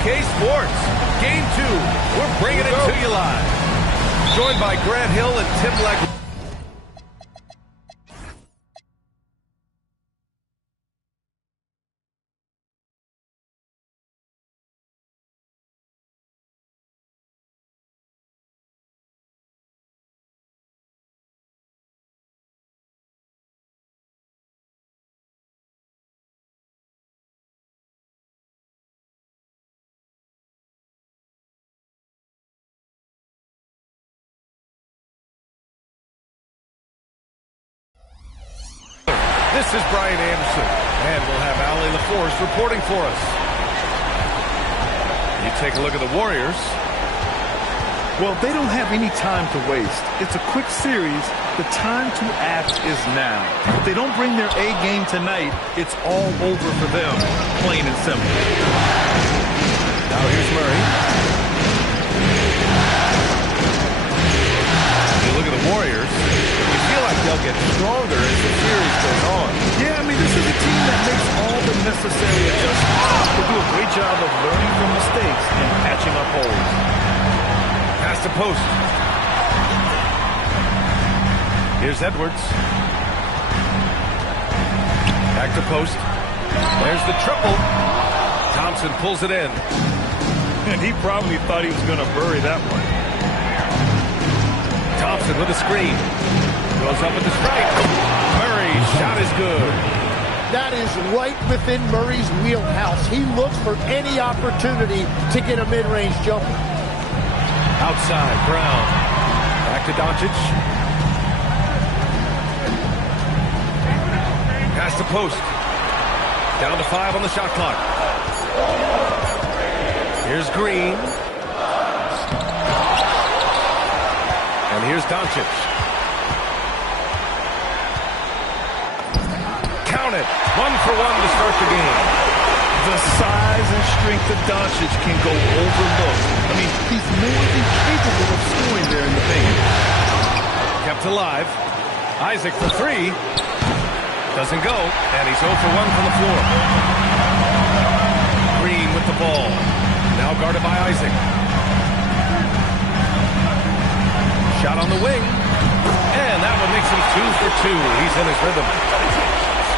2K Sports. Game 2. We're bringing it to you live. Joined by Grant Hill and Tim Legler. This is Brian Anderson, and we'll have Allie LaForce reporting for us. You take a look at the Warriors. Well, they don't have any time to waste. It's a quick series. The time to act is now. If they don't bring their A game tonight, it's all over for them, plain and simple. Now here's Murray. You look at the Warriors. You feel like they'll get stronger as the series goes on. Yeah, I mean, this is a team that makes all the necessary adjustments. They do a great job of learning from mistakes and patching up holes. Pass to post. Here's Edwards. Back to post. There's the triple. Thompson pulls it in. And he probably thought he was going to bury that one. Thompson with a screen. Goes up with the strike. Murray's shot is good. That is right within Murray's wheelhouse. He looks for any opportunity to get a mid-range jumper. Outside, Brown. Back to Doncic. Pass to post. Down to 5 on the shot clock. Here's Green. And here's Doncic. Count it. 1 for 1 to start the game. The size and strength of Doncic can go overlooked. I mean, he's more than capable of scoring there in the paint. Kept alive. Isaac for 3. Doesn't go. And he's 0 for 1 from the floor. Green with the ball. Now guarded by Isaac. Shot on the wing. And that one makes him 2 for 2. He's in his rhythm.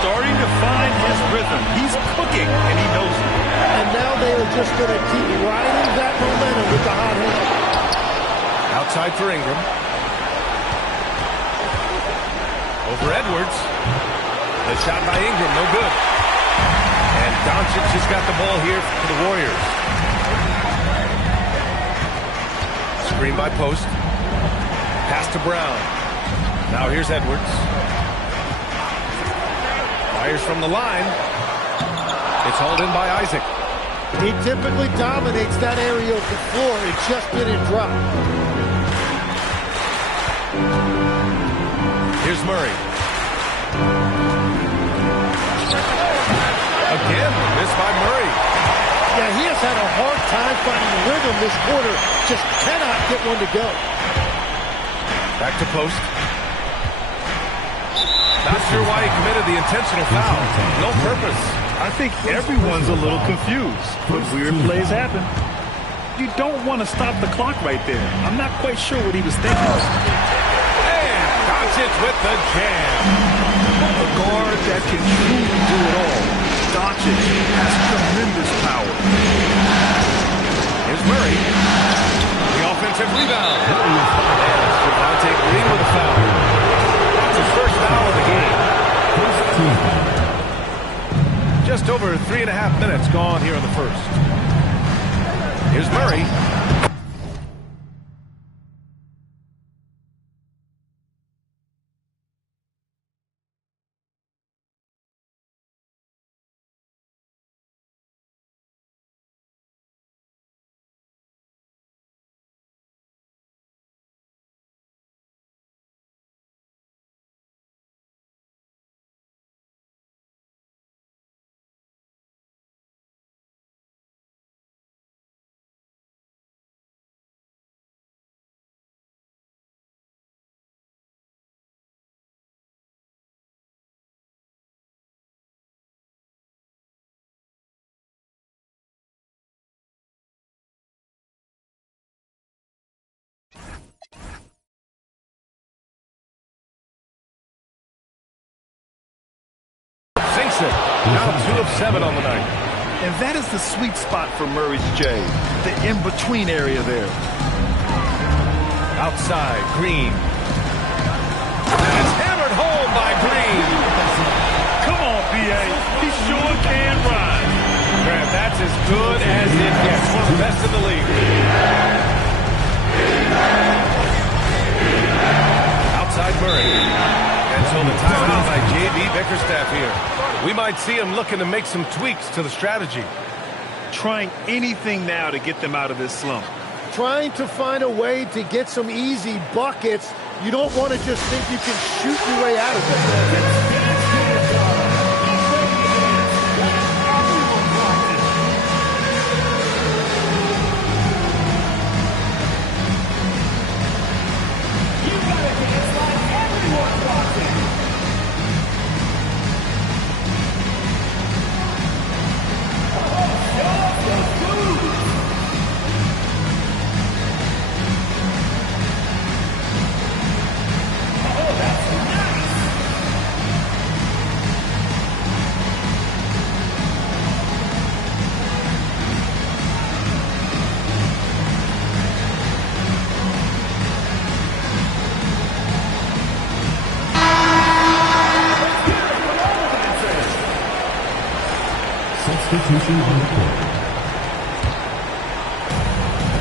Starting to find his rhythm. He's cooking, and he knows it. And now they are just going to keep riding that momentum with the hot hand. Outside for Ingram. Over Edwards. The shot by Ingram, no good. And Doncic has got the ball here for the Warriors. Screen by post. Pass to Brown. Now here's Edwards. Fires from the line. It's hauled in by Isaac. He typically dominates that area of the floor. It just didn't drop. Here's Murray. Again, missed by Murray. Yeah, he has had a hard time finding rhythm this quarter. Just cannot get one to go. Back to post. Not sure why he committed the intentional foul. No purpose. I think everyone's a little confused, but weird plays happen. You don't want to stop the clock right there. I'm not quite sure what he was thinking. And Doncic with the jam. A guard that can truly do it all. Doncic has tremendous power. Here's Murray. The offensive rebound. And Javonte Green with a foul. That's his first foul of the game. Just over 3.5 minutes gone here in the first. Here's Murray. it. Now 2 of 7 on the night. And that is the sweet spot for Murray's J, the in-between area there. Outside, Green. And it's hammered home by Green. Come on, B.A. He sure can run. Man, that's as good as it gets. One of the best in the league. Outside Murray. And so the timeout by J.B. Bickerstaff here. We might see him looking to make some tweaks to the strategy. Trying anything now to get them out of this slump. Trying to find a way to get some easy buckets. You don't want to just think you can shoot your way out of it.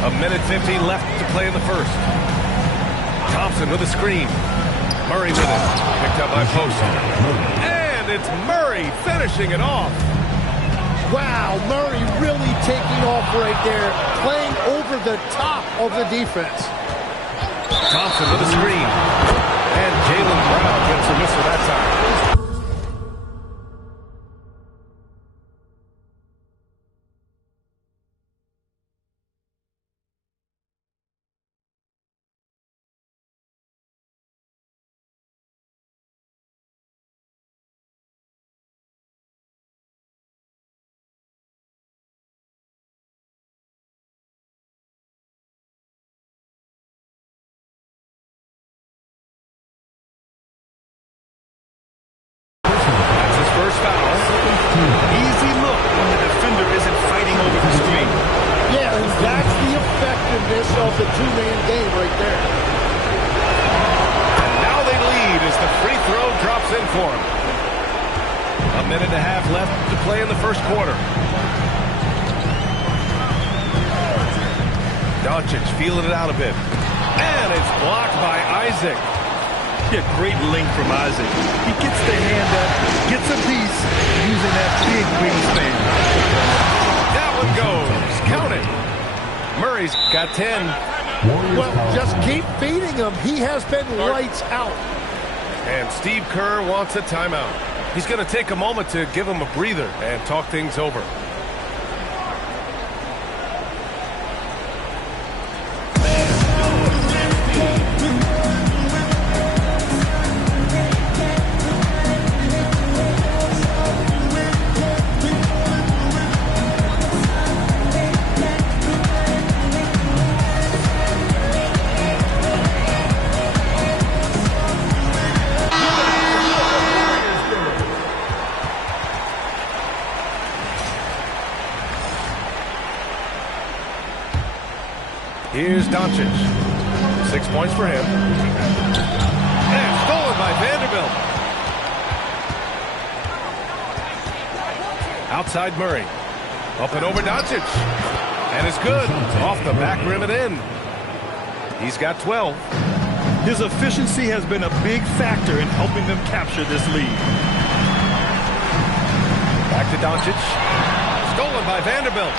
A minute 15 left to play in the first. Thompson with a screen. Murray with it. Picked up by Post. And it's Murray finishing it off. Wow, Murray really taking off right there, playing over the top of the defense. Thompson with a screen. And Jaylen Brown gets a whistle that time. Easy look when the defender isn't fighting over the screen. Yeah, and that's the effectiveness of the two-man game right there. And now they lead as the free throw drops in for them. A minute and a half left to play in the first quarter. Doncic feeling it out a bit. And it's blocked by Isaac. Yeah, great length from Isaac. He gets the hand up, gets a piece, using that big wingspan. That one goes. Count it. Murray's got 10. Well, just keep feeding him. He has been lights out. And Steve Kerr wants a timeout. He's going to take a moment to give him a breather and talk things over. Here's Doncic. 6 points for him. And stolen by Vanderbilt. Outside Murray. Up and over Doncic. And it's good. Off the back rim and in. He's got 12. His efficiency has been a big factor in helping them capture this lead. Back to Doncic. Stolen by Vanderbilt.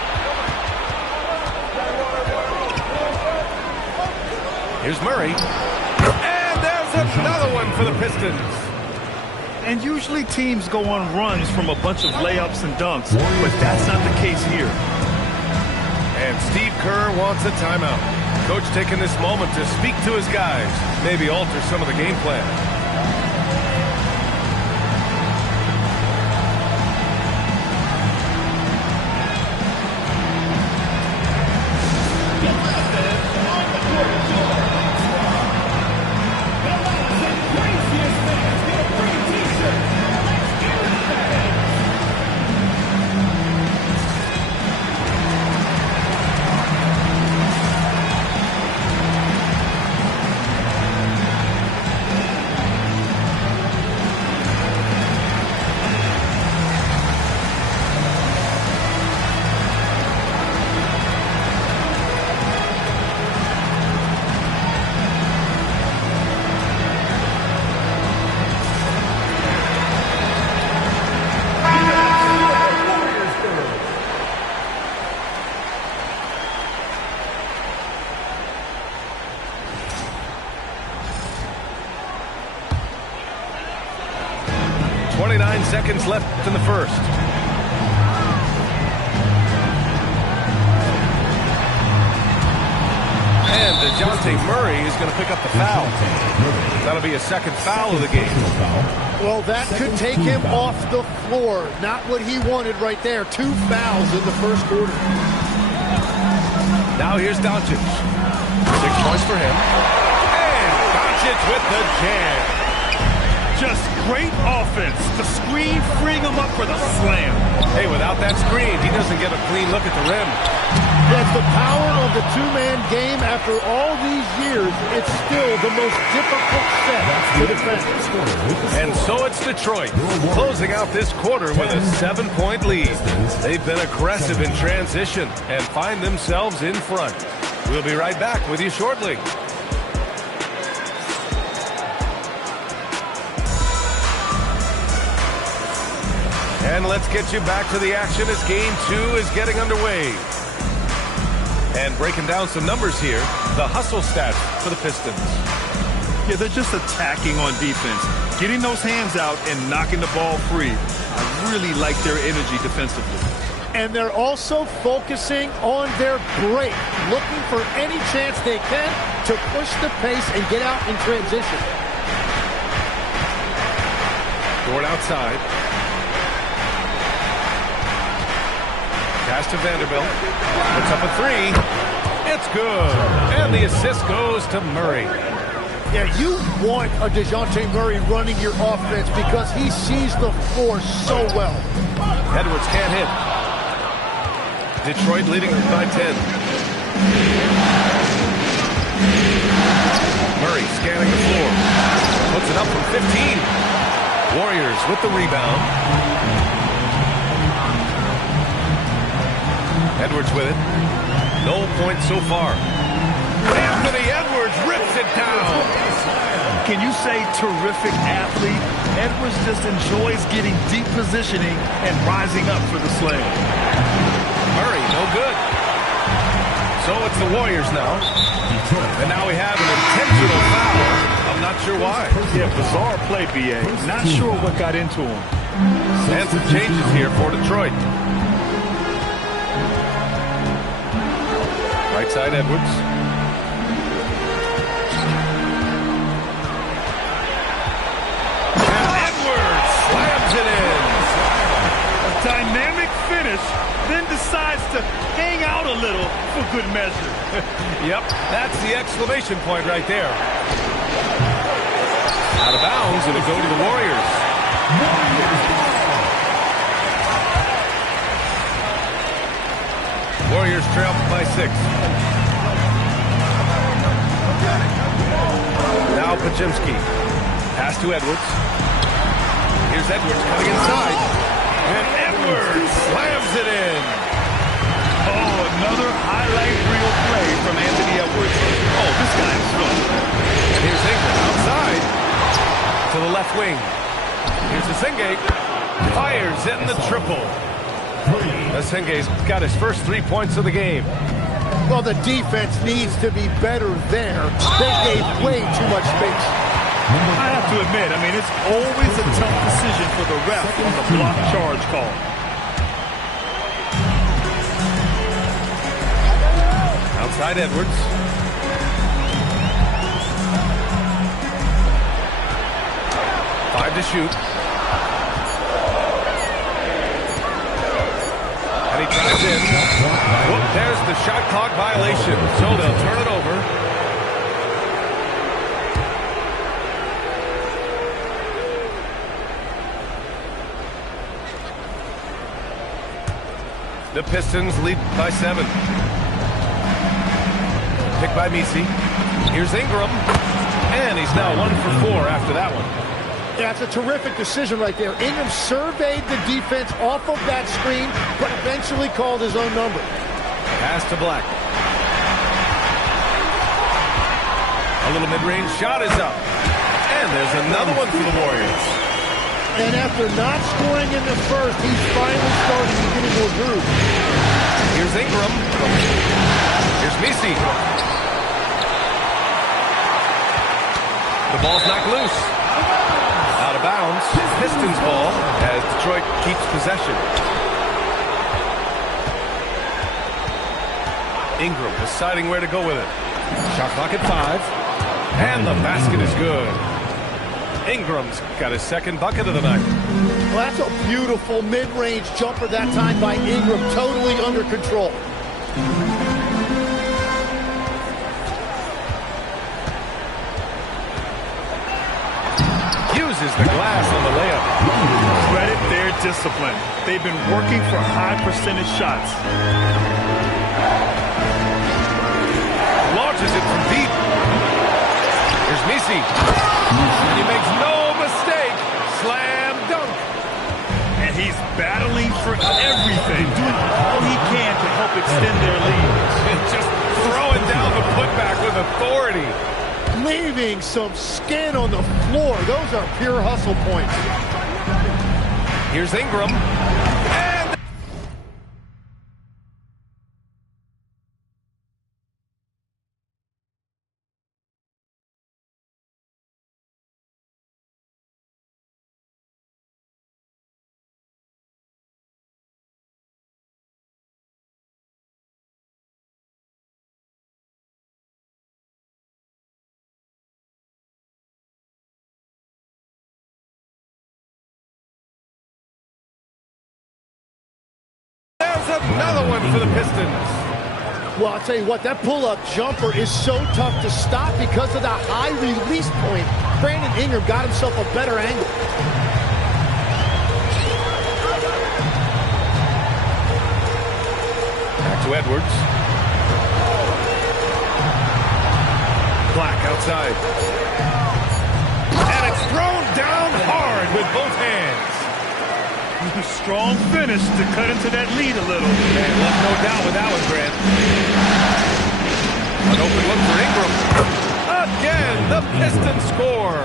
Here's Murray. And there's another one for the Pistons. And usually teams go on runs from a bunch of layups and dunks, but that's not the case here. And Steve Kerr wants a timeout. Coach taking this moment to speak to his guys, maybe alter some of the game plan. 29 seconds left in the first. And DeJounte Murray is going to pick up the foul. That'll be a second foul of the game. Well, that could take him off the floor. Not what he wanted right there. 2 fouls in the first quarter. Now here's Doncic. 6 points for him. And Doncic with the jam. Just great offense. The screen freeing him up for the slam. Hey, without that screen, he doesn't get a clean look at the rim. That's the power of the two-man game. After all these years, it's still the most difficult set to defend. And so it's Detroit, closing out this quarter with a 7-point lead. They've been aggressive in transition and find themselves in front. We'll be right back with you shortly. And let's get you back to the action as Game 2 is getting underway. And breaking down some numbers here, the hustle stats for the Pistons. Yeah, they're just attacking on defense, getting those hands out and knocking the ball free. I really like their energy defensively. And they're also focusing on their break, looking for any chance they can to push the pace and get out in transition. Dort outside. Pass to Vanderbilt. Puts up a 3. It's good. And the assist goes to Murray. Yeah, you want a DeJounte Murray running your offense because he sees the floor so well. Edwards can't hit. Detroit leading by 10. Murray scanning the floor. Puts it up from 15. Warriors with the rebound. Edwards with it. No points so far. Anthony Edwards rips it down. Can you say terrific athlete? Edwards just enjoys getting deep positioning and rising up for the slam. Murray, no good. So it's the Warriors now. And now we have an intentional foul. I'm not sure why. Yeah, bizarre play, B.A. Not sure what got into him. And some changes here for Detroit. Right side, Edwards. And Edwards slams it in. A dynamic finish, then decides to hang out a little for good measure. Yep, that's the exclamation point right there. Out of bounds, it'll go to the Warriors. Warriors trail by 6. Now Podziemski. Pass to Edwards. Here's Edwards coming inside. And Edwards slams it in. Oh, another highlight reel play from Anthony Edwards. Oh, this guy is fun. And here's Ingram outside to the left wing. Here's Essenge. Fires in the triple. Essenge's got his first 3 points of the game. Well, the defense needs to be better there. They gave way too much space. I have to admit, I mean, it's always a tough decision for the ref on the block charge call. Outside Edwards. Five to shoot. And he drives in. Whoop, there's the shot clock violation. So they'll turn it over. The Pistons lead by 7. Picked by Misi. Here's Ingram. And he's now 1 for 4 after that one. Yeah, it's a terrific decision right there. Ingram surveyed the defense off of that screen, but eventually called his own number. Pass to Black. A little mid-range shot is up. And there's another one for the Warriors. And after not scoring in the first, he's finally starting to get into a groove. Here's Ingram. Here's Misi. The ball's knocked loose. Out of bounds. Pistons ball as Detroit keeps possession. Ingram deciding where to go with it. Shot clock at 5. And the basket is good. Ingram's got his second bucket of the night. Well, that's a beautiful mid-range jumper that time by Ingram, totally under control. Uses the glass on the layup. Credit their discipline. They've been working for high percentage shots. Launches it from deep. Here's Messi. And he makes no mistake. Slam dunk. And he's battling for everything, doing all he can to help extend their lead. And just throwing down the putback with authority. Leaving some skin on the floor. Those are pure hustle points. Here's Ingram. And there's another one for the Pistons. Well, I'll tell you what, that pull-up jumper is so tough to stop because of the high release point. Brandon Ingram got himself a better angle. Back to Edwards. Black outside. And it's thrown down hard with both hands. Strong finish to cut into that lead a little. And left no doubt with that one, Grant. An open look for Ingram. Again, the Pistons score.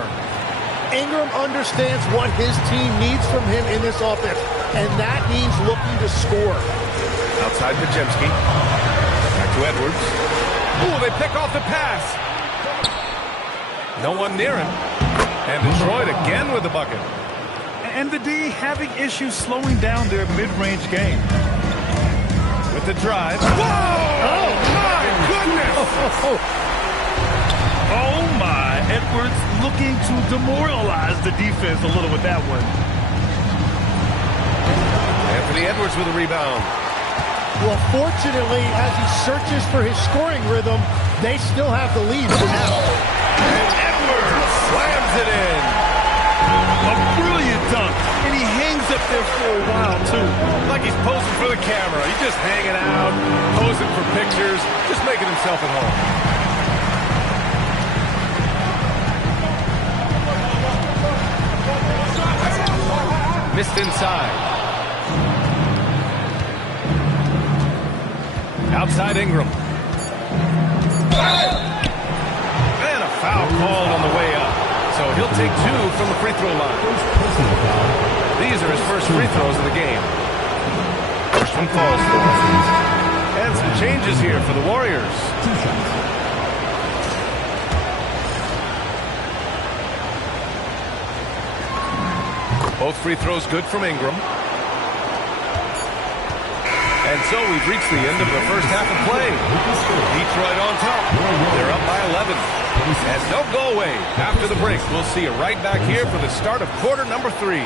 Ingram understands what his team needs from him in this offense, and that means looking to score. Outside Podziemski. Back to Edwards. Ooh, they pick off the pass. No one near him. And Detroit again with the bucket. And the D having issues slowing down their mid-range game. With the drive. Whoa! Oh, my goodness! Oh, my. Edwards looking to demoralize the defense a little with that one. Anthony Edwards with a rebound. Well, fortunately, as he searches for his scoring rhythm, they still have the lead for now. And Edwards slams it in. A brilliant dunk, and he hangs up there for a while, too. Like he's posing for the camera. He's just hanging out, posing for pictures, just making himself at home. Missed inside. Outside Ingram. And a foul called on the way up. So he'll take 2 from the free throw line. These are his first free throws of the game. First one falls for him. And some changes here for the Warriors. Both free throws good from Ingram. And so we've reached the end of the first half of play. Detroit on top. They're up by 11. And don't go away. After the break, we'll see you right back here for the start of quarter number 3.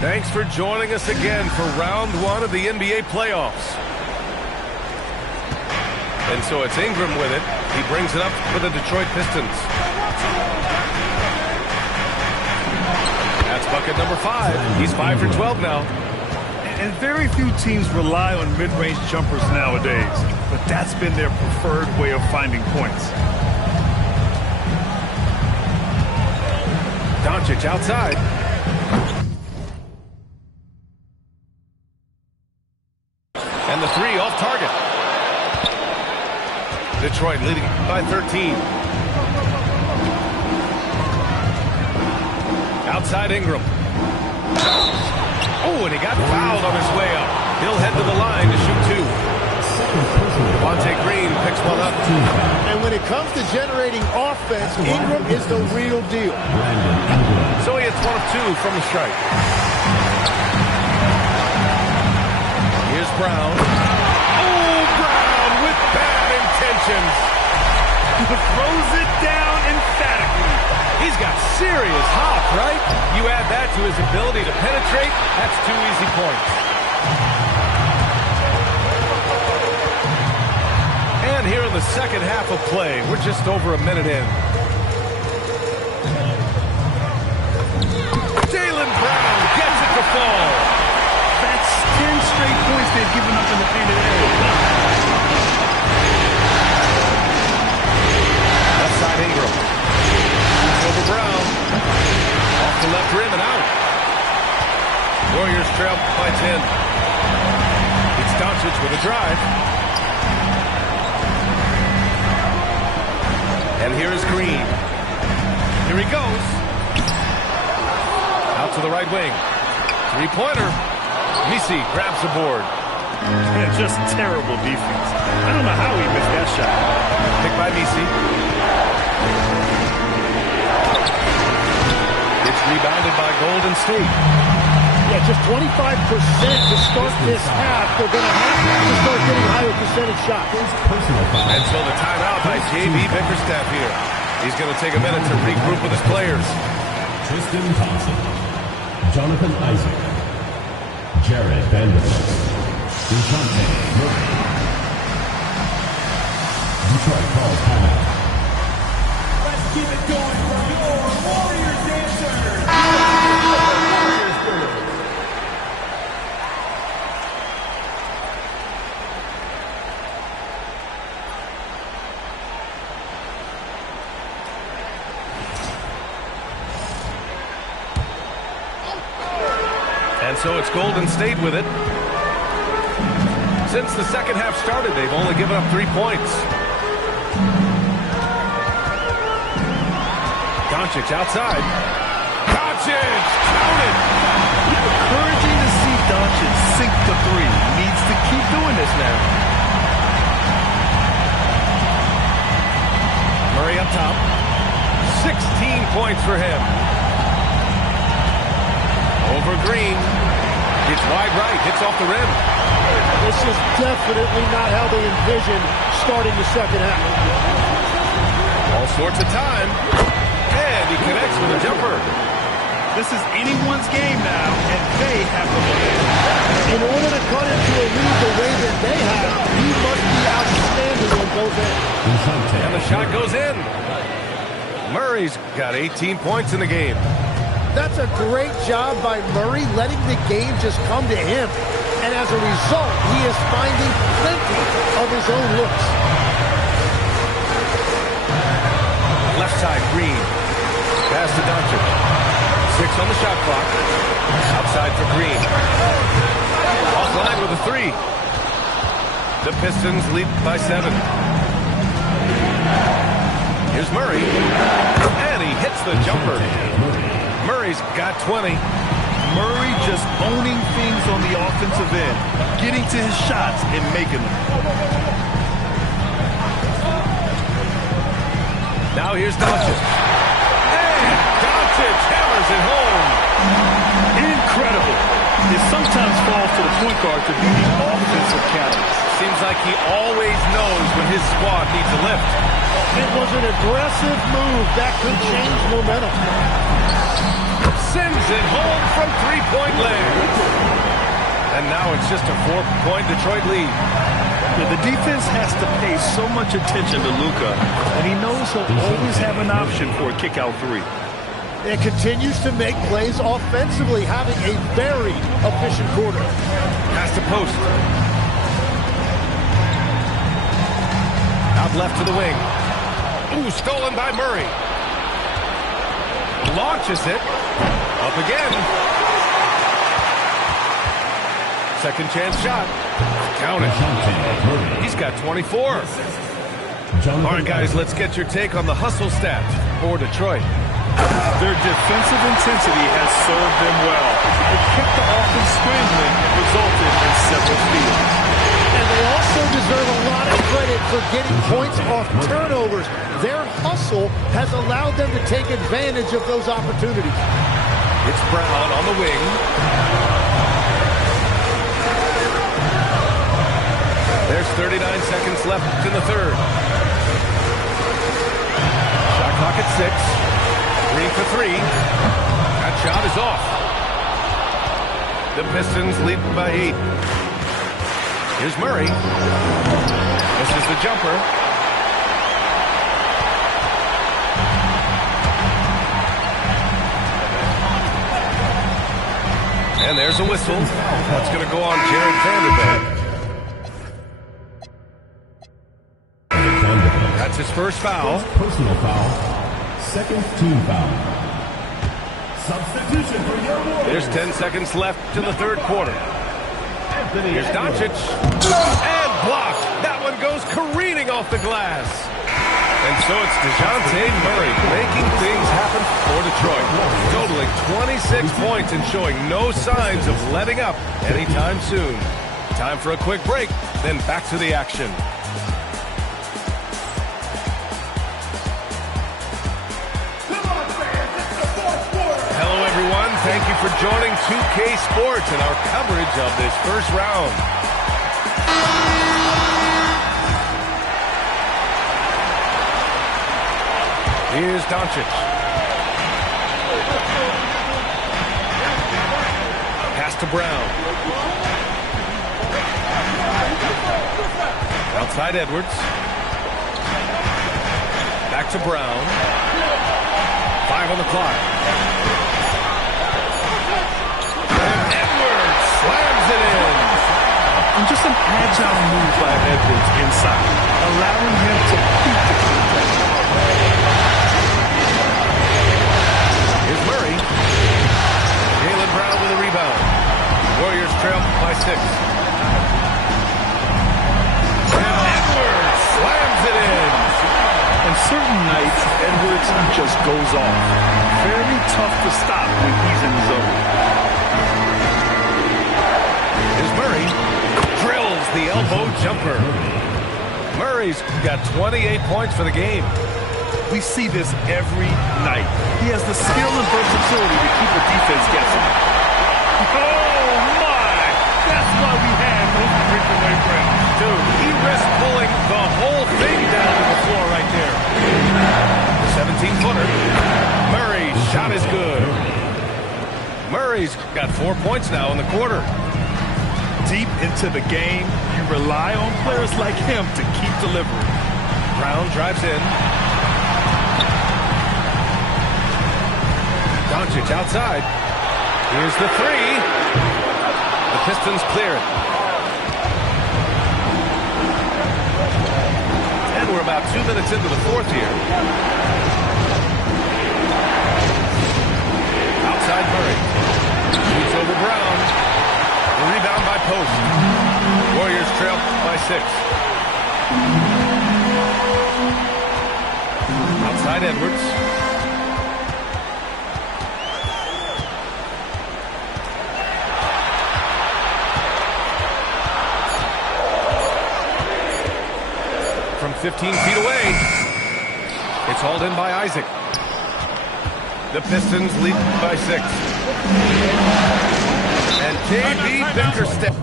Thanks for joining us again for round 1 of the NBA playoffs. And so it's Ingram with it. He brings it up for the Detroit Pistons. That's bucket number 5. He's 5 for 12 now. And very few teams rely on mid-range jumpers nowadays, but that's been their preferred way of finding points. Doncic outside. And the 3 off target. Detroit leading by 13. Outside Ingram. Oh, and He'll head to the line to shoot 2. Devontae Green picks one up. And when it comes to generating offense, Ingram is the real deal. So he hits 1 of 2 from the stripe. Here's Brown. Oh, Brown with bad intentions. Throws it down emphatically. He's got serious hop, right? You add that to his ability to penetrate, that's 2 easy points. And here in the second half of play, we're just over a minute in. Jaylen Brown gets it to fall. That's 10 straight points they've given up in the painted area. Left side Ingram. Over Brown. Off the left rim and out. Warriors trail by 10. It's Doncic with a drive. And here is Green. Here he goes. Out to the right wing. Three-pointer. Messi grabs the board. Just terrible defense. I don't know how he missed that shot. Picked by Messi. It's rebounded by Golden State. Yeah, just 25% to start this half. They're going to have to start getting higher percentage shots. And so the timeout by J.B. Bickerstaff here. He's going to take a minute to regroup with his players. Tristan Thompson, Jonathan Isaac, Jared Vanderbilt, DeJounte Murray. Detroit calls timeout. Let's keep it going for your Warriors dancers. And so it's Golden State with it. Since the second half started, they've only given up 3 points. Doncic outside. Doncic! Counted! Encouraging to see Doncic sink the 3. He needs to keep doing this now. Murray up top. 16 points for him. Over Green. Gets wide right. Hits off the rim. This is definitely not how they envisioned starting the second half. All sorts of time. And he connects with a jumper. This is anyone's game now, and they have to win. In order to cut into a lead the way that they have, he must be outstanding on both ends. And the shot goes in. Murray's got 18 points in the game. That's a great job by Murray, letting the game just come to him. And as a result, he is finding plenty of his own looks. Left side, Green. Pass to Doncic. 6 on the shot clock. Outside for Green. Offline with a 3. The Pistons lead by 7. Here's Murray. And he hits the jumper. Murray's got 20. Murray just owning things on the offensive end, getting to his shots and making them. Now here's Doncic. And Doncic hammers it home. Incredible. It sometimes falls to the point guard to be the offensive catalyst. Seems like he always knows when his squad needs a lift. It was an aggressive move that could change momentum. Sends it home from three-point land. And now it's just a 4-point Detroit lead. Yeah, the defense has to pay so much attention to Luka, and he knows he'll always have an option for a kick-out 3. It continues to make plays offensively, having a very efficient quarter. Pass to post. Out left to the wing. Ooh, stolen by Murray. Launches it. Up again. Second chance shot. Count it. He's got 24. All right, guys, let's get your take on the hustle stats for Detroit. Their defensive intensity has served them well. It kept the offense scrambling and resulted in of his fields. And they also deserve a lot of credit for getting points off turnovers. Their hustle has allowed them to take advantage of those opportunities. It's Brown on the wing. There's 39 seconds left in the third. Shot clock at 6. 3 for 3. That shot is off. The Pistons lead by 8. Here's Murray. This is the jumper. And there's a whistle. That's going to go on Jared Vanderbilt. That's his first foul. Personal foul. Second team foul. Substitution for your Warriors. There's 10 seconds left in the third quarter. Here's Doncic. And blocked. That one goes careening off the glass. And so it's DeJounte Murray making things happen for Detroit. Totaling 26 points and showing no signs of letting up anytime soon. Time for a quick break, then back to the action. Hello, everyone. Thank you for joining 2K Sports and our coverage of this first round. Here's Doncic. Pass to Brown. Outside Edwards. Back to Brown. 5 on the clock. And Edwards slams it in. And just an agile move by Edwards inside, allowing him to beat the contact. Here's Murray. Jaylen Brown with a rebound. Warriors trail by 6. And Edwards slams it in. On certain nights, Edwards just goes off. Very tough to stop when he's in the zone. Here's Murray. Drills the elbow jumper. Murray's got 28 points for the game. We see this every night. He has the skill and versatility to keep the defense guessing. Oh, my! That's why we have those breakaway rounds. Dude, he risked pulling the whole thing down to the floor right there. 17-footer. Murray's shot is good. Murray's got 4 points now in the quarter. Deep into the game, you rely on players like him to keep delivering. Brown drives in. Doncic outside. Here's the 3. The Pistons clear it. And we're about 2 minutes into the fourth here. Outside Murray. Shoots over Brown. The rebound by Post. Warriors trail by 6. Outside Edwards. From 15 feet away. It's hauled in by Isaac. The Pistons lead by 6. And J.B. Bickerstaff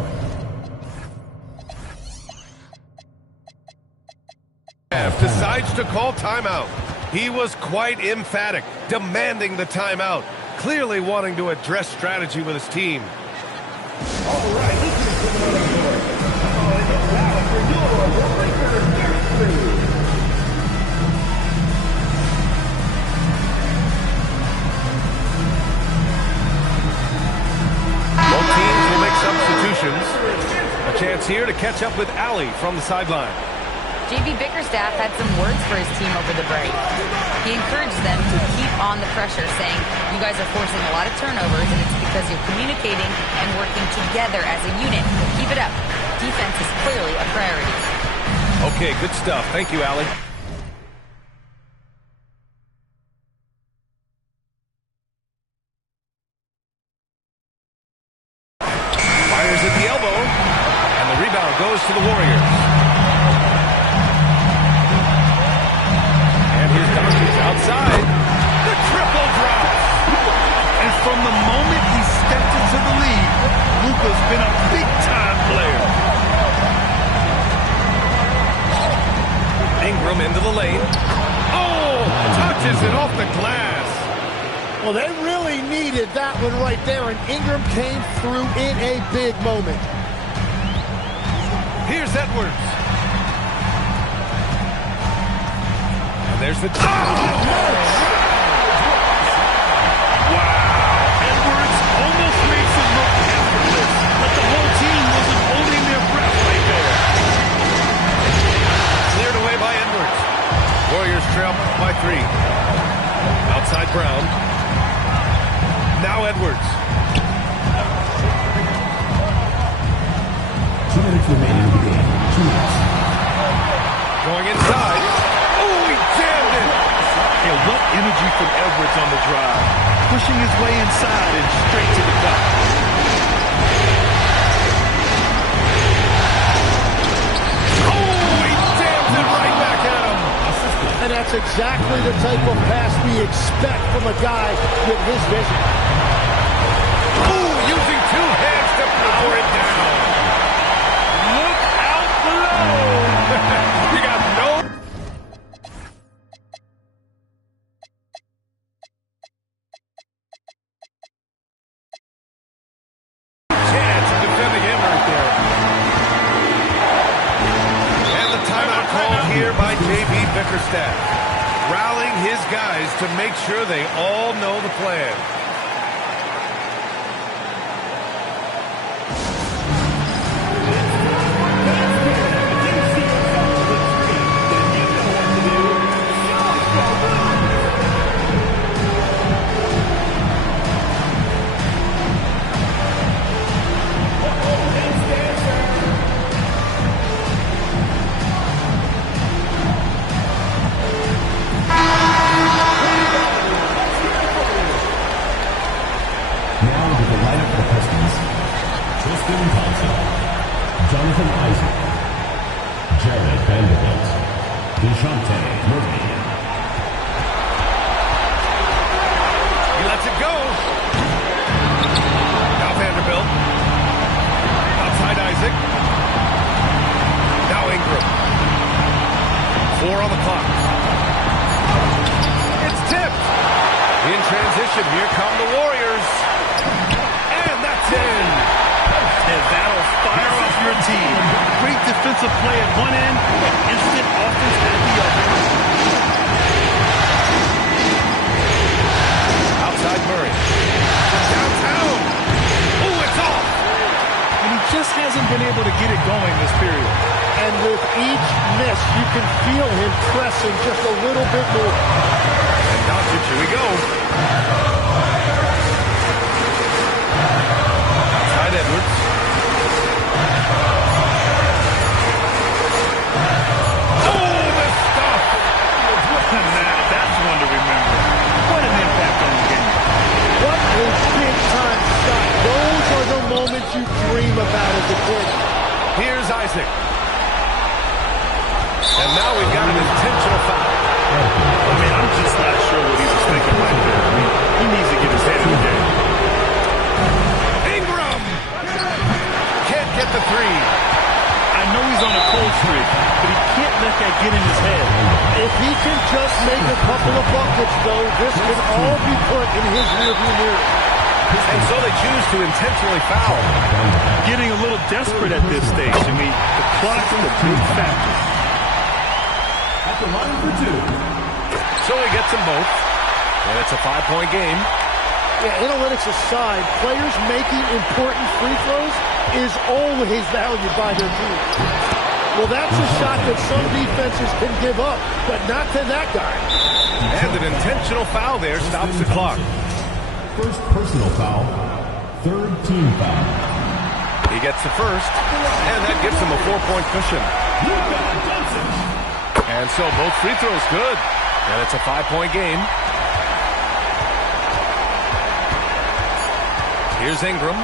decides to call timeout. He was quite emphatic, demanding the timeout, clearly wanting to address strategy with his team. All right, listen to the Warriors. Now for your Warriors victory. Both teams will make substitutions. A chance here to catch up with Allie from the sideline. J.B. Bickerstaff had some words for his team over the break. He encouraged them to keep on the pressure, saying, you guys are forcing a lot of turnovers, and it's because you're communicating and working together as a unit. Keep it up. Defense is clearly a priority. Okay, good stuff. Thank you, Allie. Fires at the elbow. goes to the Warriors. And here's Doncic outside. The triple drop. And from the moment he stepped into the league, Luka's been a big-time player. Ingram into the lane. Oh, touches it off the glass. Well, they really needed that one right there, and Ingram came through in a big moment. Here's Edwards. And there's the... Wow, Edwards almost makes it look effortless, but the whole team wasn't holding their breath right there. Cleared away by Edwards. Warriors trail by 3. Outside Brown. Now Edwards. 2 minutes remaining in the game. 2 minutes. Going inside. Oh, he jammed it. And what energy from Edwards on the drive. Pushing his way inside and straight to the cup. Oh, he jammed it right back at him. And that's exactly the type of pass we expect from a guy with his vision. Oh, using 2 hands to power it down. Look out below. You got no chance of defending him right there. And the timeout called here by J.B. Bickerstaff, rallying his guys to make sure they all know the plan. Jonathan Isaac, Jared Vanderbilt, Dejounte Murray. He lets it go. Now Vanderbilt. Outside Isaac. Now Ingram. 4 on the clock. It's tipped. In transition, here come the Warriors. And that's in. And that'll fire off your team. Great defensive play at one end, and instant offense at the other. Outside Murray. Downtown. Oh, it's off. And he just hasn't been able to get it going this period. And with each miss, you can feel him pressing just a little bit more. And Doncic, here we go. Outside Edwards. Now, that's one to remember. What an impact on the game. What a big-time shot. Those are the moments you dream about as a kid. Here's Isaac. And now we've got an intentional foul. I mean, I'm just not sure what he was thinking right there. I mean, he needs to get his head in the game. Ingram! Can't get the 3. I know he's on a cold streak, but he can't let that get in his head. If he can just make a couple of buckets, though, this can all be put in his rearview mirror. And so they choose to intentionally foul. Getting a little desperate at this stage. I mean, the clock's the big factor. At the line for 2. So he gets them both. And it's a 5-point game. Yeah, analytics aside, players making important free throws is always valued by their team. Well, that's a shot that some defenses can give up, but not to that guy. And an intentional foul there stops the clock. First personal foul. Third team foul. He gets the first, and that gives him a 4-point cushion. And so both free throws good. And it's a 5-point game. Here's Ingram.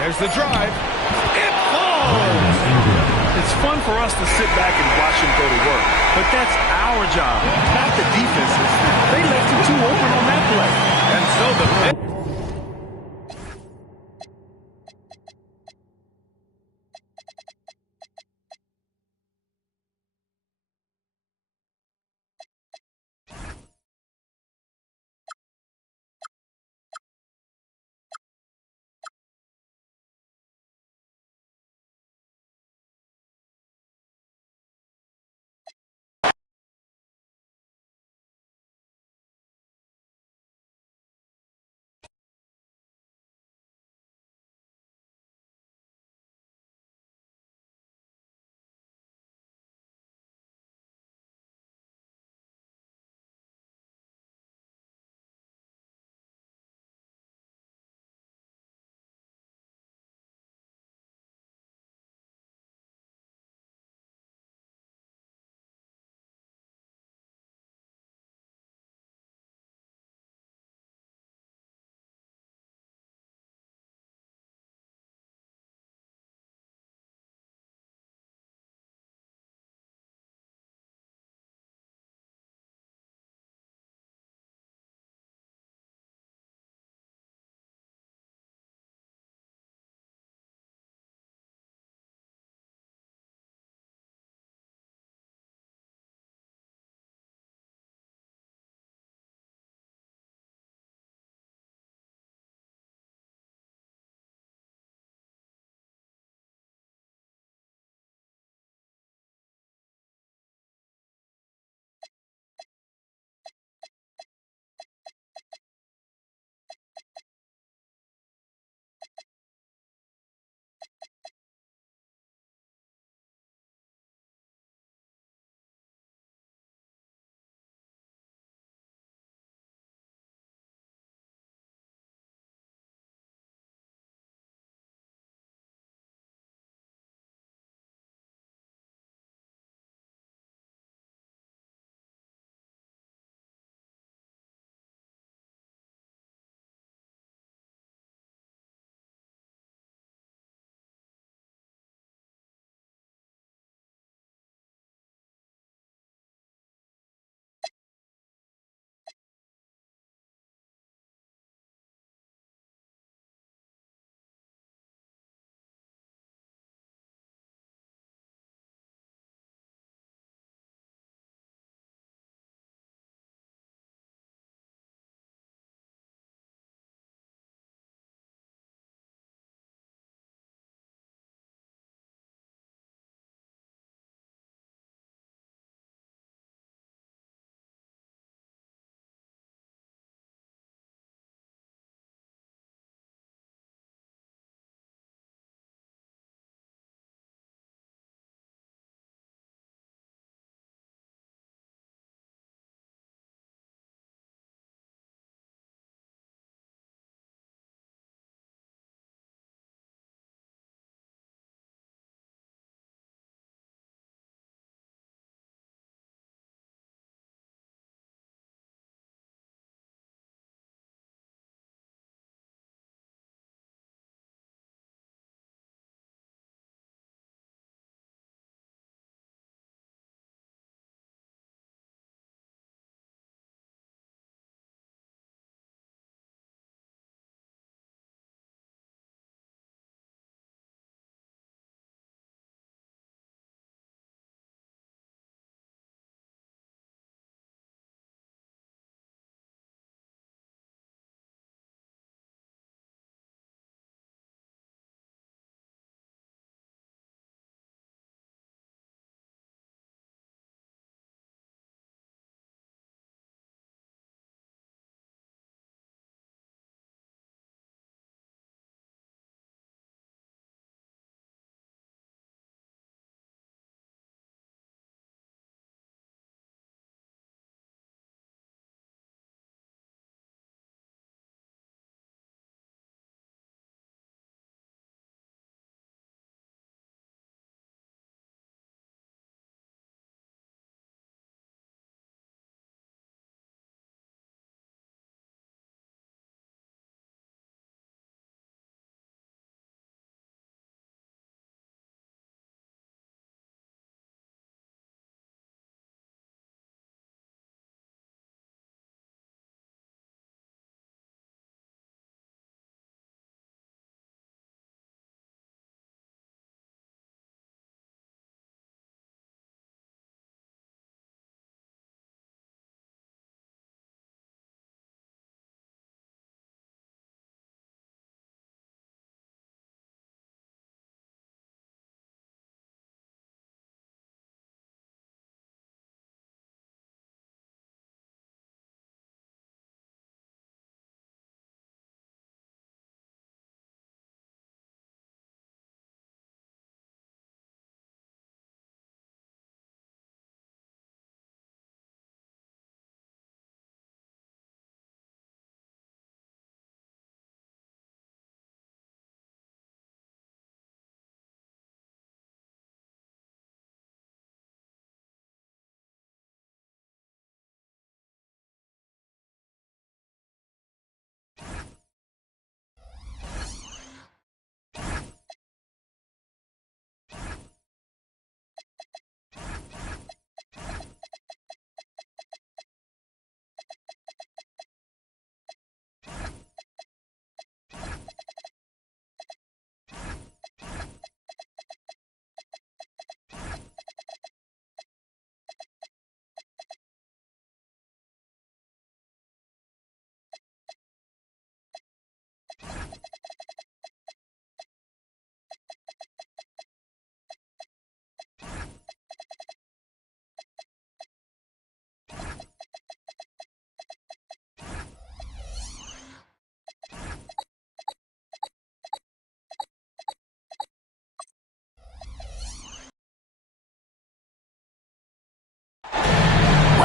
There's the drive. It falls! It's fun for us to sit back and watch him go to work, but that's our job, not the defense's. They left him too open on that play. And so the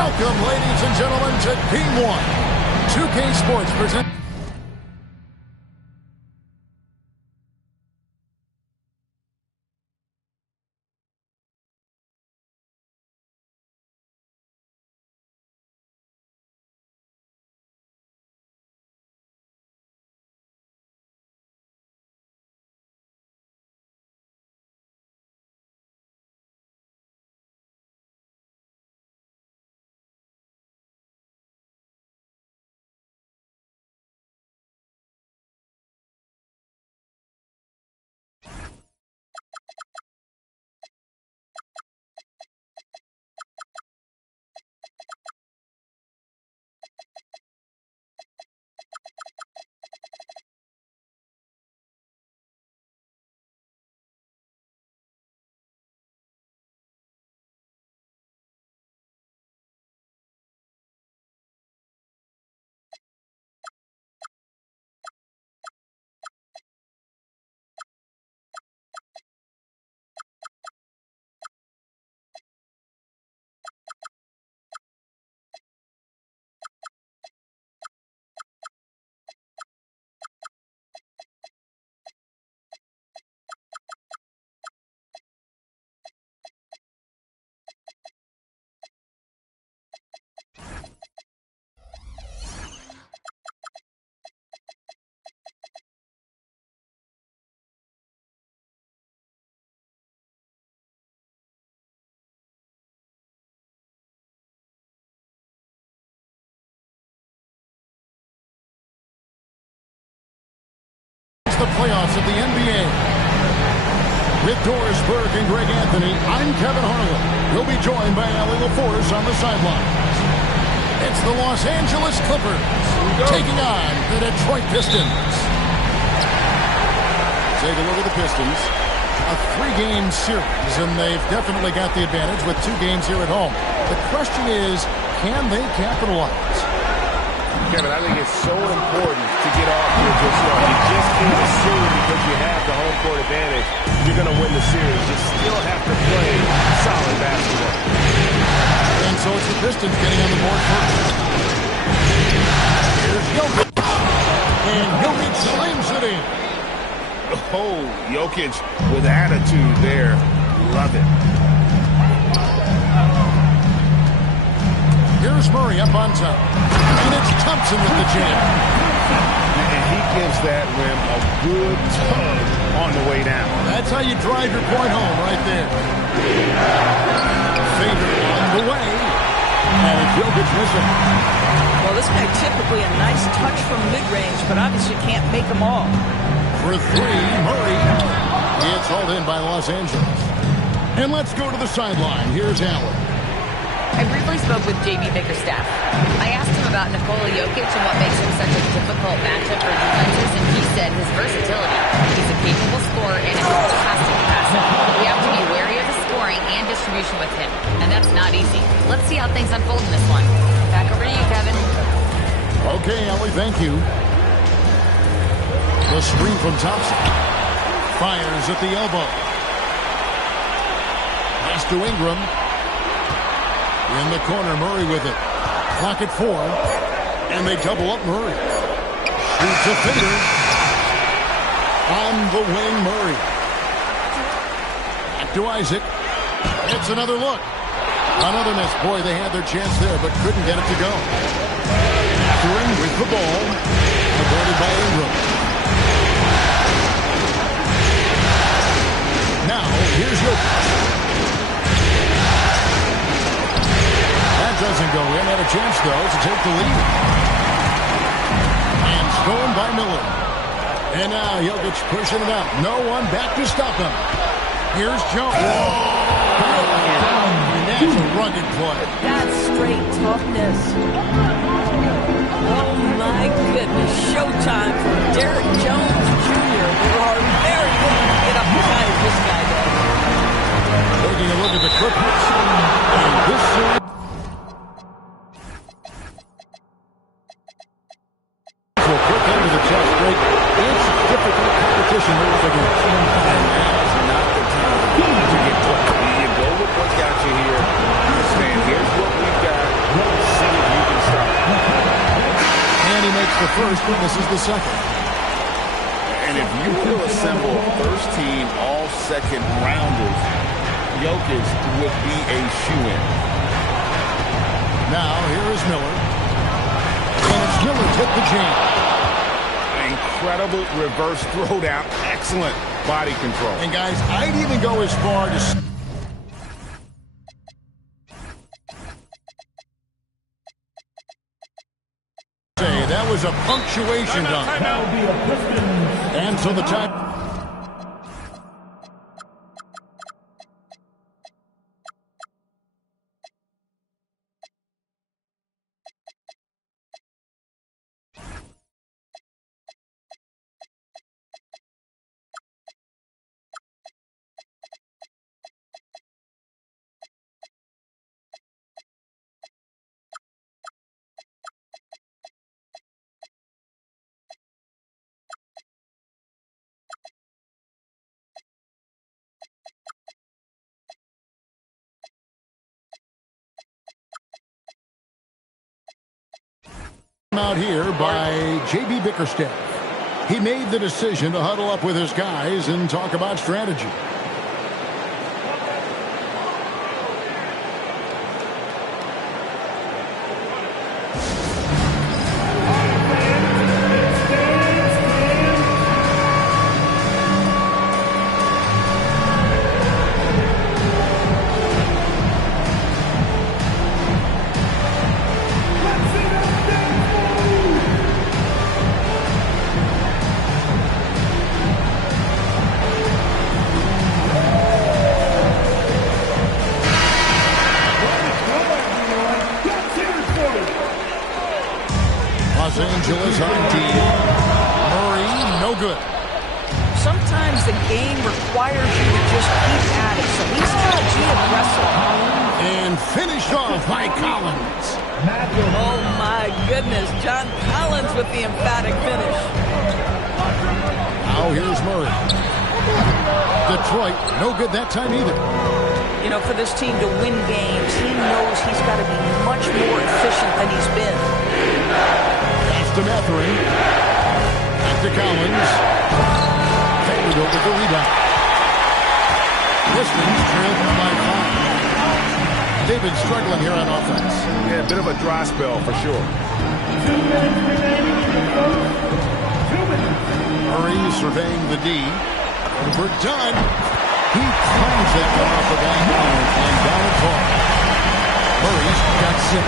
Welcome, ladies and gentlemen, to Game 1. 2K Sports presents... The playoffs of the NBA. With Doris Burke and Greg Anthony, I'm Kevin Harlan. We'll be joined by Allie LaForce on the sidelines. It's the Los Angeles Clippers taking on the Detroit Pistons. Take a look at the Pistons. A 3-game series, and they've definitely got the advantage with 2 games here at home. The question is, can they capitalize? Kevin, I think it's so important to get off to a good start. You just can't assume because you have the home court advantage you're going to win the series. You still have to play solid basketball. And so it's the Pistons getting on the board first. Here's Jokic. And Jokic slams it in. Oh, Jokic with attitude there. Love it. Here's Murray up on top. And it's Thompson with the jam. And he gives that rim a good tug on the way down. That's how you drive your point home right there. Fader on the way. And Jokic missing. Well, this guy typically a nice touch from mid-range, but obviously can't make them all. For 3, Murray. It's hauled in by Los Angeles. And let's go to the sideline. Here's Allen. I briefly spoke with J.B. Bickerstaff. I asked him about Nikola Jokic and what makes him such a difficult matchup for defenses, and he said his versatility. He's a capable scorer and a fantastic passer. We have to be wary of his scoring and distribution with him, and that's not easy. Let's see how things unfold in this one. Back over to you, Kevin. Okay, Ellie, thank you. The screen from Thompson. Fires at the elbow. Pass to Ingram. In the corner, Murray with it. Clock at 4. And they double up Murray. Shoots a finger. On the wing, Murray. Back to Isaac. It's another look. Another miss. Boy, they had their chance there, but couldn't get it to go. Mathurin with the ball. Avoided by Ingram. Now, here's Jokic. That doesn't go in. Had a chance, though, to take the lead. And stolen by Miller. And now Jokic pushing it out. No one back to stop him. Here's Jones. And that's a rugged play. That's straight toughness. Oh, my goodness. Showtime for Derrick Jones Jr. There are very good to get up behind this guy, though. Taking a look at the Clippers. And this series. competition moves against. And now's not the time to get put. You go with what got you here. Understand, here's what we've got. This is the second. And if you will assemble first-team, all-second rounders, Jokic would be a shoo-in. Now, here is Miller. And it's Miller hit the jam. Incredible reverse throwdown. Excellent body control. And, guys, I'd even go as far to say that was a punctuation dunk. And so the time. Out here by J.B. Bickerstaff. He made the decision to huddle up with his guys and talk about strategy. Los Angeles on D. Murray, no good. Sometimes the game requires you to just keep at it, so he's got to be aggressive. And finished off by Collins. Oh, my goodness. John Collins with the emphatic finish. Now here's Murray. Detroit, no good that time either. You know, for this team to win games, he knows he's got to be much more efficient than he's been. To Mathurin. Back to Collins. Vanderbilt with the rebound. Pistons trailed by 5. David struggling here on offense. Yeah, a bit of a dry spell for sure. 2 minutes remaining in the first. 2 minutes. Murray surveying the D. Over Dunn. He climbs that one off the back iron and down a court. Murray's got 6.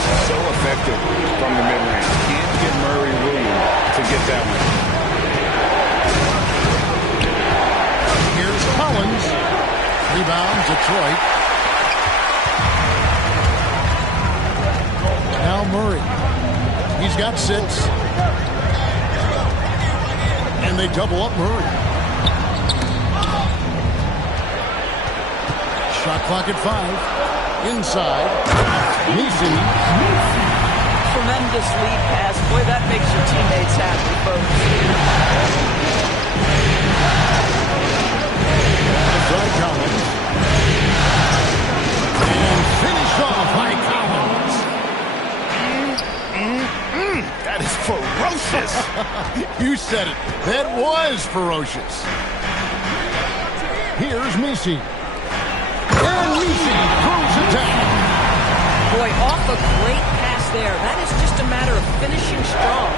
So effective from the mid-range. Can't give Murray room to get that one. Here's Collins. Rebound, Detroit. Now Murray. He's got 6. And they double up Murray. Shot clock at 5. Inside. Meese. Tremendous lead pass. Boy, that makes your teammates happy, folks. Outside Collins. And finished off by Collins. That is ferocious. You said it. That was ferocious. Here's Meese. And Meese throws it down. Boy, off a great pass there. That is just a matter of finishing strong.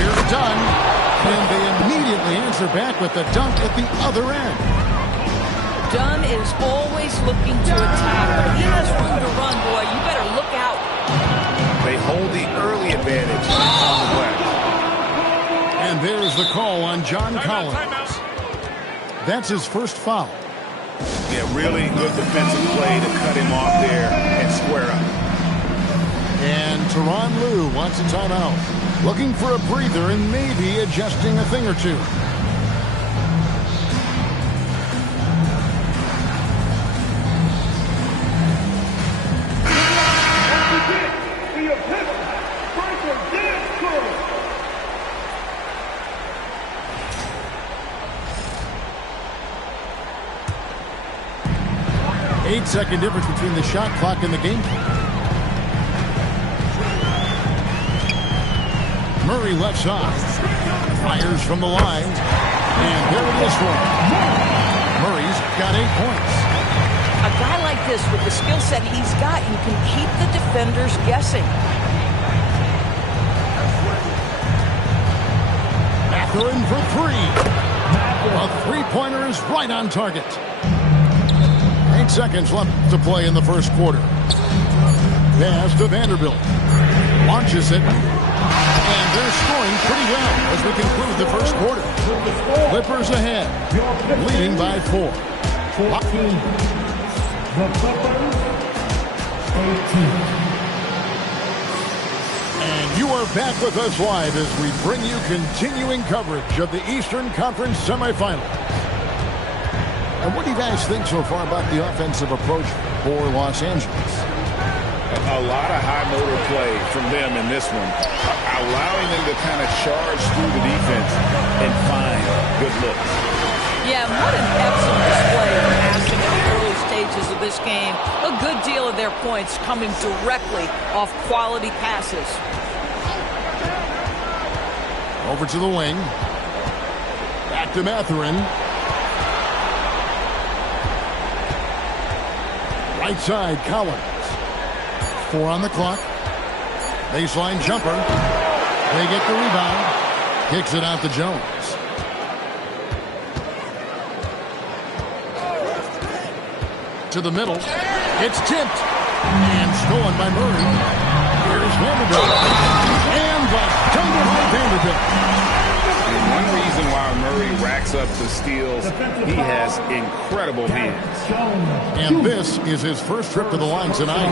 Here's Dunn. And they immediately answer back with the dunk at the other end. Dunn is always looking to attack. When he has room to run, boy, you better look out. They hold the early advantage on the west. And there's the call on John Collins. That's his first foul. Yeah, really good defensive play to cut him off there and square up. And Tyronn Lue wants a timeout. Looking for a breather and maybe adjusting a thing or two. Eight-second difference between the shot clock and the game clock. Murray left side. Fires from the line. And there it is for him. Murray's got 8 points. A guy like this, with the skill set he's got, you can keep the defenders guessing. Mathurin for 3. A three-pointer is right on target. 8 seconds left to play in the first quarter. Pass to Vanderbilt. Launches it. And they're scoring pretty well as we conclude the first quarter. Clippers ahead, leading by 4. The Clippers, 18. And you are back with us live as we bring you continuing coverage of the Eastern Conference semifinals. And what do you guys think so far about the offensive approach for Los Angeles? A lot of high motor play from them in this one, allowing them to kind of charge through the defense and find good looks. Yeah, what an excellent display of passing in the early stages of this game. A good deal of their points coming directly off quality passes. Over to the wing. Back to Mathurin. Right side, Collins. 4 on the clock. Baseline jumper. They get the rebound. Kicks it out to Jones. To the middle. It's tipped. And stolen by Murray. Here's Vanderbilt. And done by Vanderbilt. And one reason why Murray racks up the steals, he has incredible hands. And this is his first trip to the line tonight.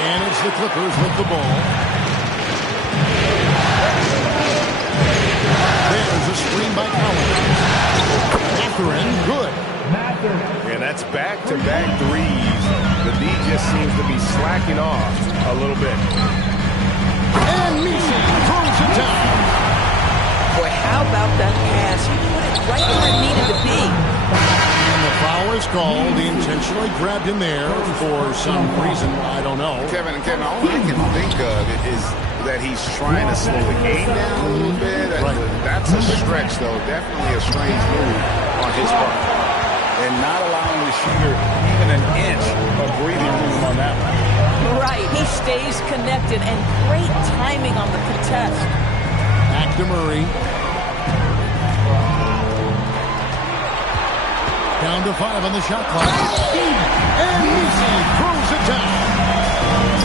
And it's the Clippers with the ball. There's a screen by Collins. Mathurin, good. And that's back-to-back threes. The D just seems to be slacking off a little bit. And Messi throws it down. Boy, how about that pass? He put it right where it needed to be. And the foul is called. He intentionally grabbed him there for some reason. I don't know. Kevin, all I can think of is that he's trying to slow the game down a little bit. Right. That's a stretch, though. Definitely a strange move on his part. And not allowing the shooter even an inch of breathing room on that one. Right, he stays connected, and great timing on the contest. Back to Murray. Down to 5 on the shot clock. And Messi throws it down.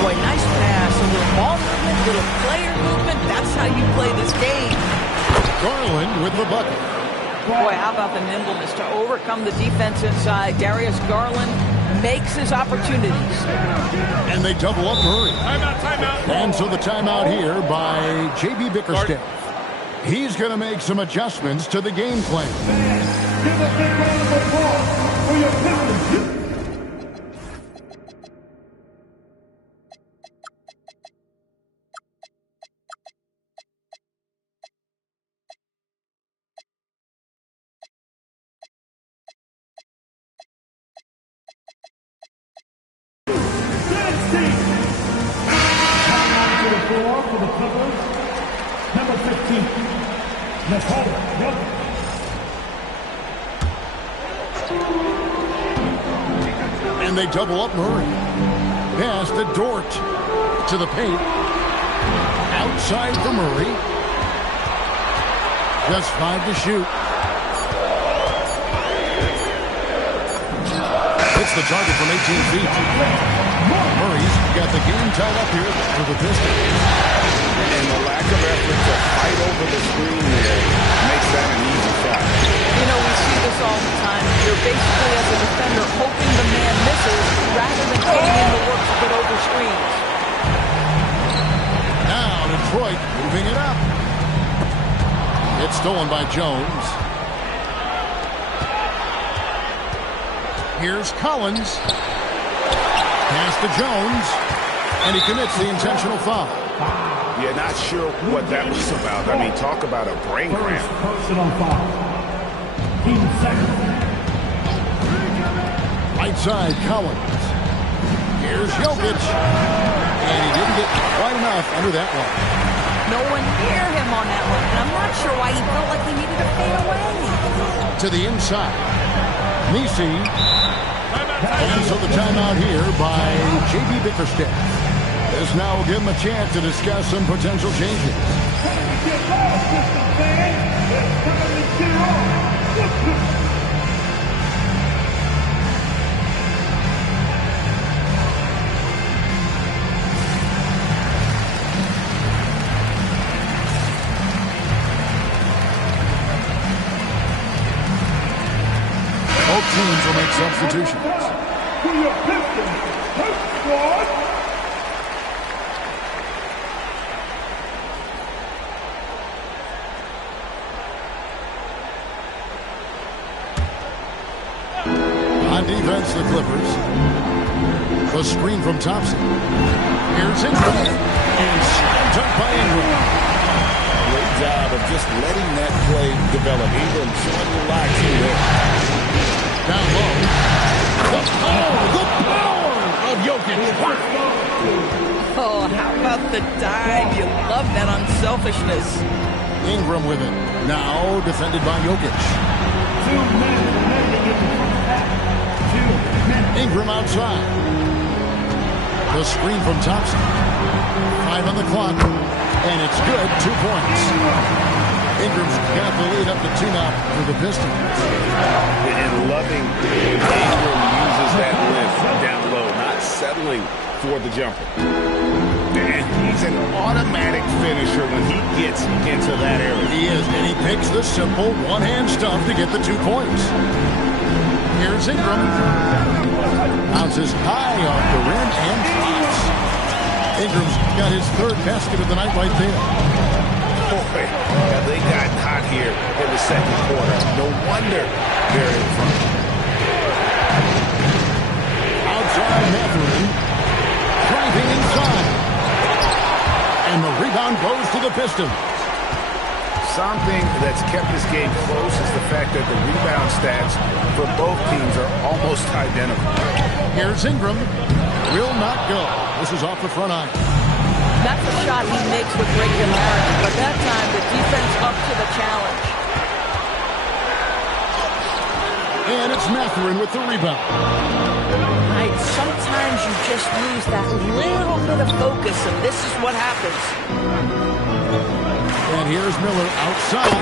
Boy, nice pass. A little ball movement, little player movement. That's how you play this game. Garland with the bucket. Boy, how about the nimbleness to overcome the defense inside. Darius Garland makes his opportunities. And they double up Murray. Timeout. And so the timeout here by J.B. Bickerstaff. He's going to make some adjustments to the game plan. Give a big round of applause for your Clippers. To the floor for the Clippers, number 15, Nikola Jokic. And they double up Murray. Pass to Dort. To the paint. Outside for Murray. Just 5 to shoot. Hits the target from 18 feet. Murray's got the game tied up here for the Pistons. And the lack of effort to fight over the screen here makes that an easy shot. You know, we see this all the time. You're basically, as a defender, hoping the man misses rather than putting in the work to get over screens. Now Detroit moving it up. It's stolen by Jones. Here's Collins. Pass to Jones. And he commits the intentional foul. Yeah, not sure what that was about. I mean, talk about a brain cramp. Personal foul. Team second. Right side, Collins. Here's Jokic. And he didn't get quite enough under that one. No one near him on that one, and I'm not sure why he felt like he needed to fade away. To the inside. Nisi. And so the timeout here by J.B. Bickerstaff. This now will give him a chance to discuss some potential changes. Both teams will make substitutions. To your Pistons, first squad. On defense, the Clippers. The screen from Thompson. Here's Ingram. And slam dunk by Ingram. Great job of just letting that play develop. Ingram showing the relaxing there. Down low. The power of Jokic. Oh, how about the dive? You love that unselfishness. Ingram with it. Now defended by Jokic. 2 minutes remaining in the first half. 2 minutes. Ingram outside. The screen from Thompson. 5 on the clock. And it's good. 2 points. Ingram's got the lead up to 2 now for the Pistons. And loving when Ingram uses that lift down low, not settling for the jumper. And he's an automatic finisher when he gets into that area. He is, and he picks the simple one-hand stuff to get the 2 points. Here's Ingram. Bounces high off the rim and drops. Ingram's got his 3rd basket of the night right there. Boy, they got hot here in the second quarter. No wonder they're in front. Outside Mathurin. Driving inside. And the rebound goes to the Pistons. Something that's kept this game close is the fact that the rebound stats for both teams are almost identical. Here's Ingram. Will not go. This is off the front iron. That's a shot he makes with regularity, but that time the defense up to the challenge. And it's Mathurin with the rebound. Right, sometimes you just lose that little bit of focus, and this is what happens. And here's Miller outside.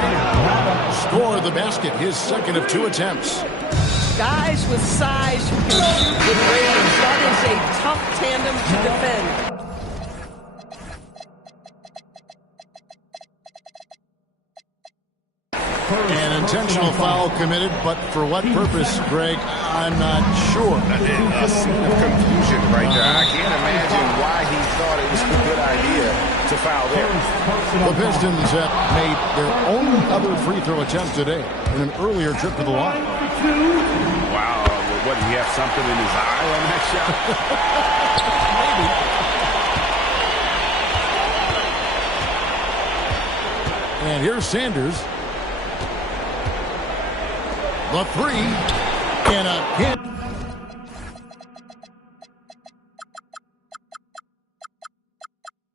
Score the basket, his 2nd of 2 attempts. Guys with size who can shoot with range. That is a tough tandem to defend. An intentional foul committed, but for what purpose, Greg, I'm not sure. A scene of confusion right there. I can't imagine why he thought it was a good idea to foul there. The Pistons have made their only other free throw attempt today in an earlier trip to the line. Wow, what, did he have something in his eye on that shot? Maybe. And here's Sanders. The 3 and a hit.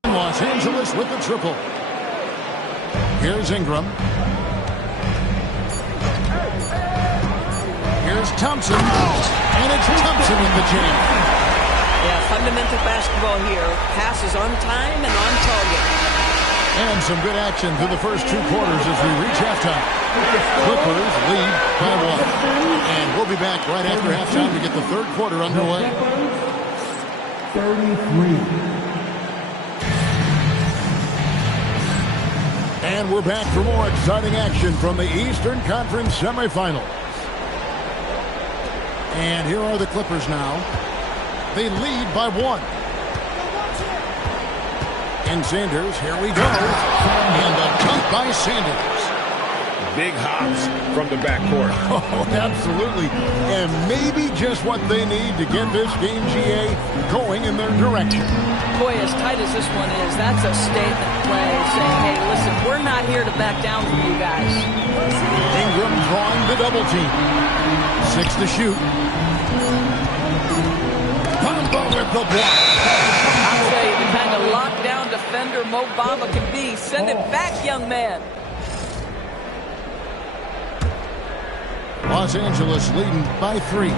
Los Angeles with the triple. Here's Ingram. Here's Thompson. And it's Thompson with the jam. Yeah, fundamental basketball here. Passes on time and on target. And some good action through the first 2 quarters as we reach halftime. Clippers lead by 1. And we'll be back right after halftime to get the 3rd quarter underway. 33. And we're back for more exciting action from the Eastern Conference semifinals. And here are the Clippers now. They lead by 1. And Sanders, here we go. And a dunk by Sanders. Big hops from the backcourt. Oh, absolutely. And maybe just what they need to get this game, GA, going in their direction. Boy, as tight as this one is, that's a statement play saying, hey, listen, we're not here to back down from you guys. Ingram drawing the double team. 6 to shoot. Bamba with the block. I'll tell you, defender Mo Bamba can be. Send it back, young man. Los Angeles leading by 3.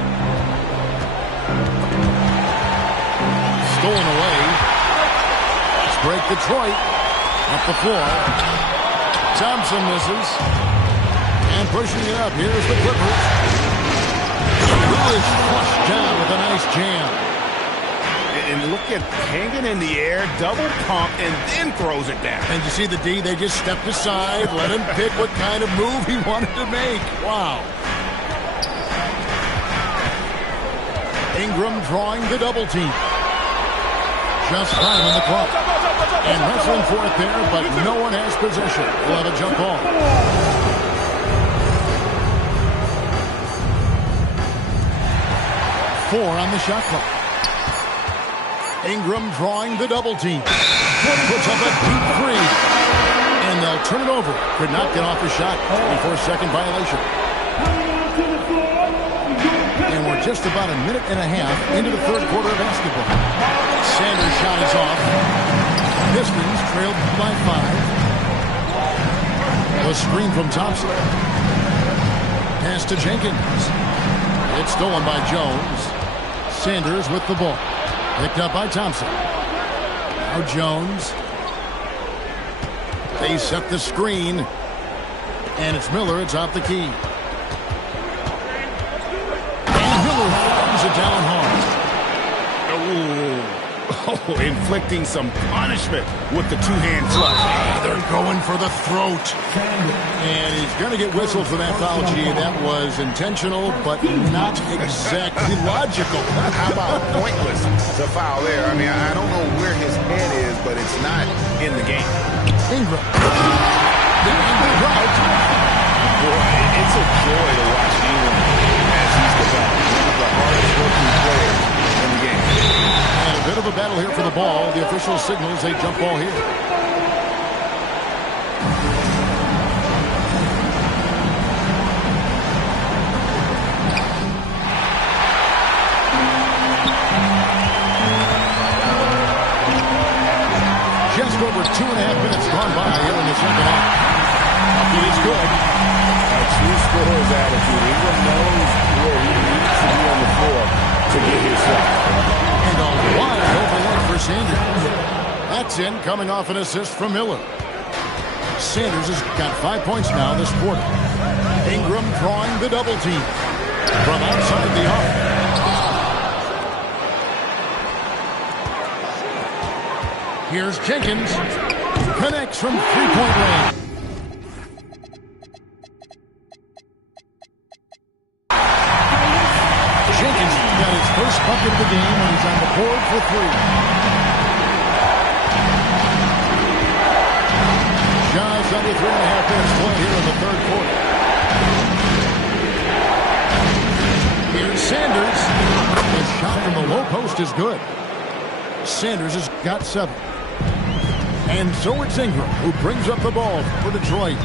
Stolen away. Let's break Detroit. Up the floor. Thompson misses. And pushing it up. Here's the Clippers. Willis flushed down with a nice jam. And look at hanging in the air, double pump, and then throws it down. And you see the D, they just stepped aside, let him pick what kind of move he wanted to make. Wow. Ingram drawing the double team. Just 5 on the clock. And wrestling for it there, but no one has possession. We'll have a jump ball. Four on the shot clock. Ingram drawing the double team. Puts up a deep three. And they'll turn it over. Could not get off a shot before a second violation. And we're just about a minute and a half into the third quarter of basketball. Sanders' shot is off. Pistons trailed by 5. A screen from Thompson. Pass to Jenkins. It's stolen by Jones. Sanders with the ball. Picked up by Thompson. Now Jones. They set the screen. And it's Miller. It's off the key. And Miller throws it down hard. Oh, inflicting some punishment with the two-hand flush. They're going for the throat. And he's going to get whistled for that foul, G. That was intentional, but not exactly logical. How about pointless to foul there? I mean, I don't know where his head is, but it's not in the game. Ingram. The route. Boy, it's a joy to watch Ingram as he's developed. One of the hardest working players in the game. And a bit of a battle here for the ball. The official signals a jump ball here. Just over 2.5 minutes gone by here in the second half. It is good. A true scorer's attitude. Ingram knows where he needs to be on the floor to get his shot. And a wide open look for Sanders. That's in, coming off an assist from Miller. Sanders has got 5 points now this quarter. Ingram drawing the double team from outside the arc. Here's Jenkins. Connects from three-point range. Jenkins got his first bucket of the game when he's on the board for 3. Just under 3.5 minutes played here in the third quarter. Here's Sanders. The shot from the low post is good. Sanders has got 7. And so it's Ingram who brings up the ball for Detroit.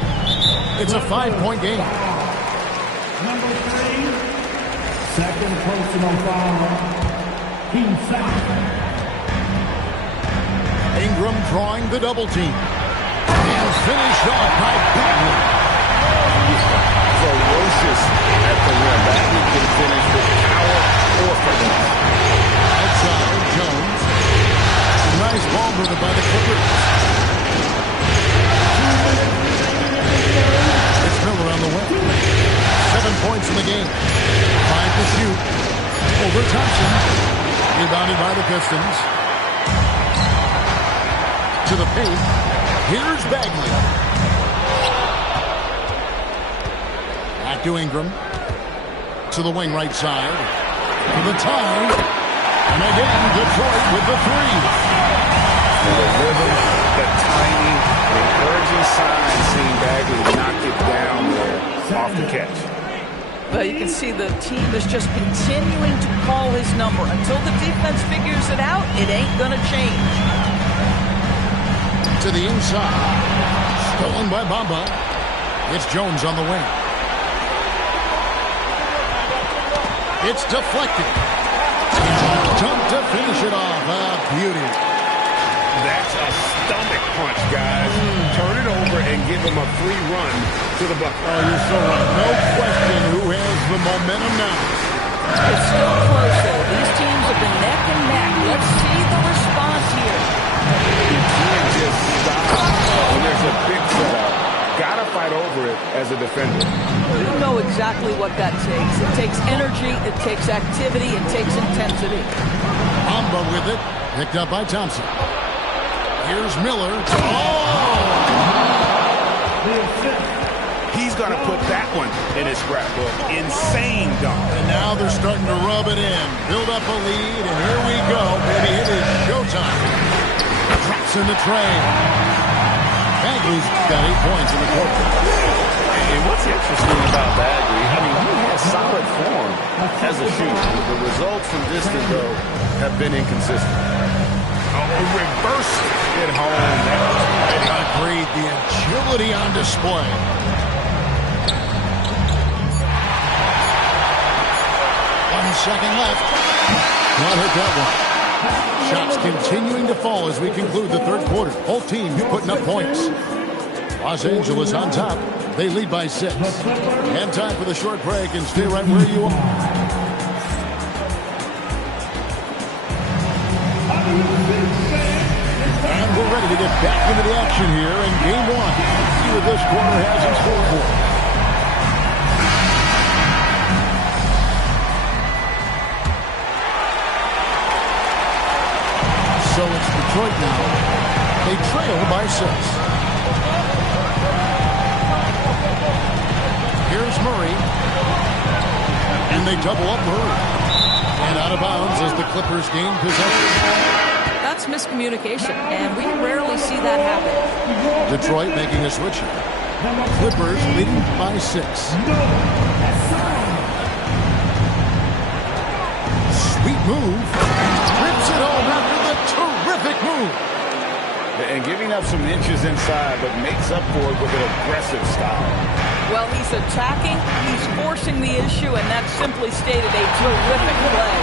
It's a 5-point game. Number 3, second personal foul. Team second. Ingram drawing the double team. And finished off by Bagley. Ferocious at the rim. Bagley can finish with power or finesse. Outside, Jones. Nice ball movement by the Clippers. It's Miller on the wing. 7 points in the game. 5 to shoot. Over Thompson. Rebounded by the Pistons. To the paint. Here's Bagley. Back to Ingram. To the wing right side. To the tie. And again, Detroit with the 3. The rhythm, the timing, the encouraging signs seeing Bagley knock it down there off the catch. But you can see the team is just continuing to call his number. Until the defense figures it out, it ain't going to change. To the inside. Stolen by Bamba. It's Jones on the wing. It's deflected. Dunk to finish it off. A beauty. That's a stomach punch, guys. Turn it over and give him a free run to the bucket. Oh, you're so right. No question who has the momentum now. It's still close, though. These teams have been neck and neck. Let's see the response here. You can't just stop when there's a big setup. Gotta fight over it as a defender. You know exactly what that takes. It takes energy, it takes activity, it takes intensity. Amba with it. Picked up by Thompson. Here's Miller. He's going to put that one in his scrapbook. Insane dunk. And now they're starting to rub it in. Build up a lead, and here we go. Baby, it is showtime. Traps in the train. Bagley's got 8 points in the quarter. And what's interesting about Bagley, I mean, he has solid form as a shooter. The results from distance, though, have been inconsistent. Reversed it home. That was pretty. Agreed. The agility on display. Second left. Not hit that one. Shots continuing to fall as we conclude the third quarter. Both teams putting up points. Los Angeles on top. They lead by 6. And time for the short break, and stay right where you are. And we're ready to get back into the action here in game 1. Let's see what this quarter has in store for us. So it's Detroit now. They trail by 6. Here's Murray. And they double up Murray. And out of bounds as the Clippers gain possession. That's miscommunication, and we rarely see that happen. Detroit making a switch here. Clippers leading by 6. Sweet move. Rips it home after the terrific move. And giving up some inches inside, but makes up for it with an aggressive style. Well, he's attacking, he's forcing the issue, and that's simply stated a terrific play.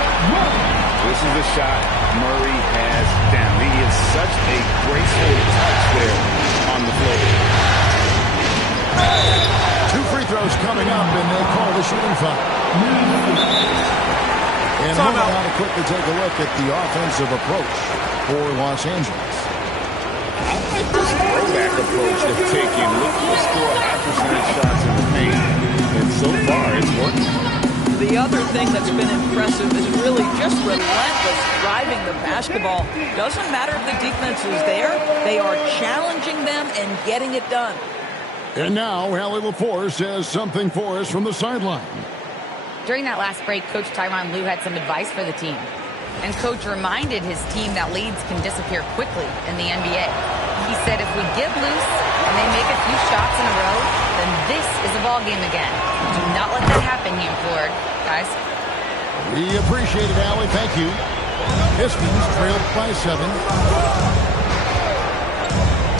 This is the shot Murray has down. He is such a graceful touch there on the floor. 2 free throws coming up, and they call the shooting foul. And we're going to quickly take a look at the offensive approach for Los Angeles. I like this throwback approach of taking. Look to score high percentage shots in the paint. And so far, it's working. The other thing that's been impressive is really just relentless driving the basketball. Doesn't matter if the defense is there. They are challenging them and getting it done. And now, Allie LaForce has something for us from the sideline. During that last break, Coach Tyronn Lue had some advice for the team. And Coach reminded his team that leads can disappear quickly in the NBA. He said if we give loose and they make a few shots in a row, then this is a ball game again. Do not let that happen, he implored. Guys. We appreciate it, Allie. Thank you. Pistons trailed by 7.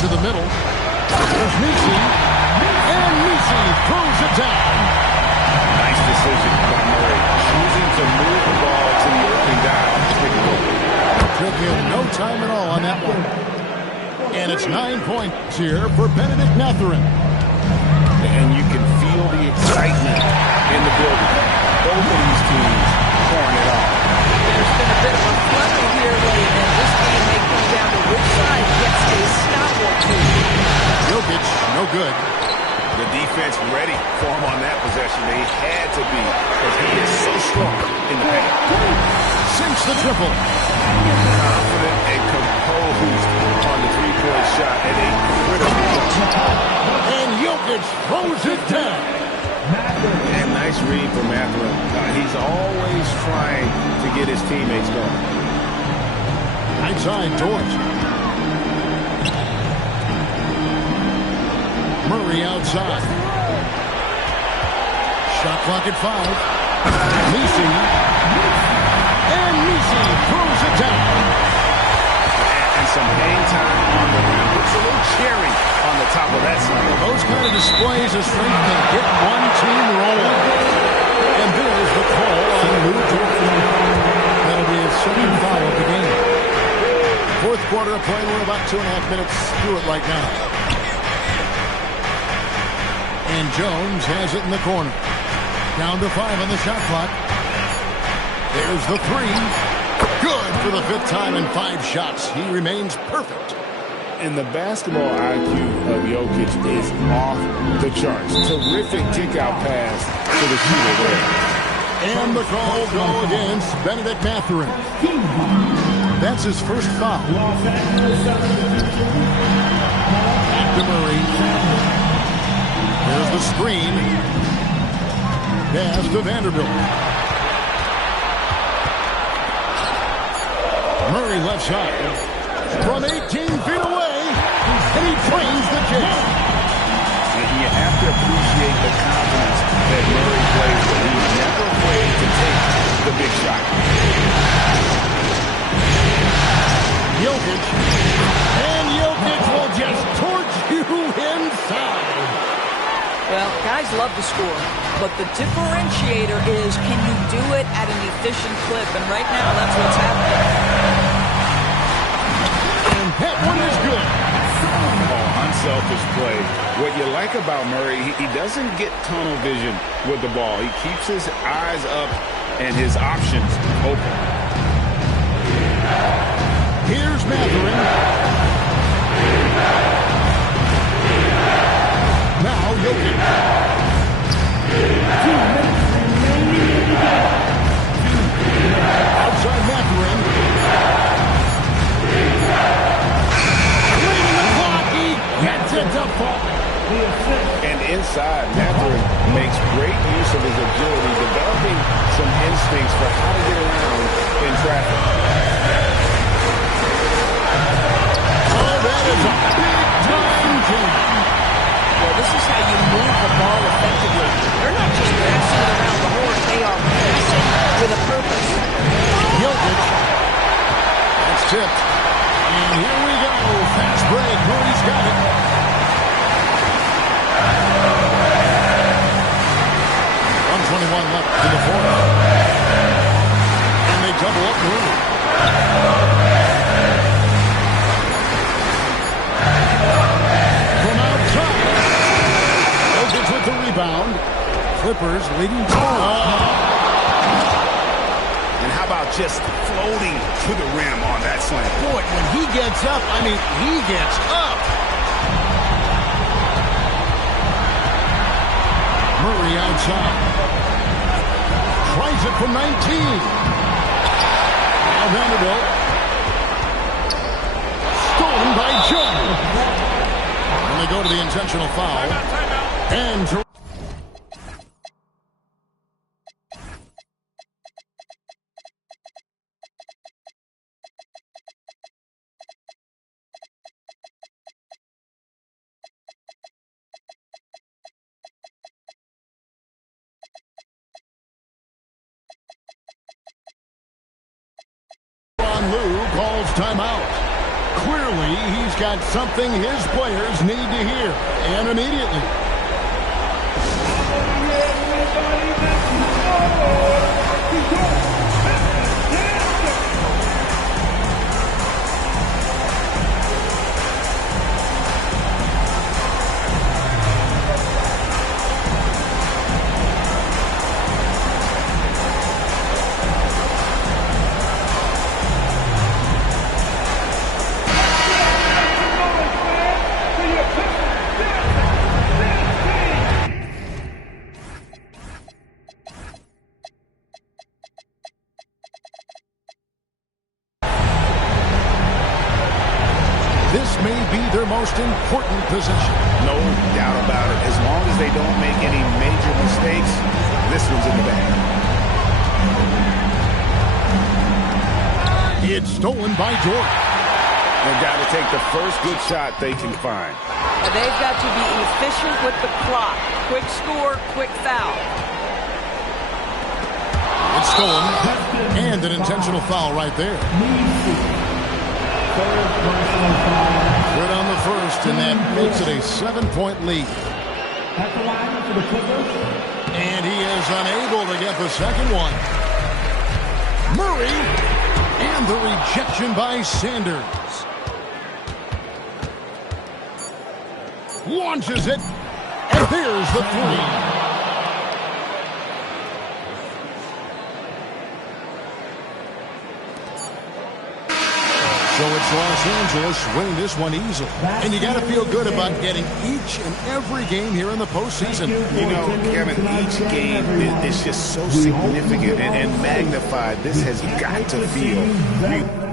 To the middle. There's Messi. And Messi throws it down. Nice decision by Murray. Choosing to move the ball to the opening dive. Took him no time at all on that one. And it's 9 points here for Benedict Mathurin. And you can feel the excitement in the building. Both of these teams pouring it on. There's been a bit of a flutter here late, and this game may come down to which side gets a stop or two. Jokic, no good. The defense ready for him on that possession. They had to be, because he is so strong in the paint. Sinks the triple. Confident and composed on the three-point shot at a critical point. And Jokic throws it down. And nice read from Mathurin. He's always trying to get his teammates going. Outside George. Murray outside. Shot clock at 5. Messi. And Messi throws it down. And some hang time on the rim. Puts a little cherry on the top of that slide. Those kind of displays of strength can get one team rolling. And there's the call on Lou Dort. That'll be his second foul of the game. Fourth quarter of play. We're about 2.5 minutes through it right now. And Jones has it in the corner. Down to 5 on the shot clock. There's the three. Good for the 5th time in 5 shots. He remains perfect. And the basketball IQ of Jokic is off the charts. Terrific kick-out pass to the shooter there. And the call will go against Benedict Mathurin. That's his first foul. Back to Murray. There's the screen. Pass to Vanderbilt. Murray left side. From 18 feet away. And he trains the kick. And you have to appreciate the confidence that Murray plays with. He's never afraid to take the big shot. Jokic. And Jokic will just torch you inside. Well, guys love to score, but the differentiator is, can you do it at an efficient clip? And right now, that's what's happening. And that one is good. Oh, unselfish play. What you like about Murray, he doesn't get tunnel vision with the ball. He keeps his eyes up and his options open. Here's Mathurin. Now Jokic. 2 minutes remaining in the game. Outside Mathurin. Leading the clock. He gets it to fall. And inside, Mathurin makes great use of his agility, developing some instincts for how to get around in traffic. Oh, that is a big-time jam. Well, this is how you move the ball effectively. They're not just passing it around the horn. They are passing with a purpose. Jokic. That's tipped. And here we go. Fast break. Murray's got it. 1:21 left in the fourth. And they double up Murray. From outside. Jokic with the rebound. Clippers leading 2. And how about just floating to the rim on that slam? Boy, when he gets up, I mean, he gets up. Murray outside. Tries it from 19. Now Vanderbilt. Stolen by Jones. And they go to the intentional foul. And to Lou calls timeout. Clearly, he's got something his players need to hear, and immediately. This may be their most important possession. No doubt about it. As long as they don't make any major mistakes, this one's in the bag. It's stolen by Jordan. They've got to take the first good shot they can find. They've got to be efficient with the clock. Quick score, quick foul. It's stolen. And an intentional foul right there. Good on the first, and that makes it a 7-point lead. And he is unable to get the second one. Murray, and the rejection by Sanders. launches it, and there's the three. So it's Los Angeles winning this one easily. And you got to feel good about getting each and every game here in the postseason. You know, Kevin, each game is just so significant and magnified. This has got to feel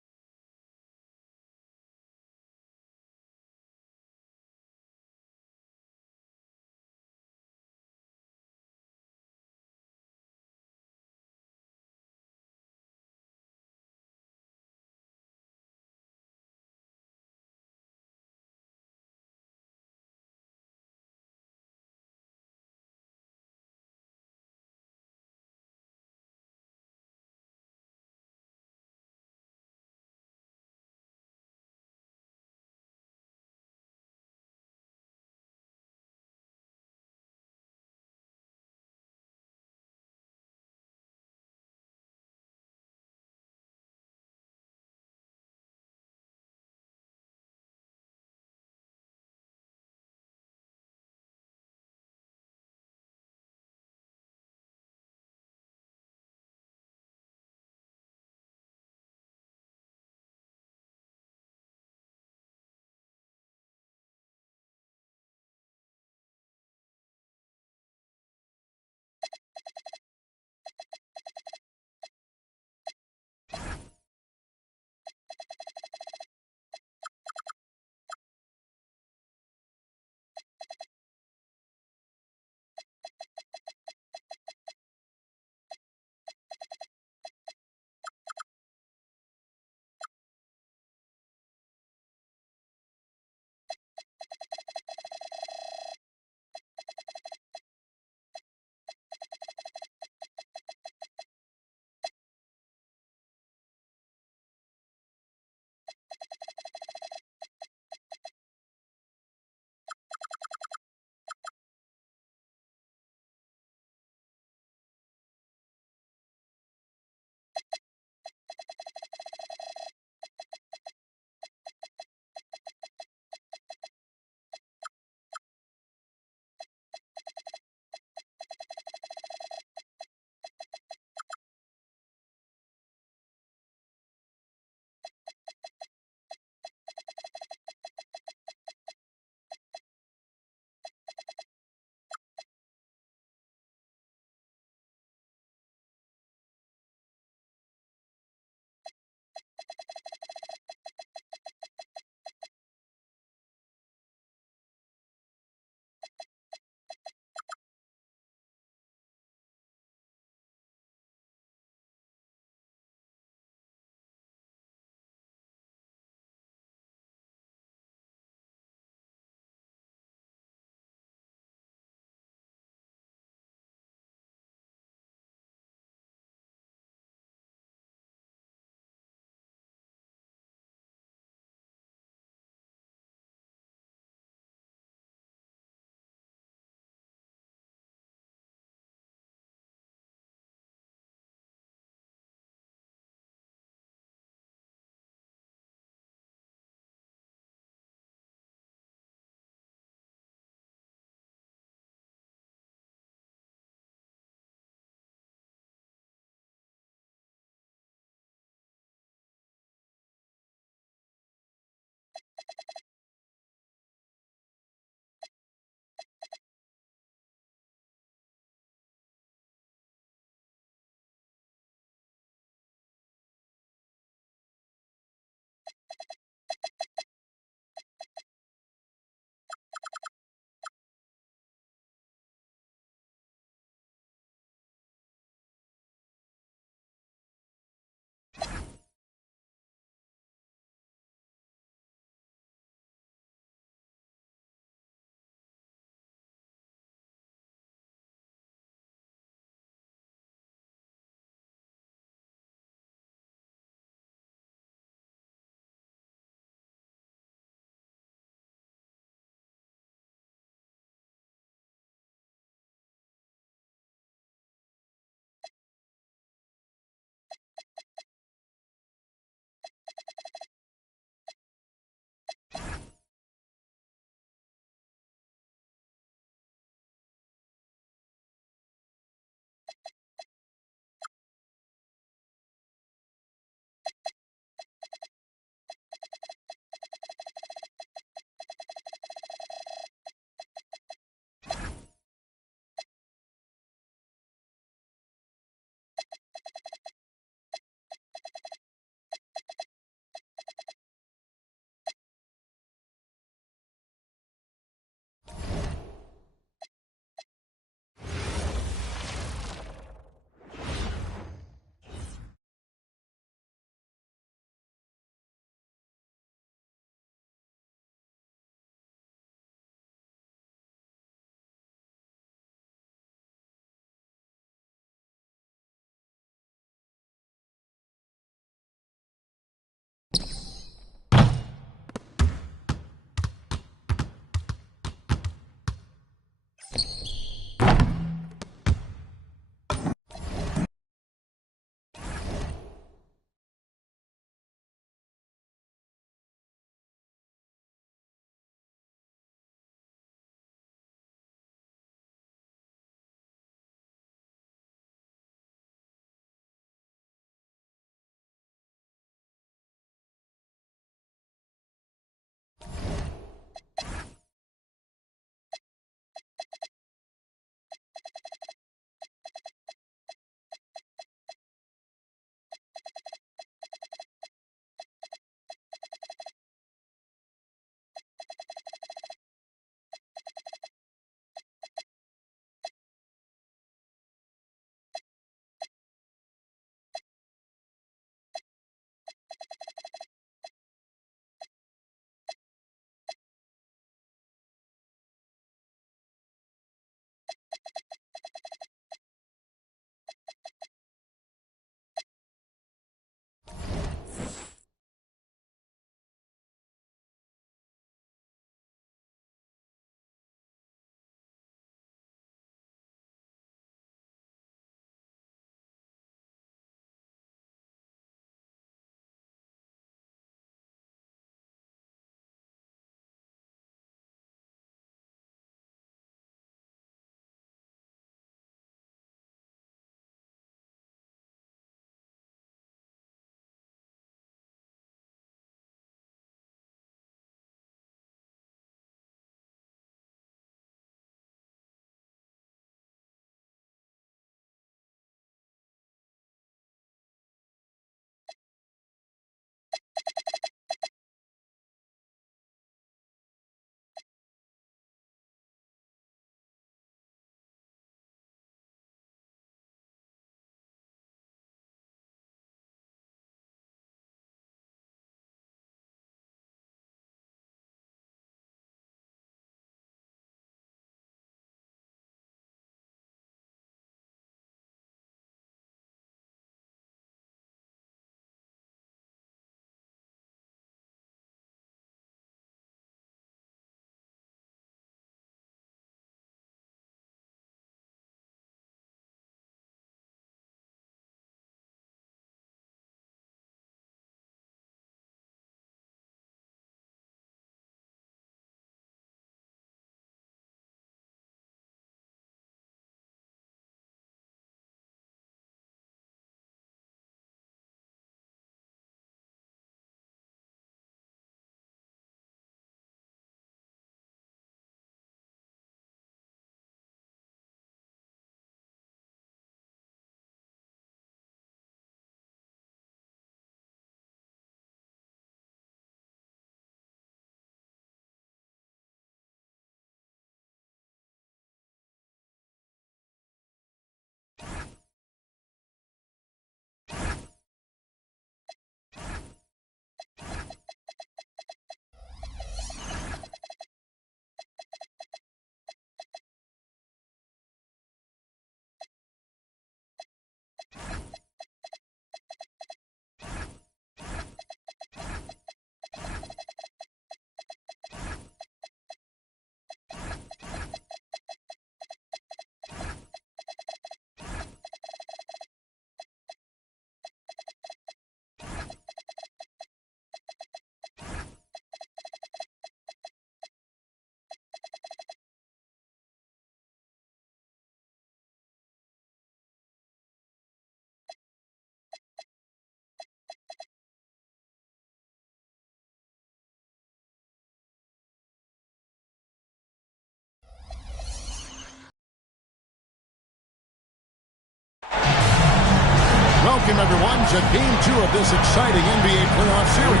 Welcome, everyone, to Game 2 of this exciting NBA playoff series.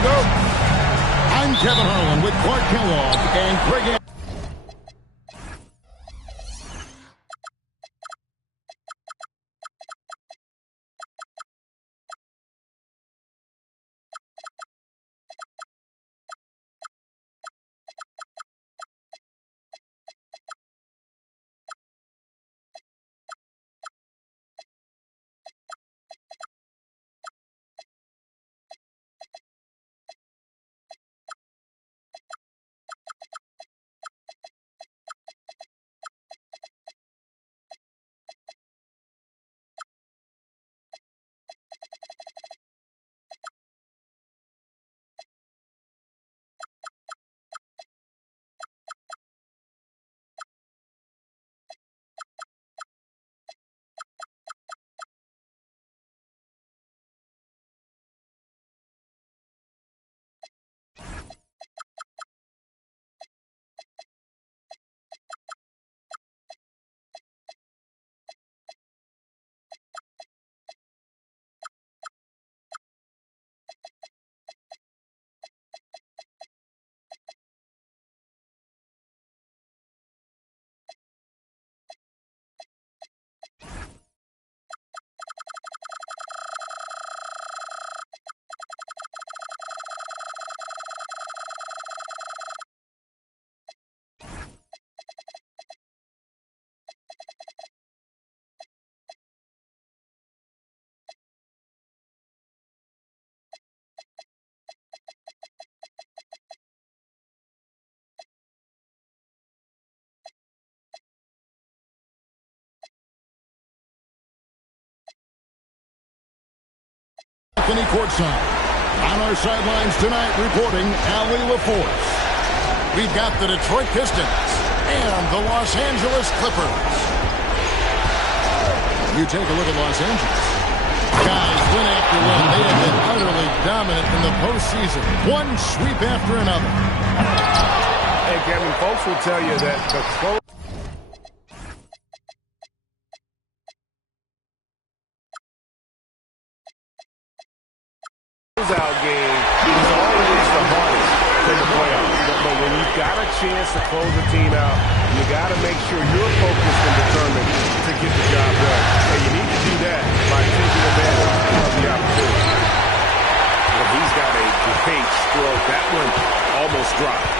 I'm Kevin Harlan with Clark Kellogg and Greg Anthony. Anthony courtside. On our sidelines tonight, reporting Allie LaForce. We've got the Detroit Pistons and the Los Angeles Clippers. You take a look at Los Angeles. Guys, win after win, they have been utterly dominant in the postseason. One sweep after another. Hey, Kevin, folks will tell you that the close out game is always the hardest in the playoffs. But when you've got a chance to close a team out, you got to make sure you're focused and determined to get the job done. And you need to do that by taking advantage of the opportunity. Well, he's got a great stroke. That one almost dropped.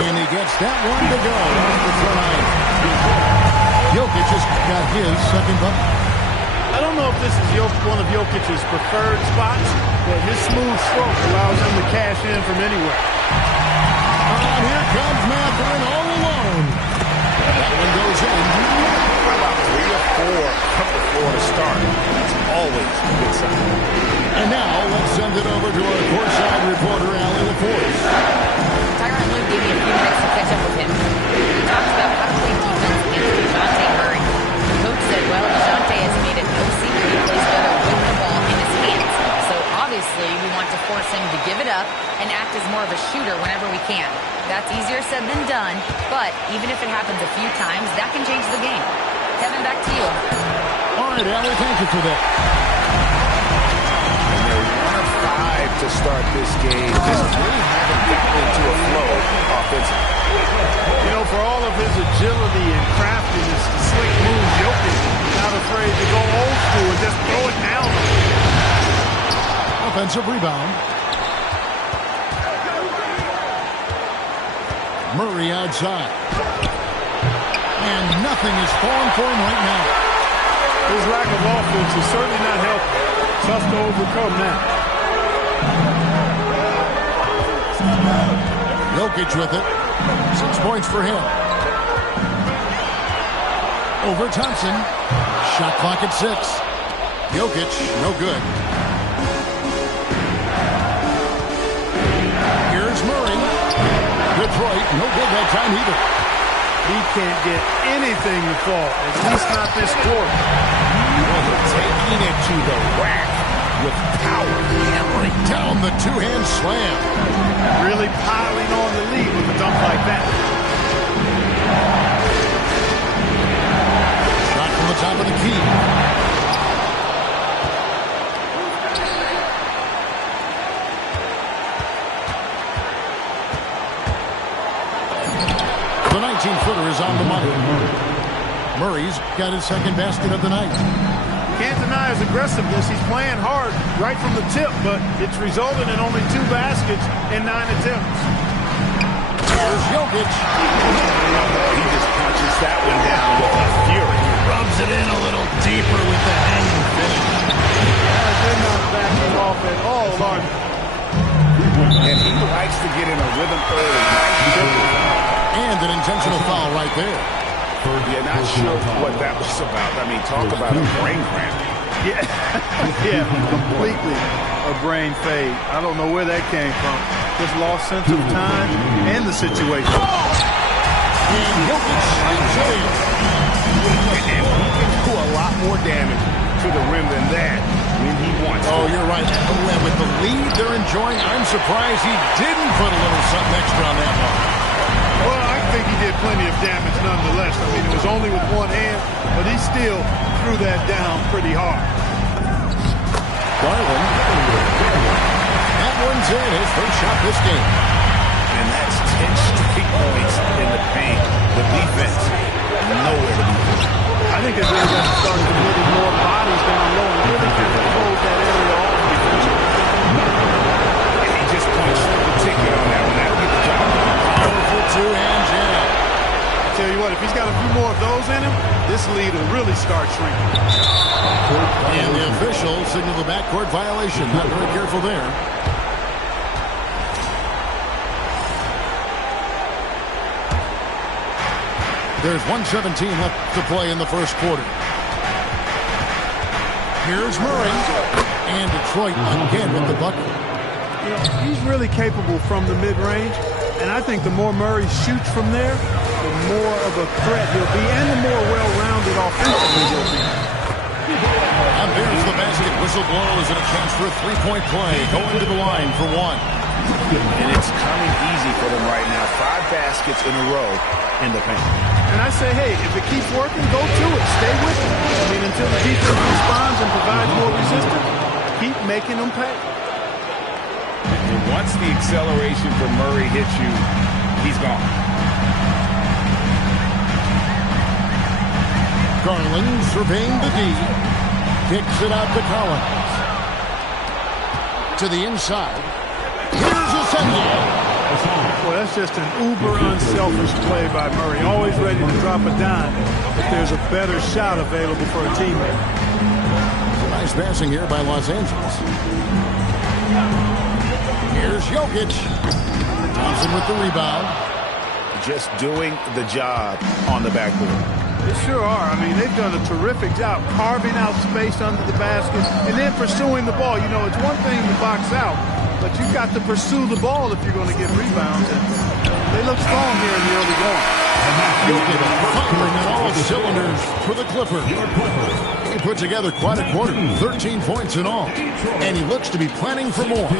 And he gets that one to go off the front line. Jokic just got his second bucket. I don't know if this is one of Jokic's preferred spots, but his smooth stroke allows him to cash in from anywhere. And here comes Mathurin all alone. That one goes in. How about 3 or 4 from the floor to start? That's always a good sign. And now let's send it over to our courtside reporter, Allie LaForce. Tyronn Lue gave me a few minutes to catch up with him. He talked about how to play defense against DeJounte Murray. The coach said, well, DeJounte has made it no secret he plays better with the ball in his hands. So obviously we want to force him to give it up and act as more of a shooter whenever we can. That's easier said than done, but even if it happens a few times, that can change the game. Kevin, back to you. All right, Allie, thank you for that. And they're 1 of 5 to start this game. Just really haven't gotten into a flow offensively. You know, for all of his agility and craftiness, the slick moves, Jokic not afraid to go old school and just throw it down. Offensive rebound. Murray outside. And nothing is falling for him right now. His lack of offense is certainly not helping. Tough to overcome that. Jokic with it. 6 points for him. Over Thompson. Shot clock at 6. Jokic, no good. Here's Murray. Detroit, no good that time either. He can't get anything to fall, at least not this quarter. Taking it to the rack with power. Hammering down the two-hand slam. Really piling on the lead with a dunk like that. for the key. The 19-footer is on the money. Murray's got his second basket of the night. Can't deny his aggressiveness. He's playing hard right from the tip, but it's resulted in only 2 baskets in 9 attempts. There's Jokic. He just punches that one down with a fury. Rubs it in a little deeper with the hanging finish. They're not backing off at all, Larkin. And he likes to get in a rhythm early. And an intentional foul right there. Yeah, not sure what that was about. I mean, talk about a brain cramp. Yeah, yeah, completely a brain fade. I don't know where that came from. Just lost sense of time and the situation. And Jokic slams it in. And he can do a lot more damage to the rim than that when he wants to. Oh, you're right. And with the lead they're enjoying, I'm surprised he didn't put a little something extra on that one. Well, I think he did plenty of damage nonetheless. I mean, it was only with one hand, but he still threw that down pretty hard. Garland. That one's in, his first shot this game. And that's 10 straight points in the paint. The defense, nowhere to be found. I think they're really got to start committing more bodies down low and really hold that area off. And he just punched the ticket on that one. That'll get the job done. Powerful two-hand jam. I tell you what, if he's got a few more of those in him, this lead will really start shrinking. And the official signaled the backcourt violation. Not very careful there. There's 1:17 left to play in the first quarter. Here's Murray. And Detroit again with the bucket. You know, he's really capable from the mid-range, and I think the more Murray shoots from there, the more of a threat he'll be, and the more well-rounded offensively he'll be. And there's the basket. Whistle blows and a chance for a three-point play. Going to the line for one. And it's coming easy for them right now. 5 baskets in a row in the paint. And I say, hey, if it keeps working, go to it. Stay with it. I mean, until the defense responds and provides more resistance, keep making them pay. And once the acceleration from Murray hits you, he's gone. Garland surveying the D. Kicks it out to Collins. To the inside. Here's Ascendio. Well, that's just an uber unselfish play by Murray. Always ready to drop a dime if there's a better shot available for a teammate. Nice passing here by Los Angeles. Here's Jokic. Thompson with the rebound. Just doing the job on the backboard. They sure are. I mean, they've done a terrific job carving out space under the basket and then pursuing the ball. You know, it's one thing to box out, but you've got to pursue the ball if you're going to get rebounds. And they look strong here in the early going. Jokic firing on all cylinders for the Clippers. He put together quite a quarter, 13 points in all. And he looks to be planning for more.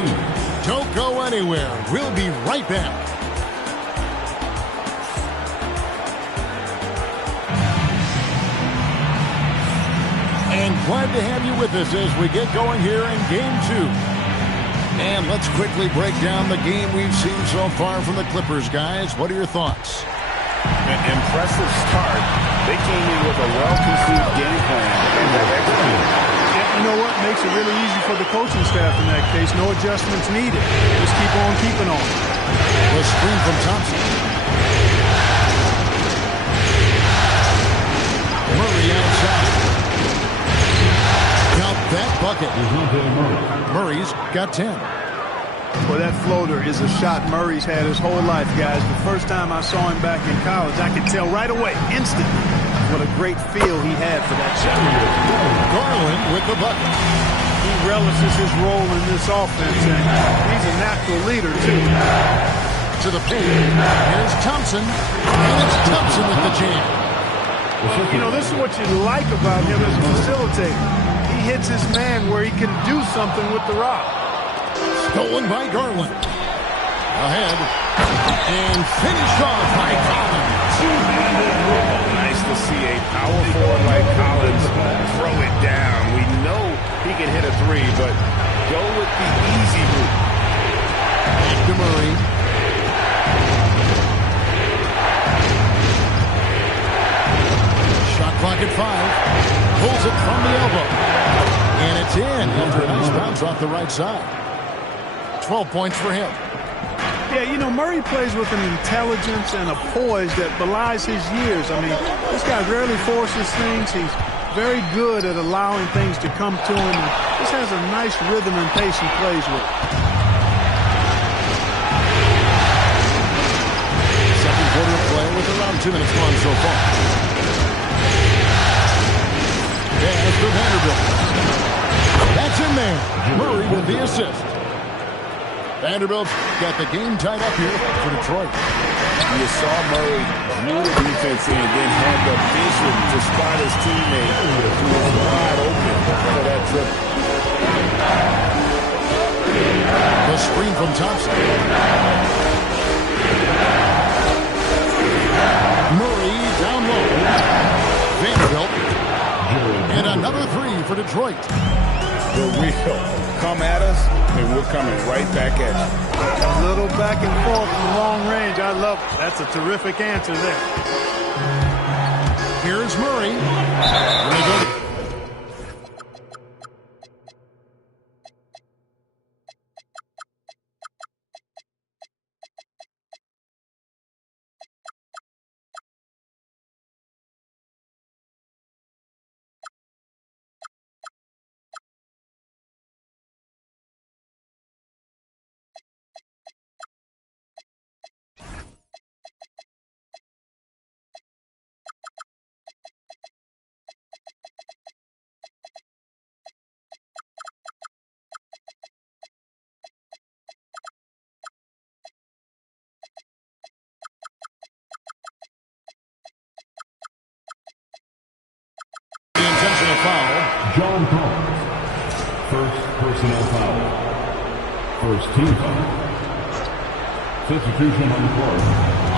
Don't go anywhere. We'll be right back. And glad to have you with us as we get going here in Game 2. And let's quickly break down the game we've seen so far from the Clippers, guys. What are your thoughts? An impressive start. They came in with a well-conceived game plan and have executed. You know what? Makes it really easy for the coaching staff in that case. No adjustments needed. Just keep on keeping on. The screen from Thompson. Murray outside. Count that bucket. Murray's got 10. Well, that floater is a shot Murray's had his whole life, guys. The first time I saw him back in college, I could tell right away, instantly, what a great feel he had for that shot. Garland with the bucket. He relishes his role in this offense, and he's a natural leader, too. To the paint. Here's Thompson. And it's Thompson with the jam. You know, this is what you like about him as a facilitator. He hits his man where he can do something with the rock. Stolen by Garland. Ahead. And finished off by Collins. Nice to see a power forward like Collins Fires it from the elbow. And it's in after a nice bounce off the right side. 12 points for him. Yeah, you know, Murray plays with an intelligence and a poise that belies his years. I mean, this guy rarely forces things. He's very good at allowing things to come to him. And just has a nice rhythm and pace he plays with. Second quarter of play with around 2 minutes gone so far. Pass for Vanderbilt. That's in there. Murray with the assist. Vanderbilt's got the game tied up here for Detroit. You saw Murray drew the defense in, then had the vision to spot his teammate who was wide open for that triple. The screen from Thompson. Murray down low. Vanderbilt. And another three for Detroit. The wheel. Come at us, and we're coming right back at you. A little back and forth from long range. I love it. That's a terrific answer there. Here's Murray. When he goes. Intentional foul. John Collins. First personal foul. First team foul. Substitution on the court.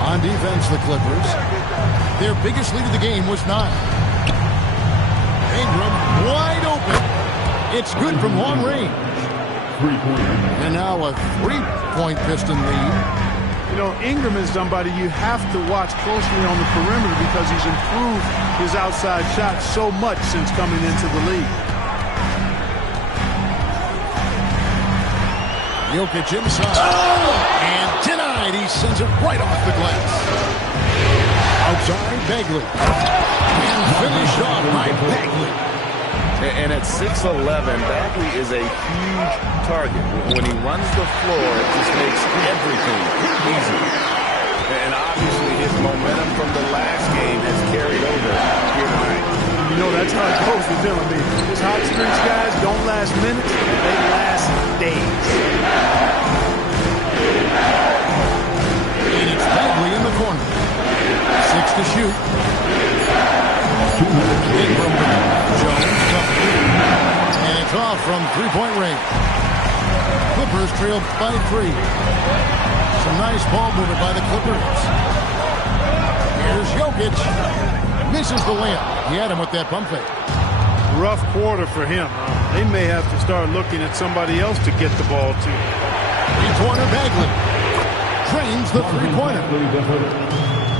On defense, the Clippers. Their biggest lead of the game was 9. Ingram wide open. It's good from long range. 3-point. And now a 3-point Piston lead. You know, Ingram is somebody you have to watch closely on the perimeter because he's improved his outside shot so much since coming into the league. Jokic inside. And denied. He sends it right off the glass. Outside, Bagley. And finished off by Bagley. And at 6'11", Bagley is a huge target. When he runs the floor, it just makes everything easy. And obviously his momentum from the last game has carried over here tonight. You know, that's how it goes with him. I mean, his hot streaks guys don't last minutes, they last days. And it's Bagley in the corner. 6 to shoot. Ingram, Jones, and it's off from 3-point range. Clippers trailed by 3. Some nice ball movement by the Clippers. Here's Jokic. Misses the layup. He had him with that pump fake. Rough quarter for him. They may have to start looking at somebody else to get the ball to. Three-pointer Bagley. Drains the three-pointer.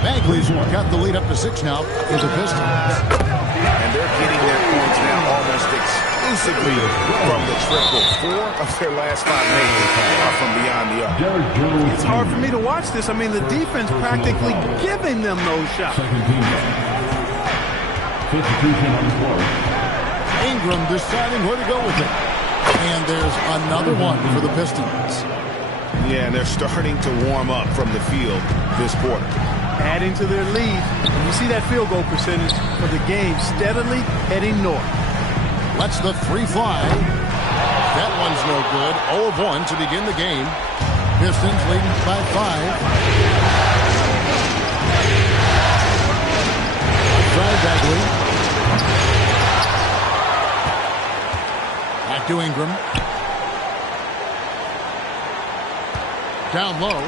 Bagley's got the lead up to 6 now for the Pistons. And they're getting their points now almost exclusively from the triple. 4 of their last 5 makes are from beyond the arc. It's hard for me to watch this. I mean, the defense practically giving them those shots. Substitution on the court. Ingram deciding where to go with it. And there's another one for the Pistons. Yeah, and they're starting to warm up from the field this quarter. Adding to their lead. You see that field goal percentage for the game steadily heading north. Lets the 3 fly. That one's no good. 0 of 1 to begin the game. Pistons leading by 5. Outside Bagley. Back to Ingram. Down low.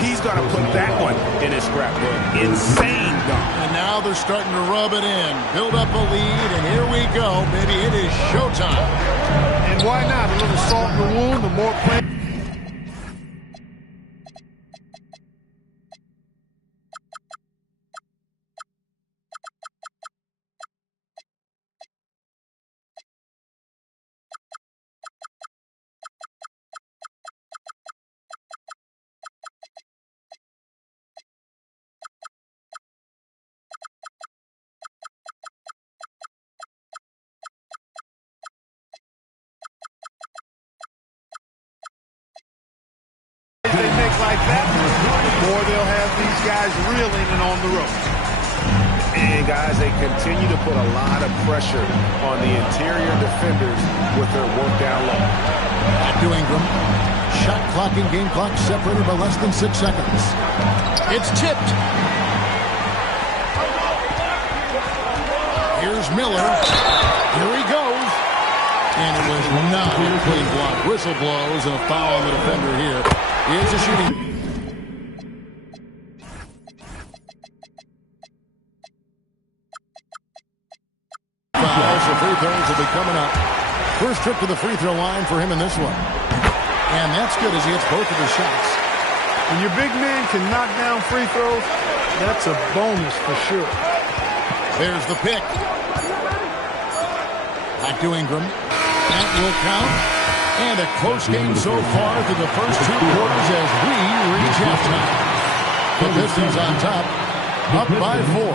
He's going to put that one in his scrapbook. Insane dunk. And now they're starting to rub it in. Build up a lead, and here we go, baby. It is showtime. And why not? A little salt in the wound, the more play. They make like that, the more they'll have these guys reeling and on the ropes. And guys, they continue to put a lot of pressure on the interior defenders with their work down low. Back to Ingram. Shot clock and game clock separated by less than 6 seconds. It's tipped. Here's Miller. Here he goes. And it was not a clean block. Whistle blows and a foul on the defender here. Here's a shooting. Fouls, the free throws will be coming up. First trip to the free throw line for him in this one. And that's good as he hits both of his shots. When your big man can knock down free throws, that's a bonus for sure. There's the pick. Back to Ingram. That will count. And a close game so far through the first 2 quarters as we reach halftime. The Pistons on top, up by 4.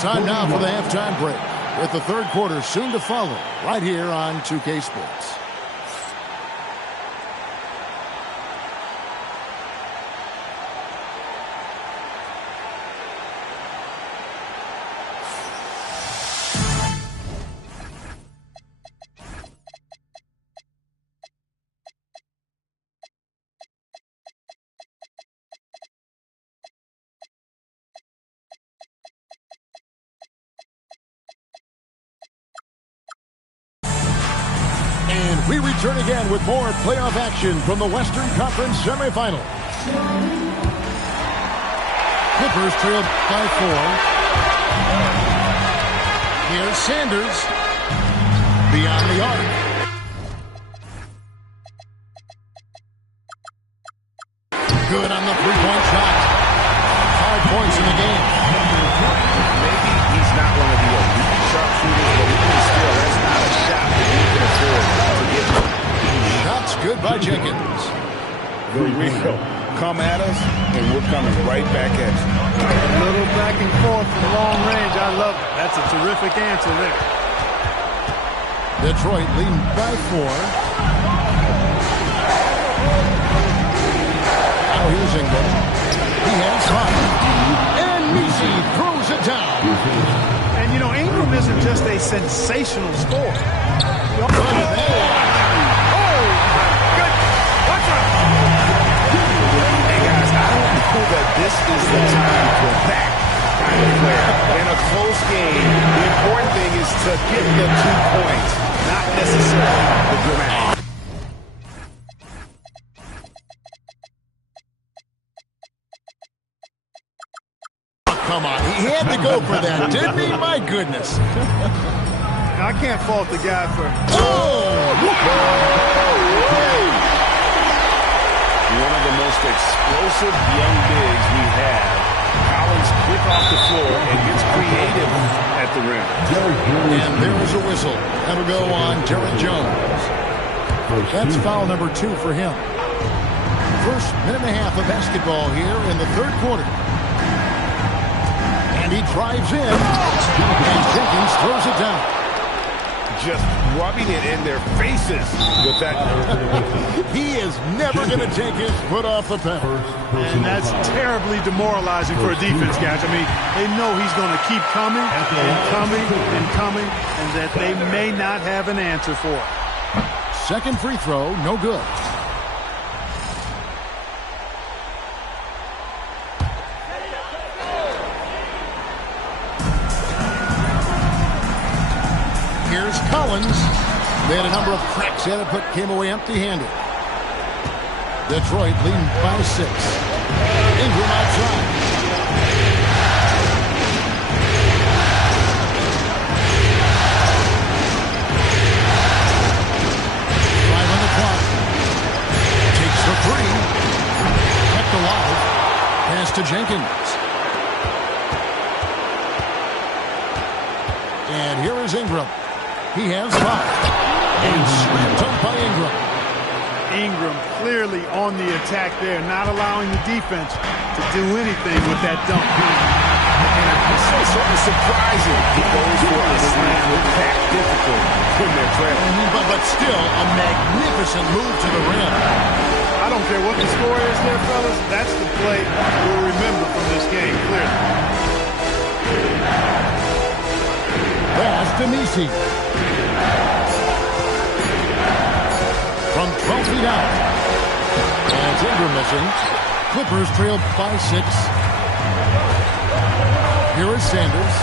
Time now for the halftime break, with the third quarter soon to follow, right here on 2K Sports. We return again with more playoff action from the Western Conference semifinals. Clippers trailed by 4. Here's Sanders. Beyond the arc. Good on the three-point shot. 5 points in the game. Maybe he's not one of the elite sharpshooters, but even still, that's not a shot that you can afford to get. Shots good by Jenkins. Here we go. Come at us, and we're coming right back at you. A little back and forth from long range. I love it. That's a terrific answer there. Detroit leading by 4. Now here's Ingram. He has 5. And Messi throws it down. And, you know, Ingram isn't just a sensational scorer. That this is the time for that kind of player. In a close game, the important thing is to get the 2 points, not necessarily the dramatic. Oh, come on, he had to go for that, didn't he? My goodness. I can't fault the guy for... One of the most explosive young bigs we have. Collins quick off the floor and gets creative at the rim. And there was a whistle. That'll go on Derrick Jones. That's foul number 2 for him. First minute and a half of basketball here in the third quarter. And he drives in. And Jenkins throws it down. Just rubbing it in their faces with that. He is never going to take his foot off the pedal. And that's terribly demoralizing for a defense, guys. I mean, they know he's going to keep coming and coming and coming, and that they may not have an answer for it. Second free throw, no good. Here's Collins. They had a number of cracks at it, but came away empty-handed. Detroit leading by 6. Ingram outside. And here is Ingram. He has 5. And slammed up by Ingram. Ingram clearly on the attack there, not allowing the defense to do anything with that dunk. It's sort of surprising he goes for a slam that difficult when they're trailing. But still, a magnificent move to the rim. I don't care what the score is there, fellas. That's the play we'll remember from this game, clearly. Pass to Messi. From 12 feet out. And it's Ingram missing. Clippers trail by 6. Here is Sanders.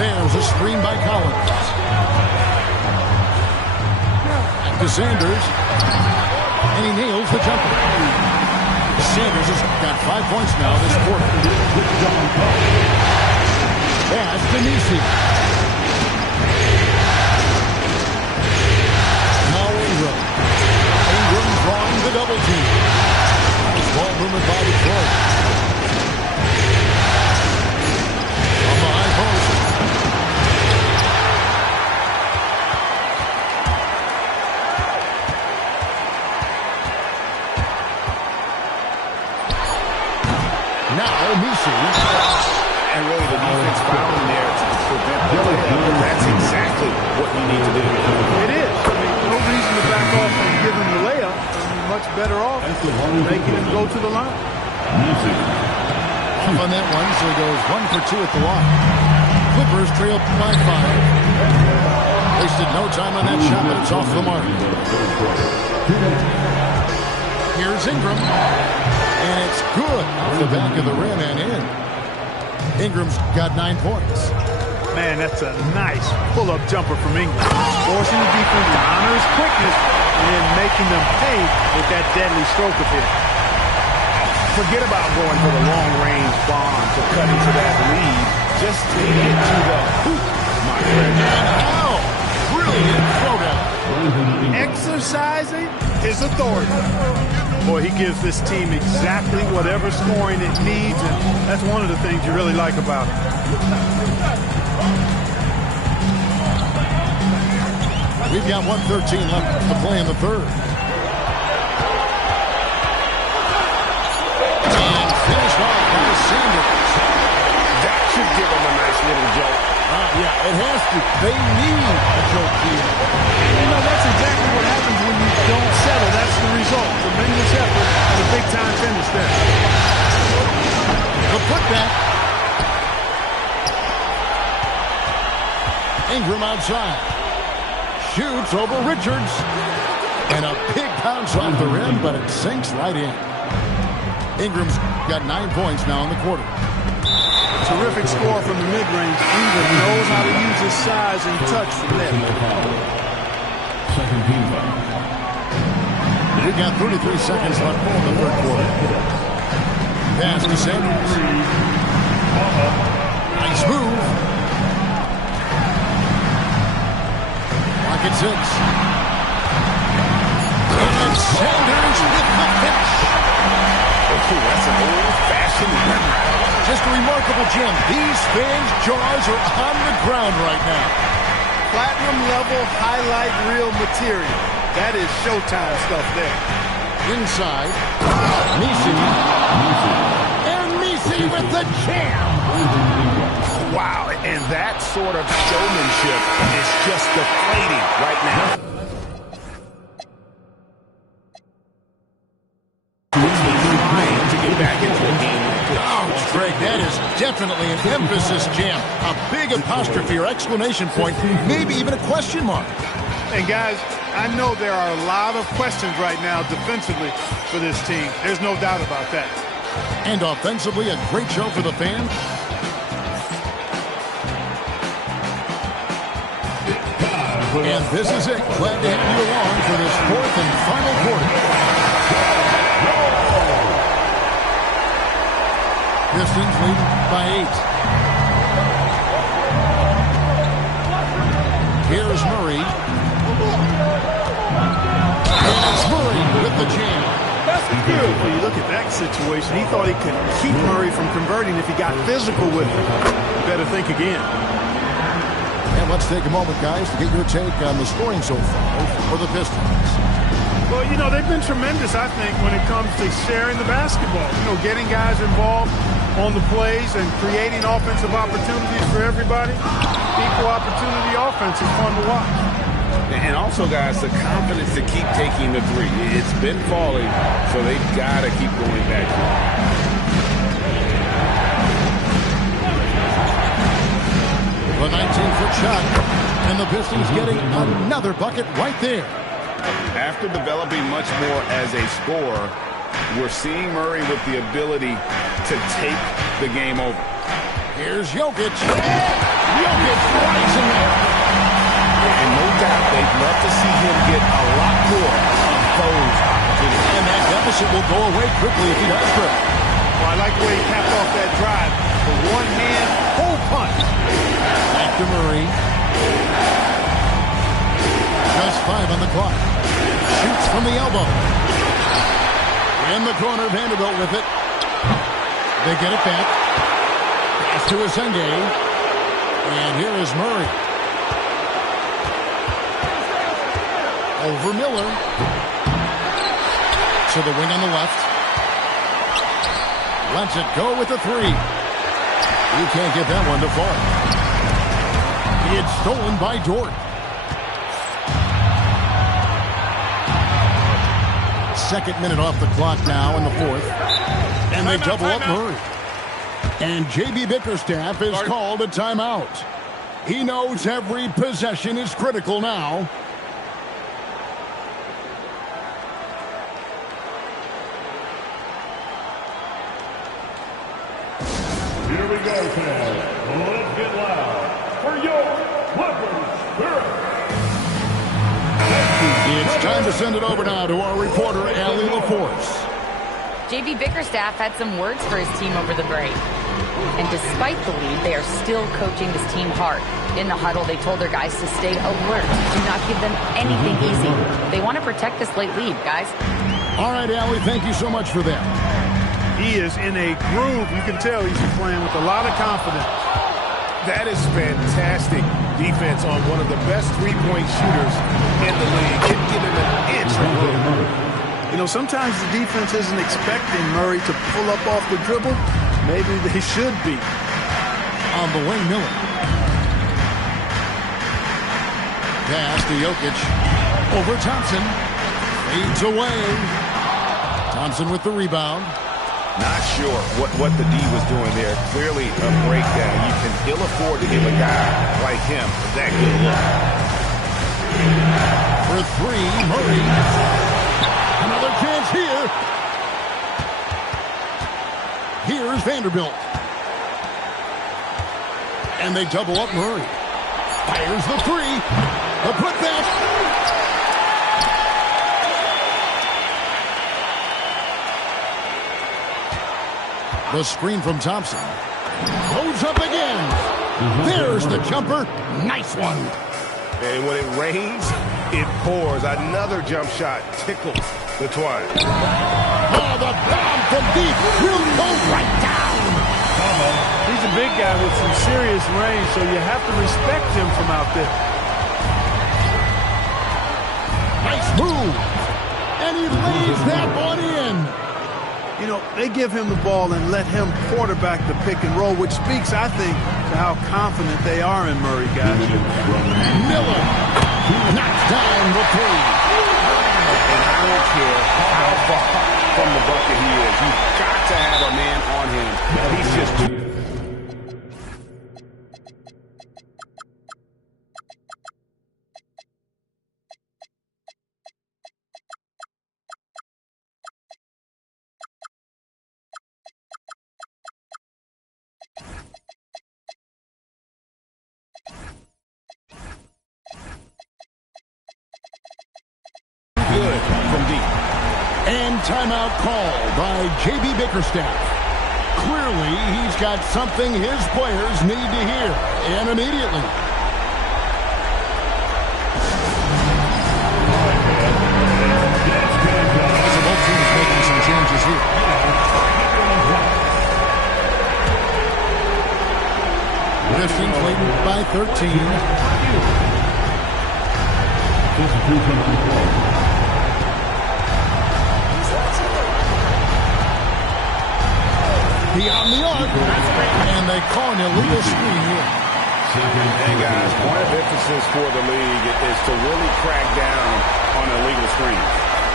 There's a screen by Collins. Back to Sanders. And he nails the jumper. Sanders has got 5 points now this quarter. Pass to Messi. Now Ingram. Ingram drawing the double team. Nice ball movement by Detroit. On the high post. Now Messi. And really the defense fouling there to prevent the layup. That's exactly what you need to do. It is. I mean, no reason to back off and give him the layup. You're much better off making him go to the line. Off on that one, so he goes 1 for 2 at the line. Clippers trail by 5. Wasted no time on that shot, but it's off the mark. Here's Ingram. And it's good off the back of the rim and in. Ingram's got 9 points. Man, that's a nice pull-up jumper from Ingram. Forcing the defense to honor his quickness and then making them pay with that deadly stroke of his. Forget about going for the long-range bomb to cut into that lead. Just take it to the hoop, my friend. Oh, brilliant throwdown. Exercising his authority. Boy, he gives this team exactly whatever scoring it needs, and that's one of the things you really like about him. We've got 1:13 left to play in the third. And finished off by Sanders. That should give them a nice little jolt. Yeah, it has to. They need a jolt here. You know, that's exactly what happens when you don't settle. That's the result. Tremendous effort and a big-time finish there. The putback. Ingram outside. Shoots over Richards. And a big bounce off the rim, but it sinks right in. Ingram's got 9 points now in the quarter. Terrific score from the mid-range. Ingram knows how to use his size and touch from there. Second team foul. We've got 33 seconds left in the third quarter. Pass to Sanders. Nice move. Lock at 6. And Sanders with the finish. Oh, that's an old-fashioned rim. Just a remarkable gem. These fans' jaws are on the ground right now. Platinum-level highlight reel material. That is Showtime stuff there. Inside. Messi. And Messi with the jam. Wow, and that sort of showmanship is just deflating right now. Trying to get back into the game. Oh, Greg, that is definitely an emphasis jam. A big apostrophe or exclamation point, maybe even a question mark. And guys, I know there are a lot of questions right now defensively for this team. There's no doubt about that. And offensively, a great show for the fans. And this is it. Glad to have you along for this fourth and final quarter. Pistons leading by 8. Here's Murray. And it's Murray with the jam. Good. Well, you look at that situation, he thought he could keep Murray from converting if he got physical with him. You better think again. And let's take a moment, guys, to get your take on the scoring so far for the Pistons. Well, you know, they've been tremendous, I think, when it comes to sharing the basketball. You know, getting guys involved on the plays and creating offensive opportunities for everybody. Equal opportunity offense is fun to watch. And also, guys, the confidence to keep taking the three. It's been falling, so they've got to keep going back to it. The 19-foot shot, and the Pistons getting another bucket right there. After developing much more as a scorer, we're seeing Murray with the ability to take the game over. Here's Jokic. Jokic rising up. And no doubt they'd love to see him get a lot more of those opportunities. And that deficit will go away quickly if he does good. Well, I like the way he capped off that drive. The one-hand hole punch. Back to Murray. Just 5 on the clock. Shoots from the elbow. In the corner, Vanderbilt with it. They get it back. Pass to Asenge. And here is Murray. Over Miller. To the wing on the left. Lets it go with the three. You can't get that one to fall. It's stolen by Dort. Second minute off the clock now in the fourth. And they double up Murray. And J.B. Bickerstaff is called a timeout. He knows every possession is critical now. Here we go, fans. Let's get loud for your Clippers Spirit. It's time to send it over now to our reporter, Allie LaForce. J.B. Bickerstaff had some words for his team over the break. And despite the lead, they are still coaching this team hard. In the huddle, they told their guys to stay alert. Do not give them anything easy. They want to protect this late lead, guys. All right, Allie, thank you so much for that. He is in a groove. You can tell he's playing with a lot of confidence. That is fantastic defense on one of the best three-point shooters in the league. Didn't give him an inch of room. You know, sometimes the defense isn't expecting Murray to pull up off the dribble. Maybe they should be. On the wing, Miller. Pass to Jokic. Over Thompson. Fades away. Thompson with the rebound. Not sure what the D was doing there. Clearly a breakdown. You can ill afford to give a guy like him that good look. For three, Murray. Another chance here. Here's Vanderbilt. And they double up Murray. Fires the three. The putback. The screen from Thompson. Goes up again. There's the jumper. Nice one. And when it rains, it pours. Another jump shot tickles the twine. Oh, the bomb from deep will go right down. He's a big guy with some serious range, so you have to respect him from out there. Nice move. And he lays that one in. You know, they give him the ball and let him quarterback the pick and roll, which speaks, I think, to how confident they are in Murray, guys. Miller knocks down the three. And I don't care how far from the bucket he is. You've got to have a man on him. He's just... good from deep. And timeout called by J.B. Bickerstaff. Clearly, he's got something his players need to hear, and immediately. Both teams making by 13. Beyond the arc. And they call an illegal screen here. And guys, point of emphasis for the league is to really crack down on illegal screens.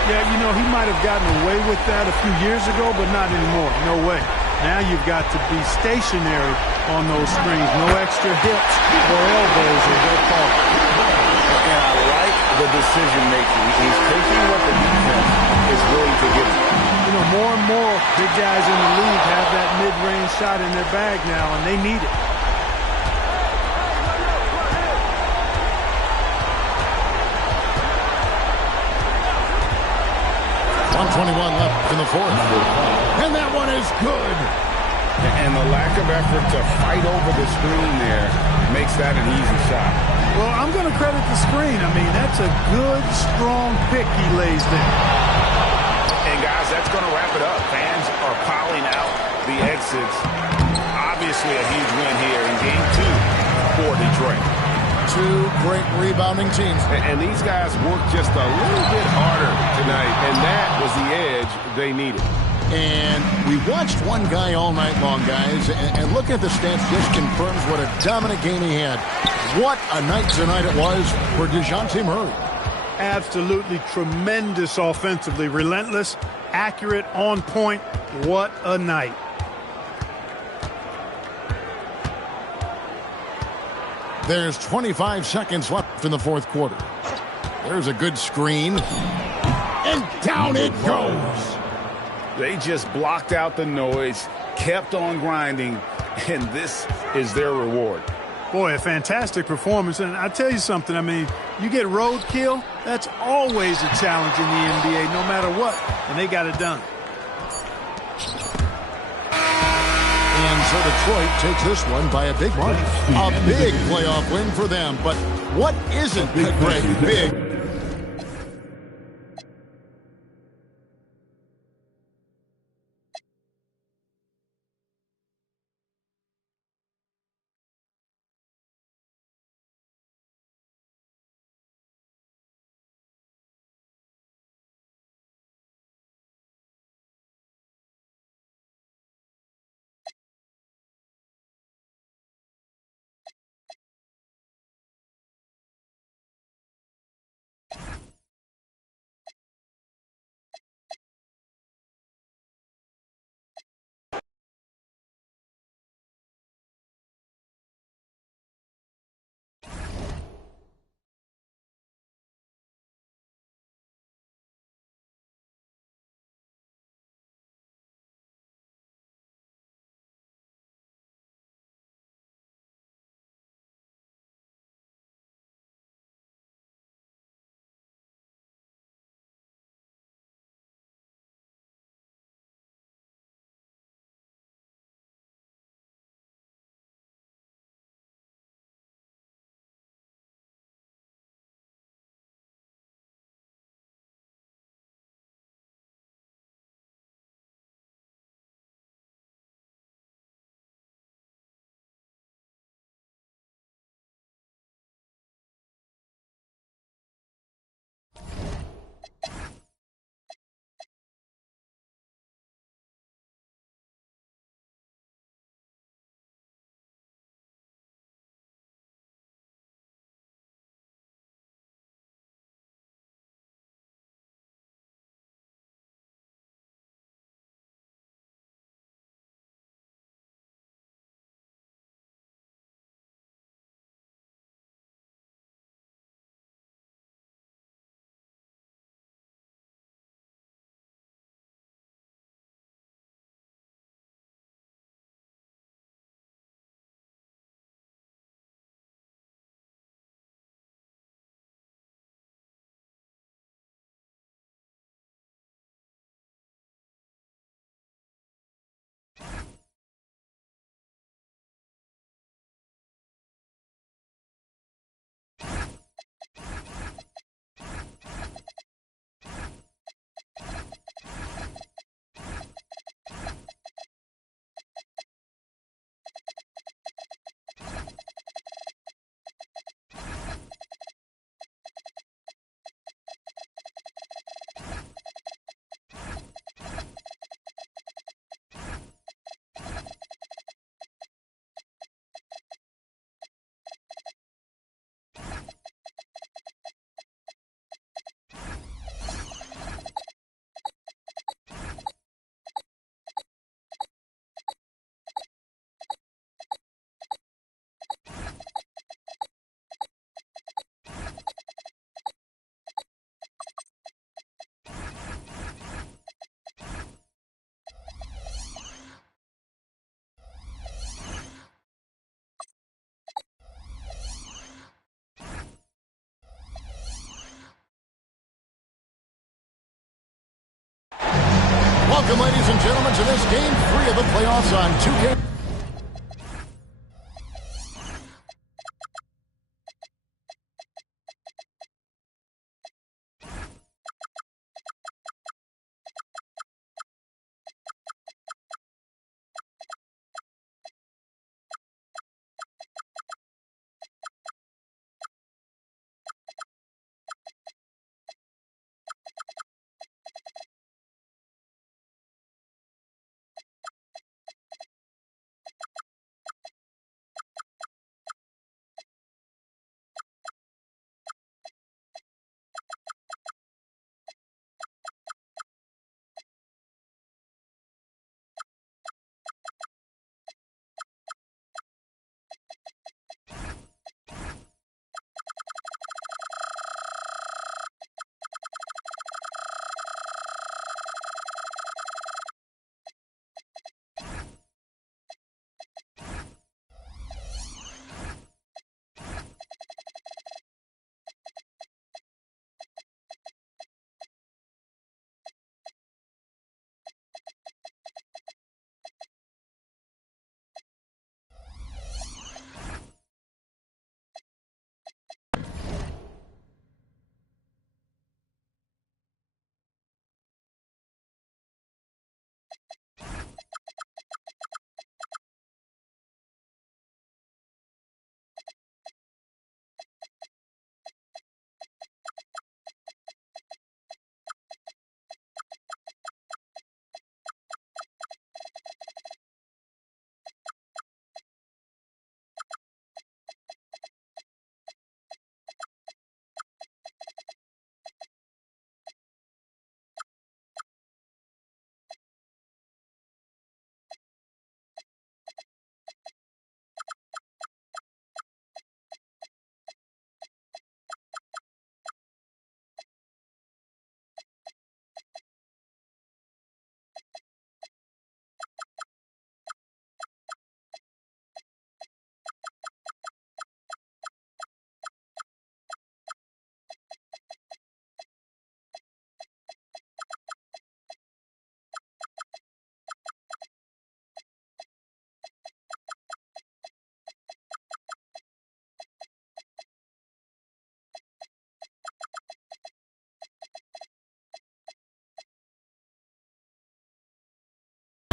Yeah, you know, he might have gotten away with that a few years ago, but not anymore. No way. Now you've got to be stationary on those screens. No extra hips or elbows or they'll call it. And I like the decision-making. He's taking what the defense is willing to give him. You know, more and more big guys in the league have that mid-range shot in their bag now, and they need it. .121 left in the fourth. And that one is good. And the lack of effort to fight over the screen there makes that an easy shot. Well, I'm going to credit the screen. I mean, that's a good, strong pick he lays there. And, guys, that's going to wrap it up. Fans are piling out the exits. Obviously a huge win here in Game 2 for Detroit. Two great rebounding teams. And these guys worked just a little bit harder tonight, and that was the edge they needed. And we watched one guy all night long, guys, and look at the stats just confirms what a dominant game he had. What a night tonight it was for DeJounte Murray. Absolutely tremendous offensively. Relentless, accurate, on point. What a night. There's 25 seconds left in the fourth quarter. There's a good screen. And down it goes. They just blocked out the noise, kept on grinding, and this is their reward. Boy, a fantastic performance. And I'll tell you something, I mean, you get roadkill, that's always a challenge in the NBA, no matter what. And they got it done. And so Detroit takes this one by a big margin. A big playoff win for them. But what isn't a great big Welcome, ladies and gentlemen, to this Game 3 of the playoffs on 2K.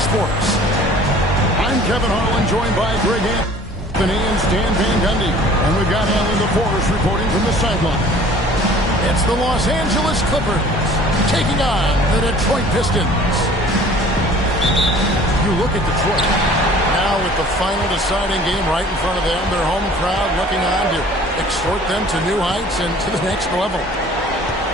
Sports. I'm Kevin Harlan, joined by Greg Anthony and Stan Van Gundy. And we've got Alan LaForce reporting from the sideline. It's the Los Angeles Clippers taking on the Detroit Pistons. You look at Detroit. Now with the final deciding game right in front of them, their home crowd looking on to exhort them to new heights and to the next level.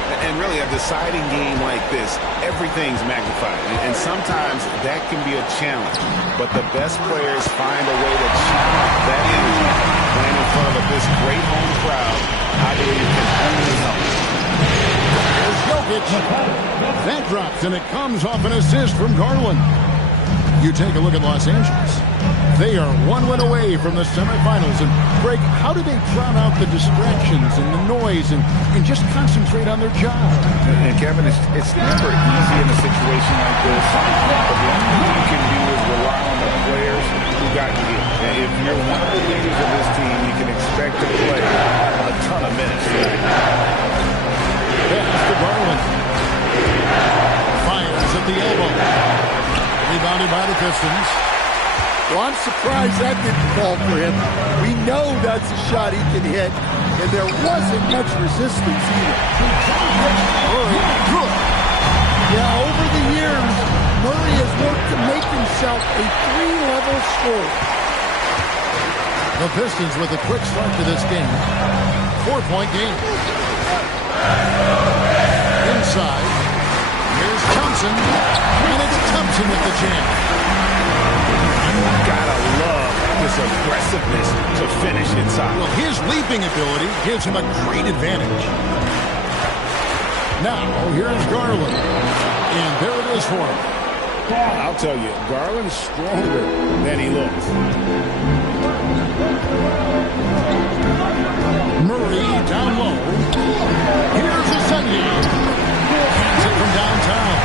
And really, a deciding game like this, everything's magnified. And sometimes that can be a challenge. But the best players find a way to channel that energy. Playing in front of this great home crowd, I believe can only help. There's Jokic. That drops, and it comes off an assist from Garland. You take a look at Los Angeles. They are one win away from the semifinals. And, Greg, how do they drown out the distractions and the noise and just concentrate on their job? And Kevin, it's never easy in a situation like this. But the only thing you can do is rely on the players who got you here. And if you're one of the leaders of this team, you can expect to play a ton of minutes. Pass to Garland. Fires at the elbow. Rebounded by the Pistons. Well, I'm surprised that didn't fall for him. We know that's a shot he can hit, and there wasn't much resistance either. Murray, good. Yeah, over the years, Murray has worked to make himself a three-level scorer. The Pistons with a quick start to this game. 4-point game. Inside. Here's Thompson. And it's Thompson with the jam. Gotta love this aggressiveness to finish inside. Well, his leaping ability gives him a great advantage. Now, here's Garland. And there it is for him. I'll tell you, Garland's stronger than he looks. Murray down low. Here's a Sunday. Hands it from downtown.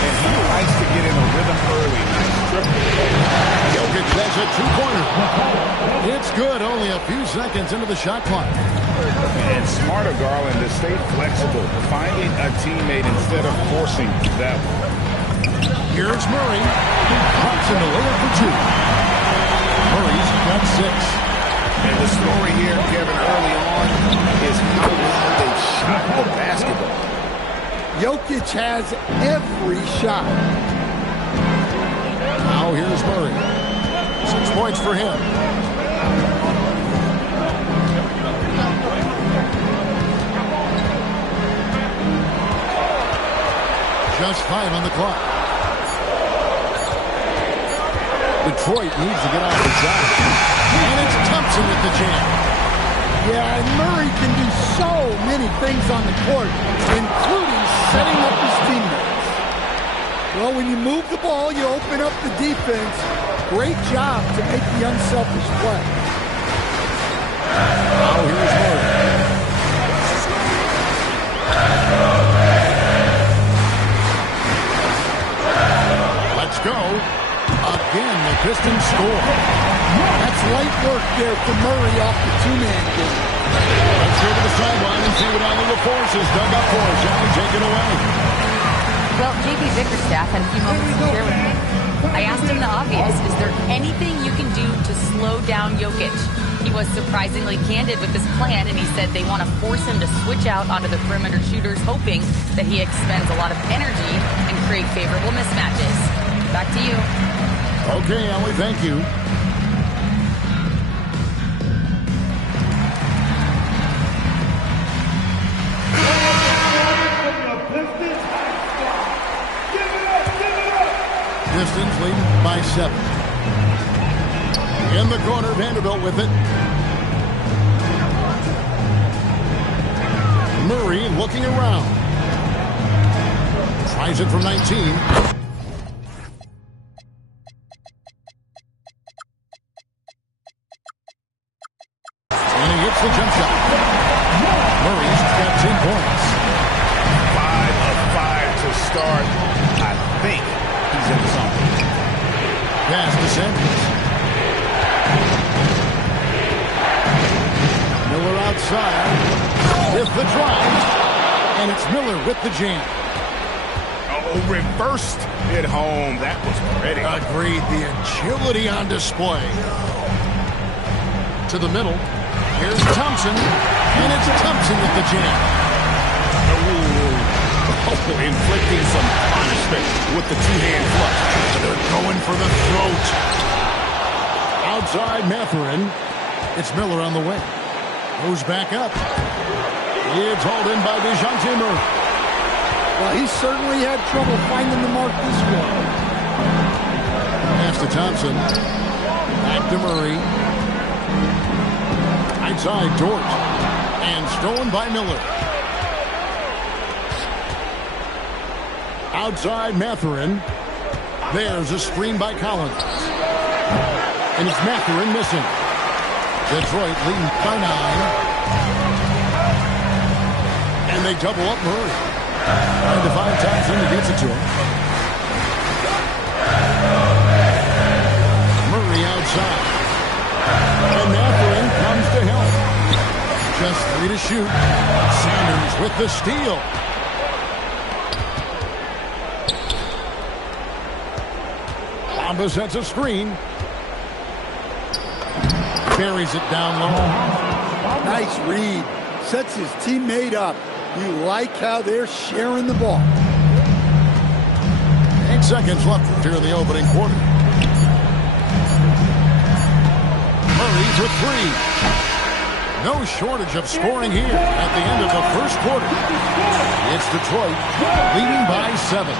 And he early. Nice triple. Jokic has a two-pointer. It's good, only a few seconds into the shot clock. And smarter, Garland, to stay flexible, finding a teammate instead of forcing that one. Here's Murray. Pops in the layup for two. Murray's got 6. And the story here, Kevin, early on is how well they've shot the basketball. Jokic has every shot. Now here's Murray. 6 points for him. Just 5 on the clock. Detroit needs to get off the shot. And it's Thompson with the jam. Yeah, and Murray can do so many things on the court, including setting up his teammates. Well, when you move the ball, you open up the defense. Great job to make the unselfish play. Now here's Murray. Let's go. Again, the Pistons score. That's light work there for Murray off the two-man game. Let's go to the sideline and see what Allie LaForce has dug up for us. Allie, take it away. Well, JB Bickerstaff had a few moments to share with me. I asked him the obvious. Is there anything you can do to slow down Jokic? He was surprisingly candid with this plan, and he said they want to force him to switch out onto the perimeter shooters, hoping that he expends a lot of energy and create favorable mismatches. Back to you. Okay, Allie, thank you. Pistons leading by 7. In the corner, Vanderbilt with it. Murray looking around. Tries it from 19. And he hits the jump shot. Murray's got 10 points. 5 of 5 to start. I think he's in the zone. Pass to Sanders. Miller outside with the drive. And it's Miller with the jam. Oh, reversed it home. That was pretty. Agreed. The agility on display. To the middle. Here's Thompson. And it's Thompson with the jam. Oh, inflicting some punishment with the two-hand flush. They're going for the throat. Outside Mathurin. It's Miller on the way. Goes back up. It's hauled in by DeJounte Murray. Well, he certainly had trouble finding the mark this one. Pass to Thompson. Back to Murray. Outside Dort. And stolen by Miller. Outside Mathurin. There's a screen by Collins. And it's Mathurin missing. Detroit leading by 9. And they double up Murray. Trying to find Thompson who gets it to him. Murray outside. And Mathurin comes to help. Just 3 to shoot. Sanders with the steal. Bamba sets a screen. Buries it down low. Nice read. Sets his teammate up. You like how they're sharing the ball. 8 seconds left here in the opening quarter. Murray for 3. No shortage of scoring here at the end of the first quarter. It's Detroit leading by 7.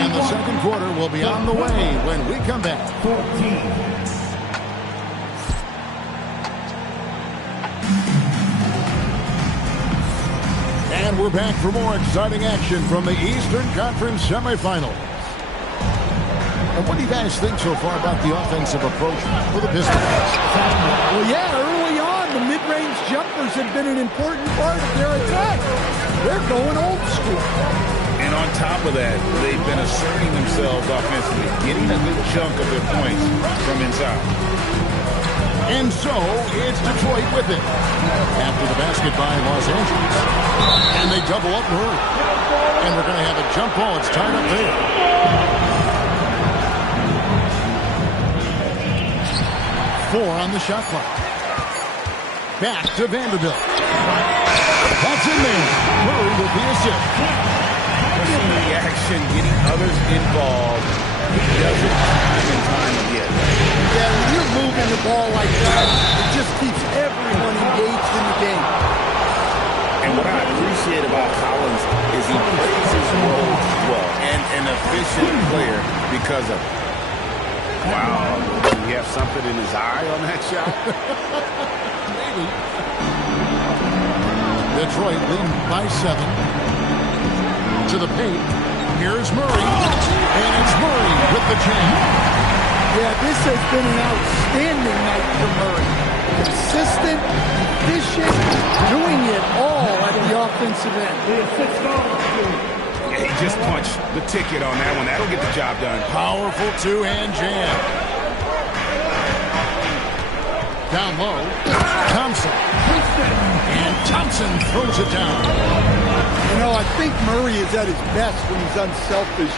And the second quarter will be on the way when we come back. 14. And we're back for more exciting action from the Eastern Conference semifinals. And what do you guys think so far about the offensive approach for the Pistons? Well, yeah, early on, the mid-range jumpers have been an important part of their attack. They're going old school. And on top of that, they've been asserting themselves offensively, getting a good chunk of their points from inside. And so, it's Detroit with it. After the basket by Los Angeles. And they double up Murray. And we're going to have a jump ball. It's tied up there. Four on the shot clock. Back to Vanderbilt. That's in there. Murray with the assist. Pushing the action, getting others involved. He does it time and time again. Yeah, when you're moving the ball like that, it just keeps everyone engaged in the game. And what I appreciate about Collins is he plays his role well and an efficient player because of it. Wow, do we have something in his eye on that shot? Maybe. Detroit leading by 7. To the paint. Here's Murray. And it's Murray with the jam. Yeah, this has been an outstanding night for Murray. Consistent, efficient, doing it all at the offensive end. Yeah, he just punched the ticket on that one. That'll get the job done. Powerful two-hand jam. Down low. Thompson. And Thompson throws it down. You know, I think Murray is at his best when he's unselfish,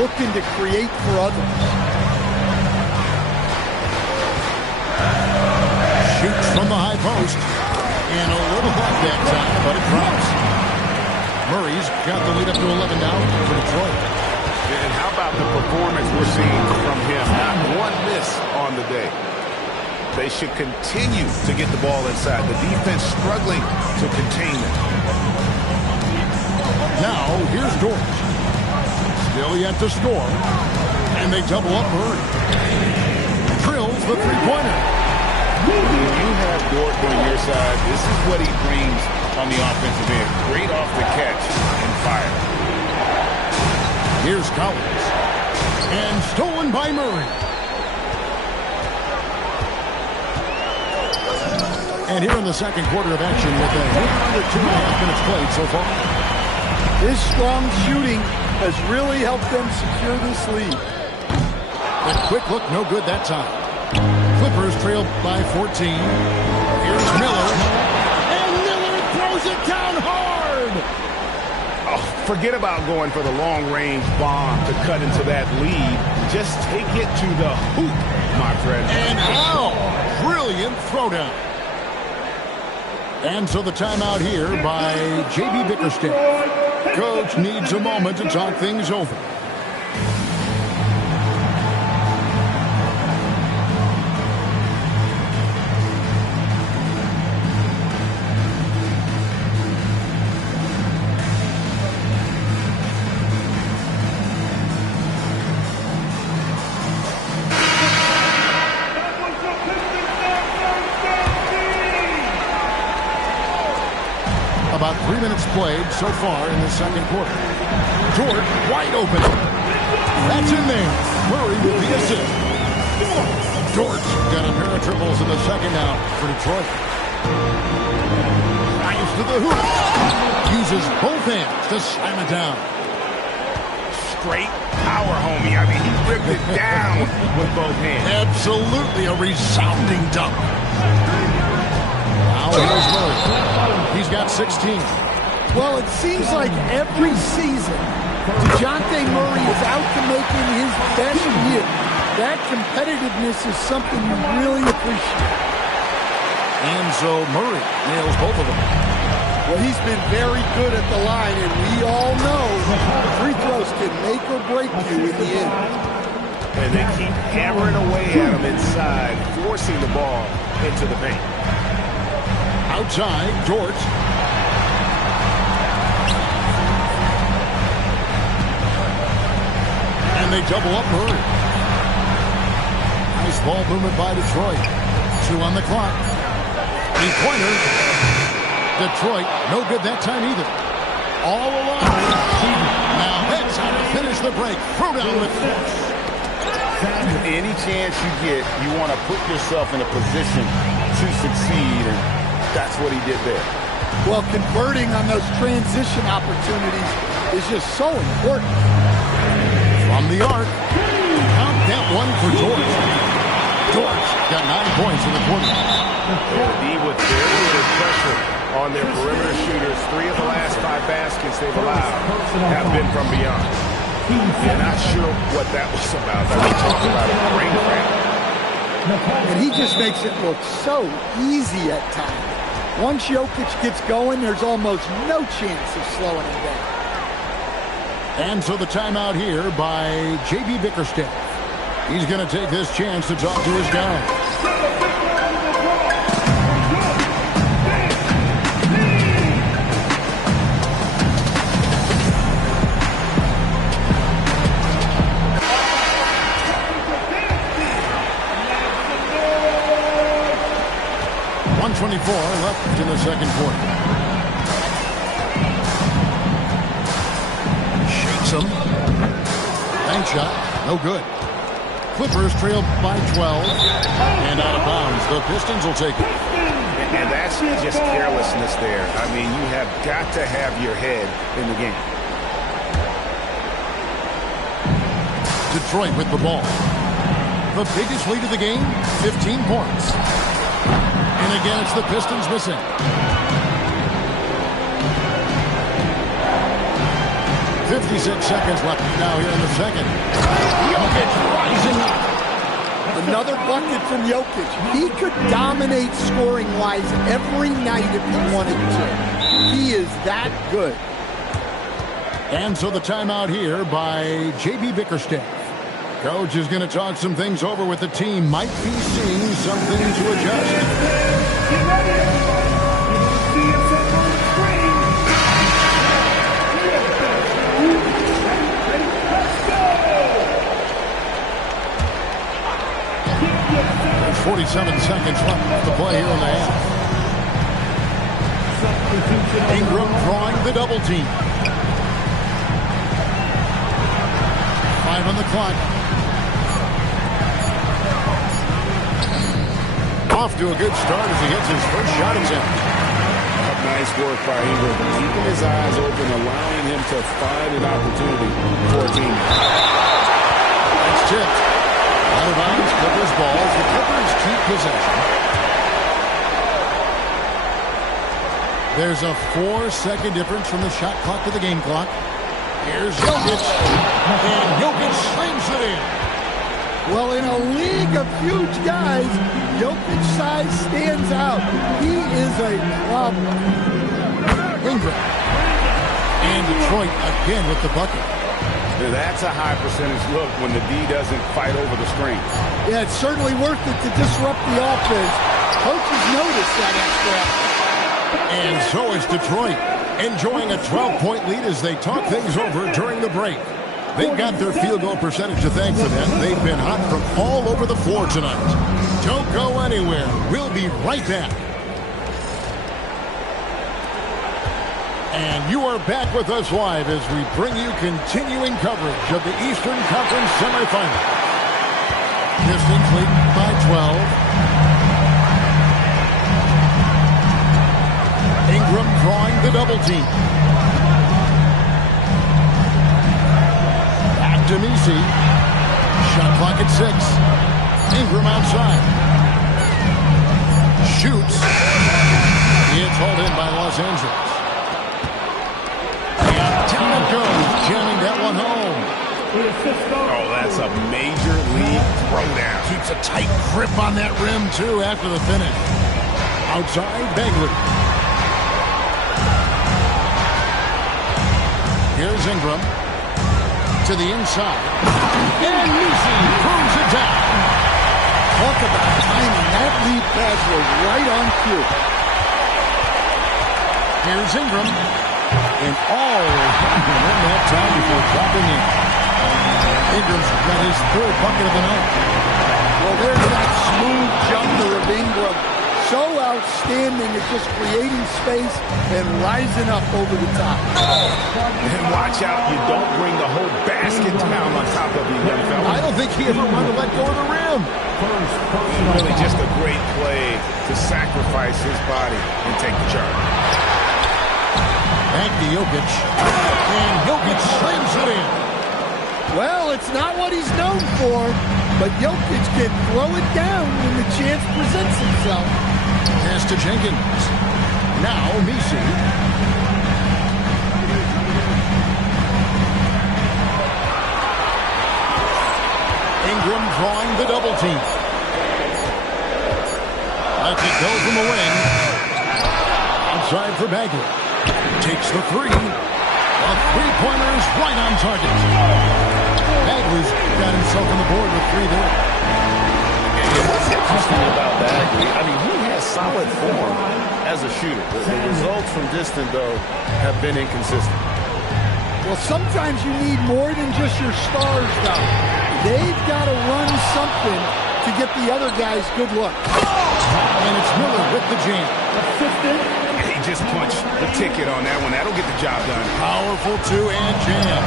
looking to create for others. Shoots from the high post. And a little luck that time, but it drops. Murray's got the lead up to 11 now for Detroit. And how about the performance we're seeing from him? Not one miss on the day. They should continue to get the ball inside. The defense struggling to contain it. Now, here's Dort. Still yet to score. And they double up Murray. Drills the three-pointer. When you have Dort on your side, this is what he brings on the offensive end. Great off the catch and fire. Here's Collins. And stolen by Murray. And here in the second quarter of action with under 2.5 minutes played so far. His strong shooting has really helped them secure this lead. The quick look, no good that time. Clippers trailed by 14. Here's Miller. And Miller throws it down hard. Oh, forget about going for the long-range bomb to cut into that lead. Just take it to the hoop, my friend. And how? Brilliant throwdown. And so the timeout here by J.B. Bickerstaff. Coach needs a moment to talk things over. About 3 minutes played so far in the second quarter. Dort wide open. That's in there. Murray with the assist. Dort's got a pair of triples in the second now for Detroit. Drives to the hoop. Uses both hands to slam it down. Straight power, homie. I mean, he ripped it down with both hands. Absolutely a resounding dunk. Now here's Murray. He's got 16. Well, it seems like every season, DeJounte Murray is out to making his best year. That competitiveness is something you really appreciate. And so Murray nails both of them. Well, he's been very good at the line, and we all know free throws can make or break you in the end. And they keep hammering away at him inside, forcing the ball into the paint. Outside, Dort. And they double up Murray. Nice ball movement by Detroit. 2 on the clock. 3-pointer. Detroit, no good that time either. All alone. Now that's how to finish the break. Throw down with force. Any chance you get, you want to put yourself in a position to succeed, and that's what he did there. Well, converting on those transition opportunities is just so important. From the arc, count that one for George. George got 9 points in the quarter. The D with very good pressure on their perimeter shooters. 3 of the last 5 baskets they've allowed have been from beyond. Yeah, not sure what that was about. We talked about a brain cramp. And he just makes it look so easy at times. Once Jokic gets going, there's almost no chance of slowing him down. And so the timeout here by J.B. Bickerstaff. He's going to take this chance to talk to his guys. 1:24 left in the second quarter. Shakes him. Bank shot. No good. Clippers trail by 12. And out of bounds. The Pistons will take it. And that's just carelessness there. I mean, you have got to have your head in the game. Detroit with the ball. The biggest lead of the game, 15 points. And again, it's the Pistons missing. .56 seconds left now here in the second. Jokic rising up. Another bucket from Jokic. He could dominate scoring-wise every night if he wanted to. He is that good. And so the timeout here by J.B. Bickerstaff. Coach is going to talk some things over with the team. Might be seeing something to adjust. Get ready, everybody. You see us up on the screen. There's 47 seconds left to play here in the half. Ingram drawing the double team. 5 on the clock. Off to a good start as he hits his first shot attempt. Nice work by Ingram. Keeping his eyes open, allowing him to find an opportunity for a team. That's tipped. Out of bounds, Clippers ball. The Clippers keep possession. There's a 4-second difference from the shot clock to the game clock. Here's Jokic. And Jokic slings it in. Well, in a league of huge guys, Jokic's size stands out. He is a problem. Ingram. And Detroit again with the bucket. That's a high percentage look when the D doesn't fight over the screen. Yeah, it's certainly worth it to disrupt the offense. Coaches notice that extra. And so is Detroit, enjoying a 12-point lead as they talk things over during the break. They've got their field goal percentage to thank for that. They've been hot from all over the floor tonight. Don't go anywhere. We'll be right back. And you are back with us live as we bring you continuing coverage of the Eastern Conference semifinal. Pistons lead by 12. Ingram drawing the double team. Back to Messi. Shot clock at 6. Ingram outside. Shoots. It's hauled in by Los Angeles. Down it goes, jamming that one home. Oh, that's a major league throwdown. Keeps a tight grip on that rim, too, after the finish. Outside, Bagley. Here's Ingram. To the inside. And Messi throws it down. Talk about timing. That lead pass was right on cue. Here's Ingram. And always in that time before dropping in. Ingram's got his 3rd bucket of the night. Well, there's that smooth jumper of Ingram. So outstanding at just creating space and rising up over the top. And watch out, you don't bring the whole basket down on top of you, young fella. I don't think he ever wanted to let go of the rim. Really just a great play to sacrifice his body and take the charge. Back to Jokic. And Jokic slams it in. Well, it's not what he's known for, but Jokic can throw it down when the chance presents itself. Pass to Jenkins. Now Messi. Ingram drawing the double team. Lets it go from the wing. Outside for Bagley. Takes the three. A three-pointer is right on target. Bagley's got himself on the board with three there. What's interesting about Bagley, I mean, he has solid form as a shooter. The results from distant, though, have been inconsistent. Well, sometimes you need more than just your stars, though. They've got to run something to get the other guys good look. And it's Miller with the jam. He just punched the ticket on that one. That'll get the job done. Powerful two-hand jam.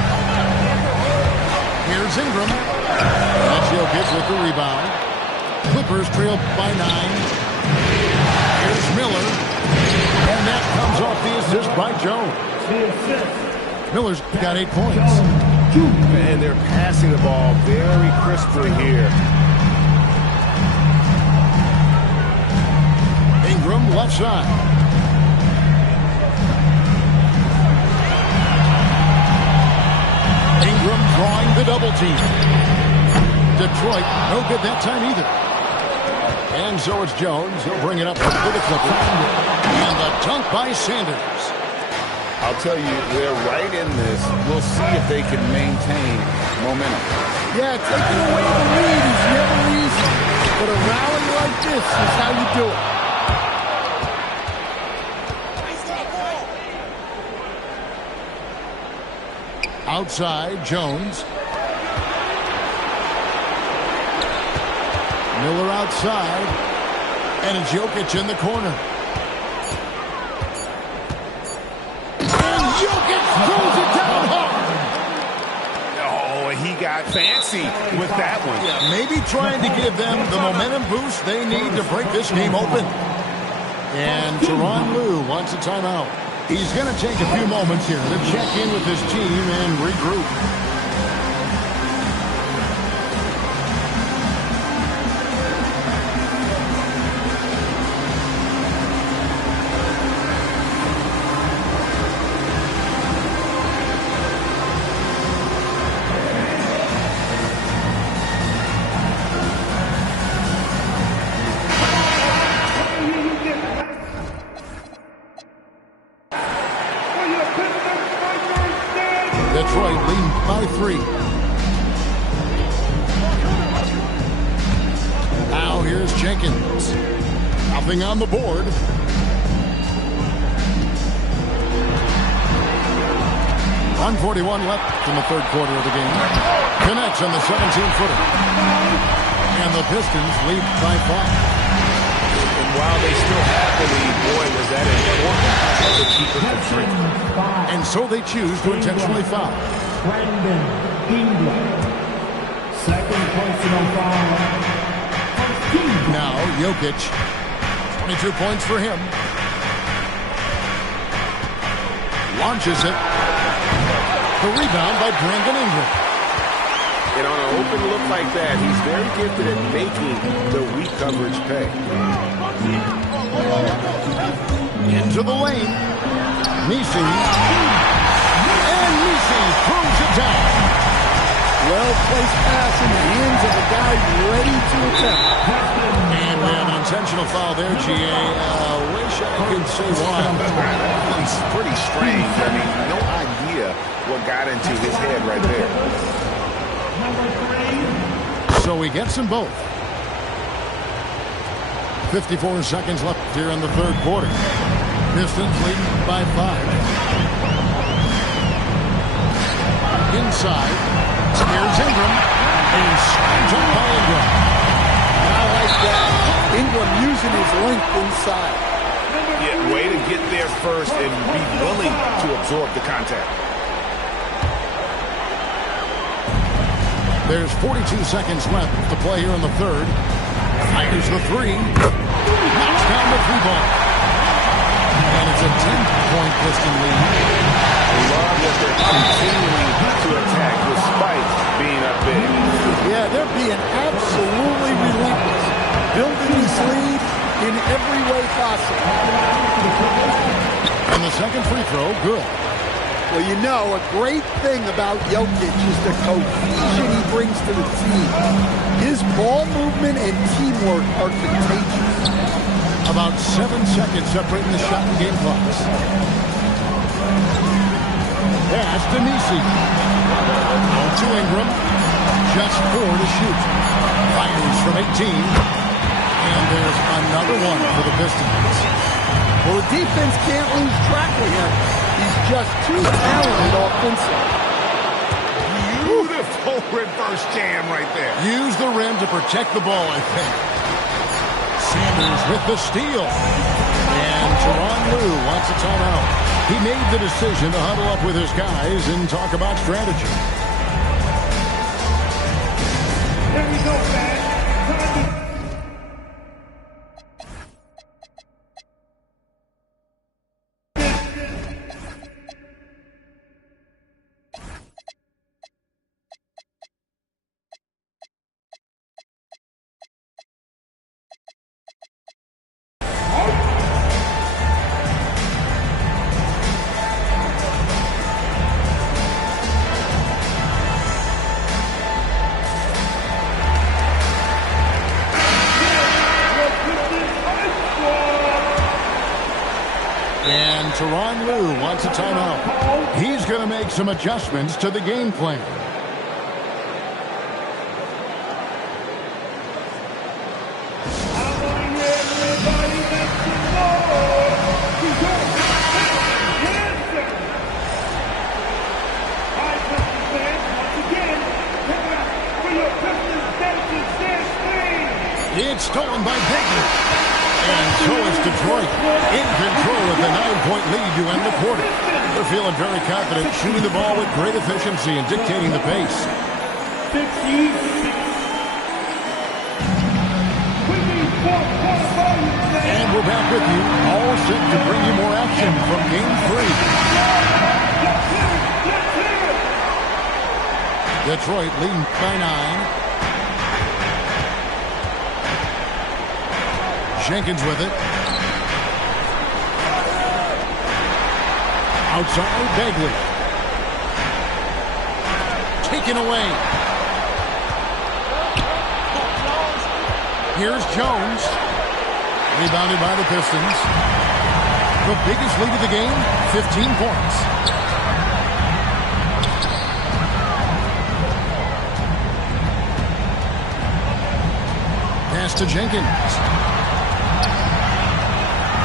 Here's Ingram. That's Jokic with the rebound. Clippers trail by 9. Here's Miller. And that comes off the assist by Jones. Miller's got 8 points. And they're passing the ball very crisply here. Ingram left side. Ingram drawing the double team. Detroit, no good that time either. And so it's Jones. He'll bring it up for the Clippers. And the dunk by Sanders. I'll tell you, they're right in this. We'll see if they can maintain momentum. Yeah, taking away the lead is never easy. But a rally like this is how you do it. Outside, Jones. Miller outside. And it's Jokic in the corner. And Jokic throws it down hard. Oh, he got fancy with that one. Yeah, maybe trying to give them the momentum boost they need to break this game open. And Tyronn Lue wants a timeout. He's going to take a few moments here to check in with his team and regroup. Detroit leading by 3. Now here's Jenkins. Nothing on the board. .141 left in the third quarter of the game. Connects on the 17-footer. And the Pistons lead by 5. And while they still have the lead, boy, was that important to keep it from shrinking. And so they choose to intentionally foul. Brandon Ingram. Second personal foul. Now Jokic. 22 points for him. Launches it. The rebound by Brandon Ingram. And on an open look like that, he's very gifted at making the weak coverage pay. Into the lane. Messi. And Messi throws it down. Well-placed pass in the hands of a guy ready to attempt. And we have an intentional foul there, GA. Wish I could say why. It's pretty strange. I mean, no idea what got into his head right there. So he gets them both. 54 seconds left here in the third quarter. Pistons leading by 5. Inside. Here's Ingram. And slammed up by Ingram. I like that. Ingram using his length inside. Yeah, way to get there first and be willing to absorb the contact. There's 42 seconds left to play here in the third. Fires the 3. Knocks down the 3 ball. And it's a 10-point Piston lead. love that they're continuing to attack despite being up big. Yeah, they're being absolutely relentless, building this lead in every way possible. And the second free throw, good. Well, you know, a great thing about Jokic is the cohesion he brings to the team. His ball movement and teamwork are contagious. About 7 seconds separating the shot and game clocks. Pass to Nisi. Out to Ingram. Just 4 to shoot. Fires from 18. And there's another one for the Pistons. Well, the defense can't lose track of him. He's just too talented offensively. Beautiful reverse jam right there. Use the rim to protect the ball, I think. Sanders with the steal. And Tyronn Lue wants a timeout. He made the decision to huddle up with his guys and talk about strategy. There we go, man. And Tyronn Lue wants a timeout. He's going to make some adjustments to the game plan. It's stolen by Baker. And so is Detroit. In control of the 9-point lead to end the quarter. They're feeling very confident, shooting the ball with great efficiency and dictating the pace. And we're back with you, all set to bring you more action from Game 3. Detroit leading by 9. Jenkins with it. Outside, Bagley. Taken away. Here's Jones. Rebounded by the Pistons. The biggest lead of the game, 15 points. Pass to Jenkins.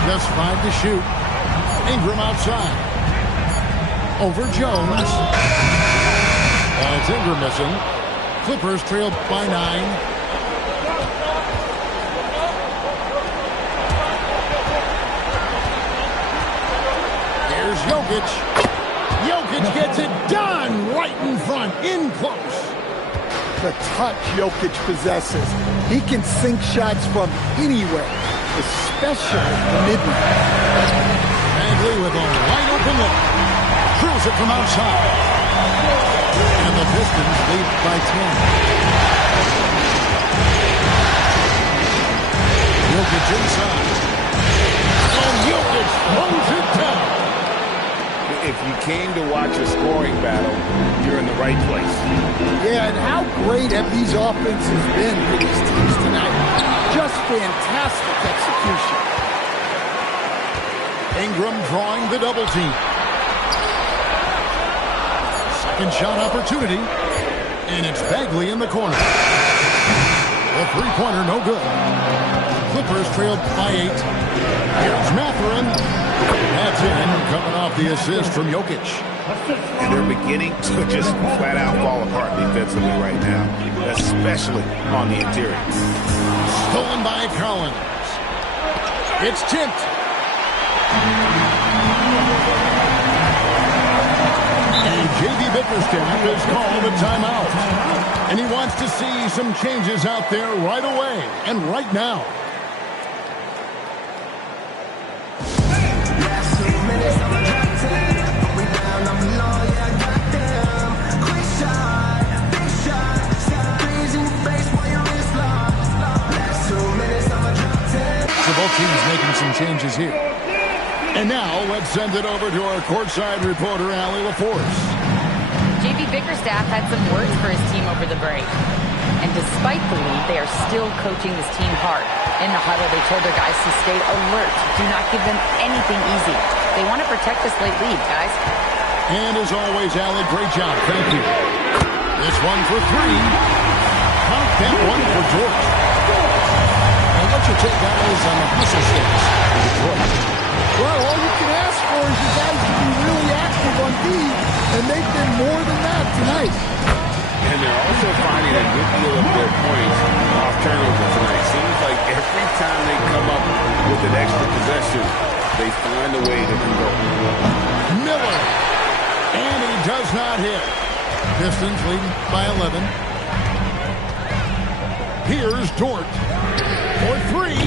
Just 5 to shoot. Ingram outside. Over Jones. It's Ingram missing. Clippers trailed by 9. Here's Jokic. Jokic gets it done right in front, in close. The touch Jokic possesses. He can sink shots from anywhere, especially the mid-range. Bagley with a wide open look. Drills it from outside. And the Pistons lead by 10. Jokic inside. And Jokic throws it down. If you came to watch a scoring battle, you're in the right place. Yeah, and how great have these offenses been for these teams tonight? Just fantastic execution. Ingram drawing the double team. Second shot opportunity. And it's Bagley in the corner. The three-pointer no good. Clippers trailed by 8. Here's Mathurin. That's in, coming off the assist from Jokic. And they're beginning to just flat out fall apart defensively right now, especially on the interior. Stolen by Collins. It's tipped. And J.B. Bickerstaff has called a timeout. And he wants to see some changes out there right away and right now. And now let's send it over to our courtside reporter, Allie LaForce. JB Bickerstaff had some words for his team over the break. And despite the lead, they are still coaching this team hard. In the huddle, they told their guys to stay alert. Do not give them anything easy. They want to protect this late lead, guys. And as always, Allie, great job. Thank you. This one for three. Count that one for George. And what's your take, guys, on the hustle sticks for Detroit? Well, all you can ask for is you guys to be really active on D, and they've been more than that tonight. And they're also finding a good deal of their points off turnover tonight. Seems like every time they come up with an extra possession, they find a way to convert. Miller. And he does not hit. Pistons leading by 11. Here's Dort. For three.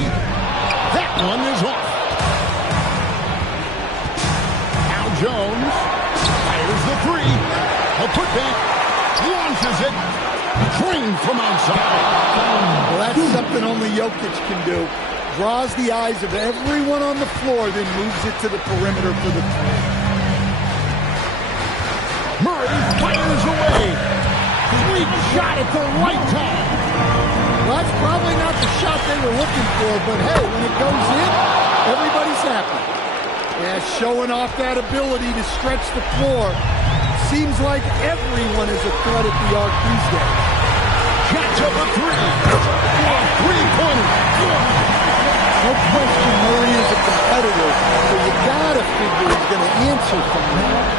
That one is off. Al Jones fires the three. A putback. Launches it. Trained from outside. Well, that's something only Jokic can do. Draws the eyes of everyone on the floor, then moves it to the perimeter for the three. Murray fires away. Sweet shot at the right time. Well, that's probably not the shot they were looking for, but hey, when it goes in, everybody's happy. Yeah, showing off that ability to stretch the floor. Seems like everyone is a threat at the arc these days. Catch up a three. Three-pointer. No question Murray is a competitor, but you gotta figure he's gonna answer from that.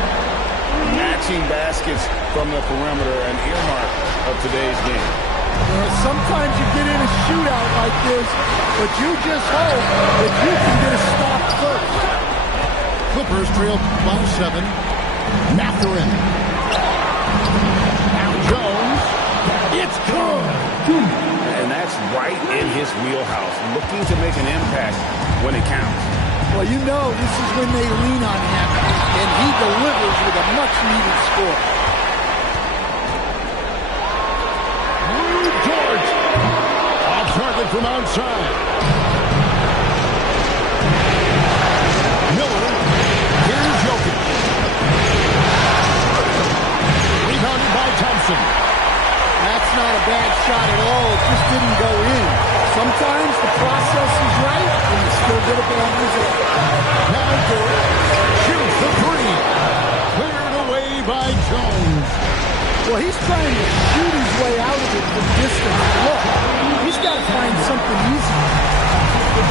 Matching baskets from the perimeter, an earmark of today's game. Sometimes you get in a shootout like this, but you just hope that you can get a stop first. Clippers trail by 7. Mathurin. Al Jones. It's good. And that's right in his wheelhouse, looking to make an impact when it counts. Well, you know this is when they lean on him, and he delivers with a much-needed score. Lou George. Off target from outside. Miller. Here's Jokic. Rebounded by Thompson. That's not a bad shot at all. It just didn't go in. Sometimes the process is right, and you still get a bad result. Now Dort shoots the three. Cleared away by Jones. Well, he's trying to shoot his way out of it from distance. Look, he's got to find something easy.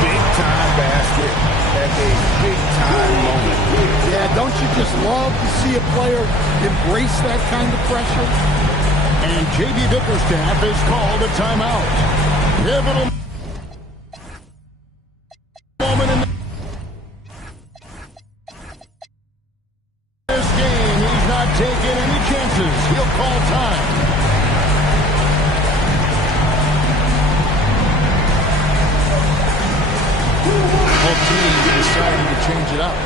Big-time basket at a big-time moment. Yeah, don't you just love to see a player embrace that kind of pressure? And JB Bickerstaff has called a timeout. Pivotal moment in this game. He's not taking any chances. He'll call time. Both teams deciding to change it up.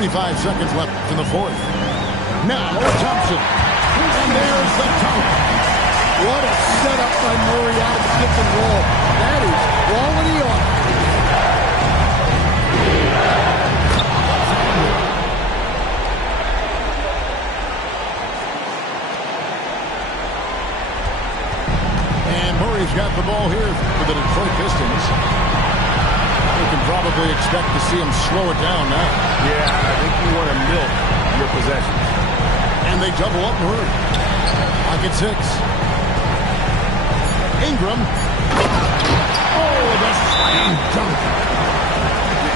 .35 seconds left in the fourth. Now Thompson. And there's the count. What a setup by Murray out of the pick and roll. That is quality offense. And Murray's got the ball here for the Detroit Pistons. You can probably expect to see him slow it down now. Yeah, I think you want to milk your possessions. And they double up Murray. Pocket 6. Ingram. Oh, the slam dunk.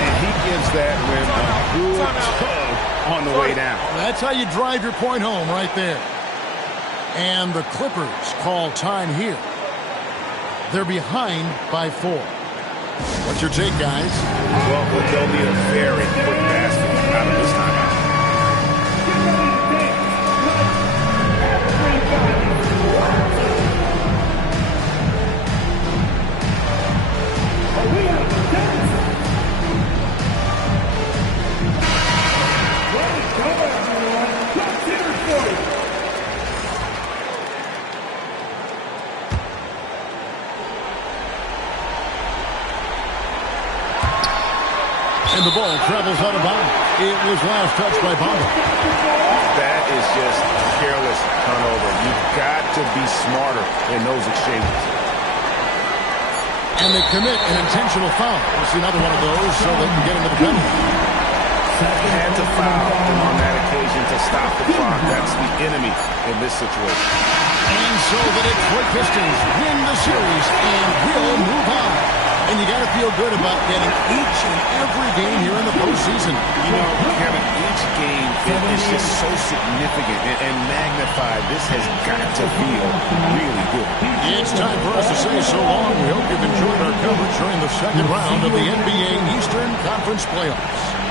And he gives that with a good tug on the way down. That's how you drive your point home right there. And the Clippers call time here. They're behind by 4. What's your take, guys? Well, they'll need a very quick basket out of this timeout. And the ball travels out of bounds. It was last touched by Bamba. That is just careless turnover. You've got to be smarter in those exchanges. And they commit an intentional foul. We'll see another one of those so they can get into the penalty. Had to foul, and on that occasion to stop the clock. That's the enemy in this situation. And so the Detroit Pistons win the series and will move on. And you got to feel good about getting each and every game here in the postseason. You know, Kevin, each game is just so significant and magnified. This has got to feel really good. It's time for us to say so long. We hope you've enjoyed our coverage during the second round of the NBA Eastern Conference Playoffs.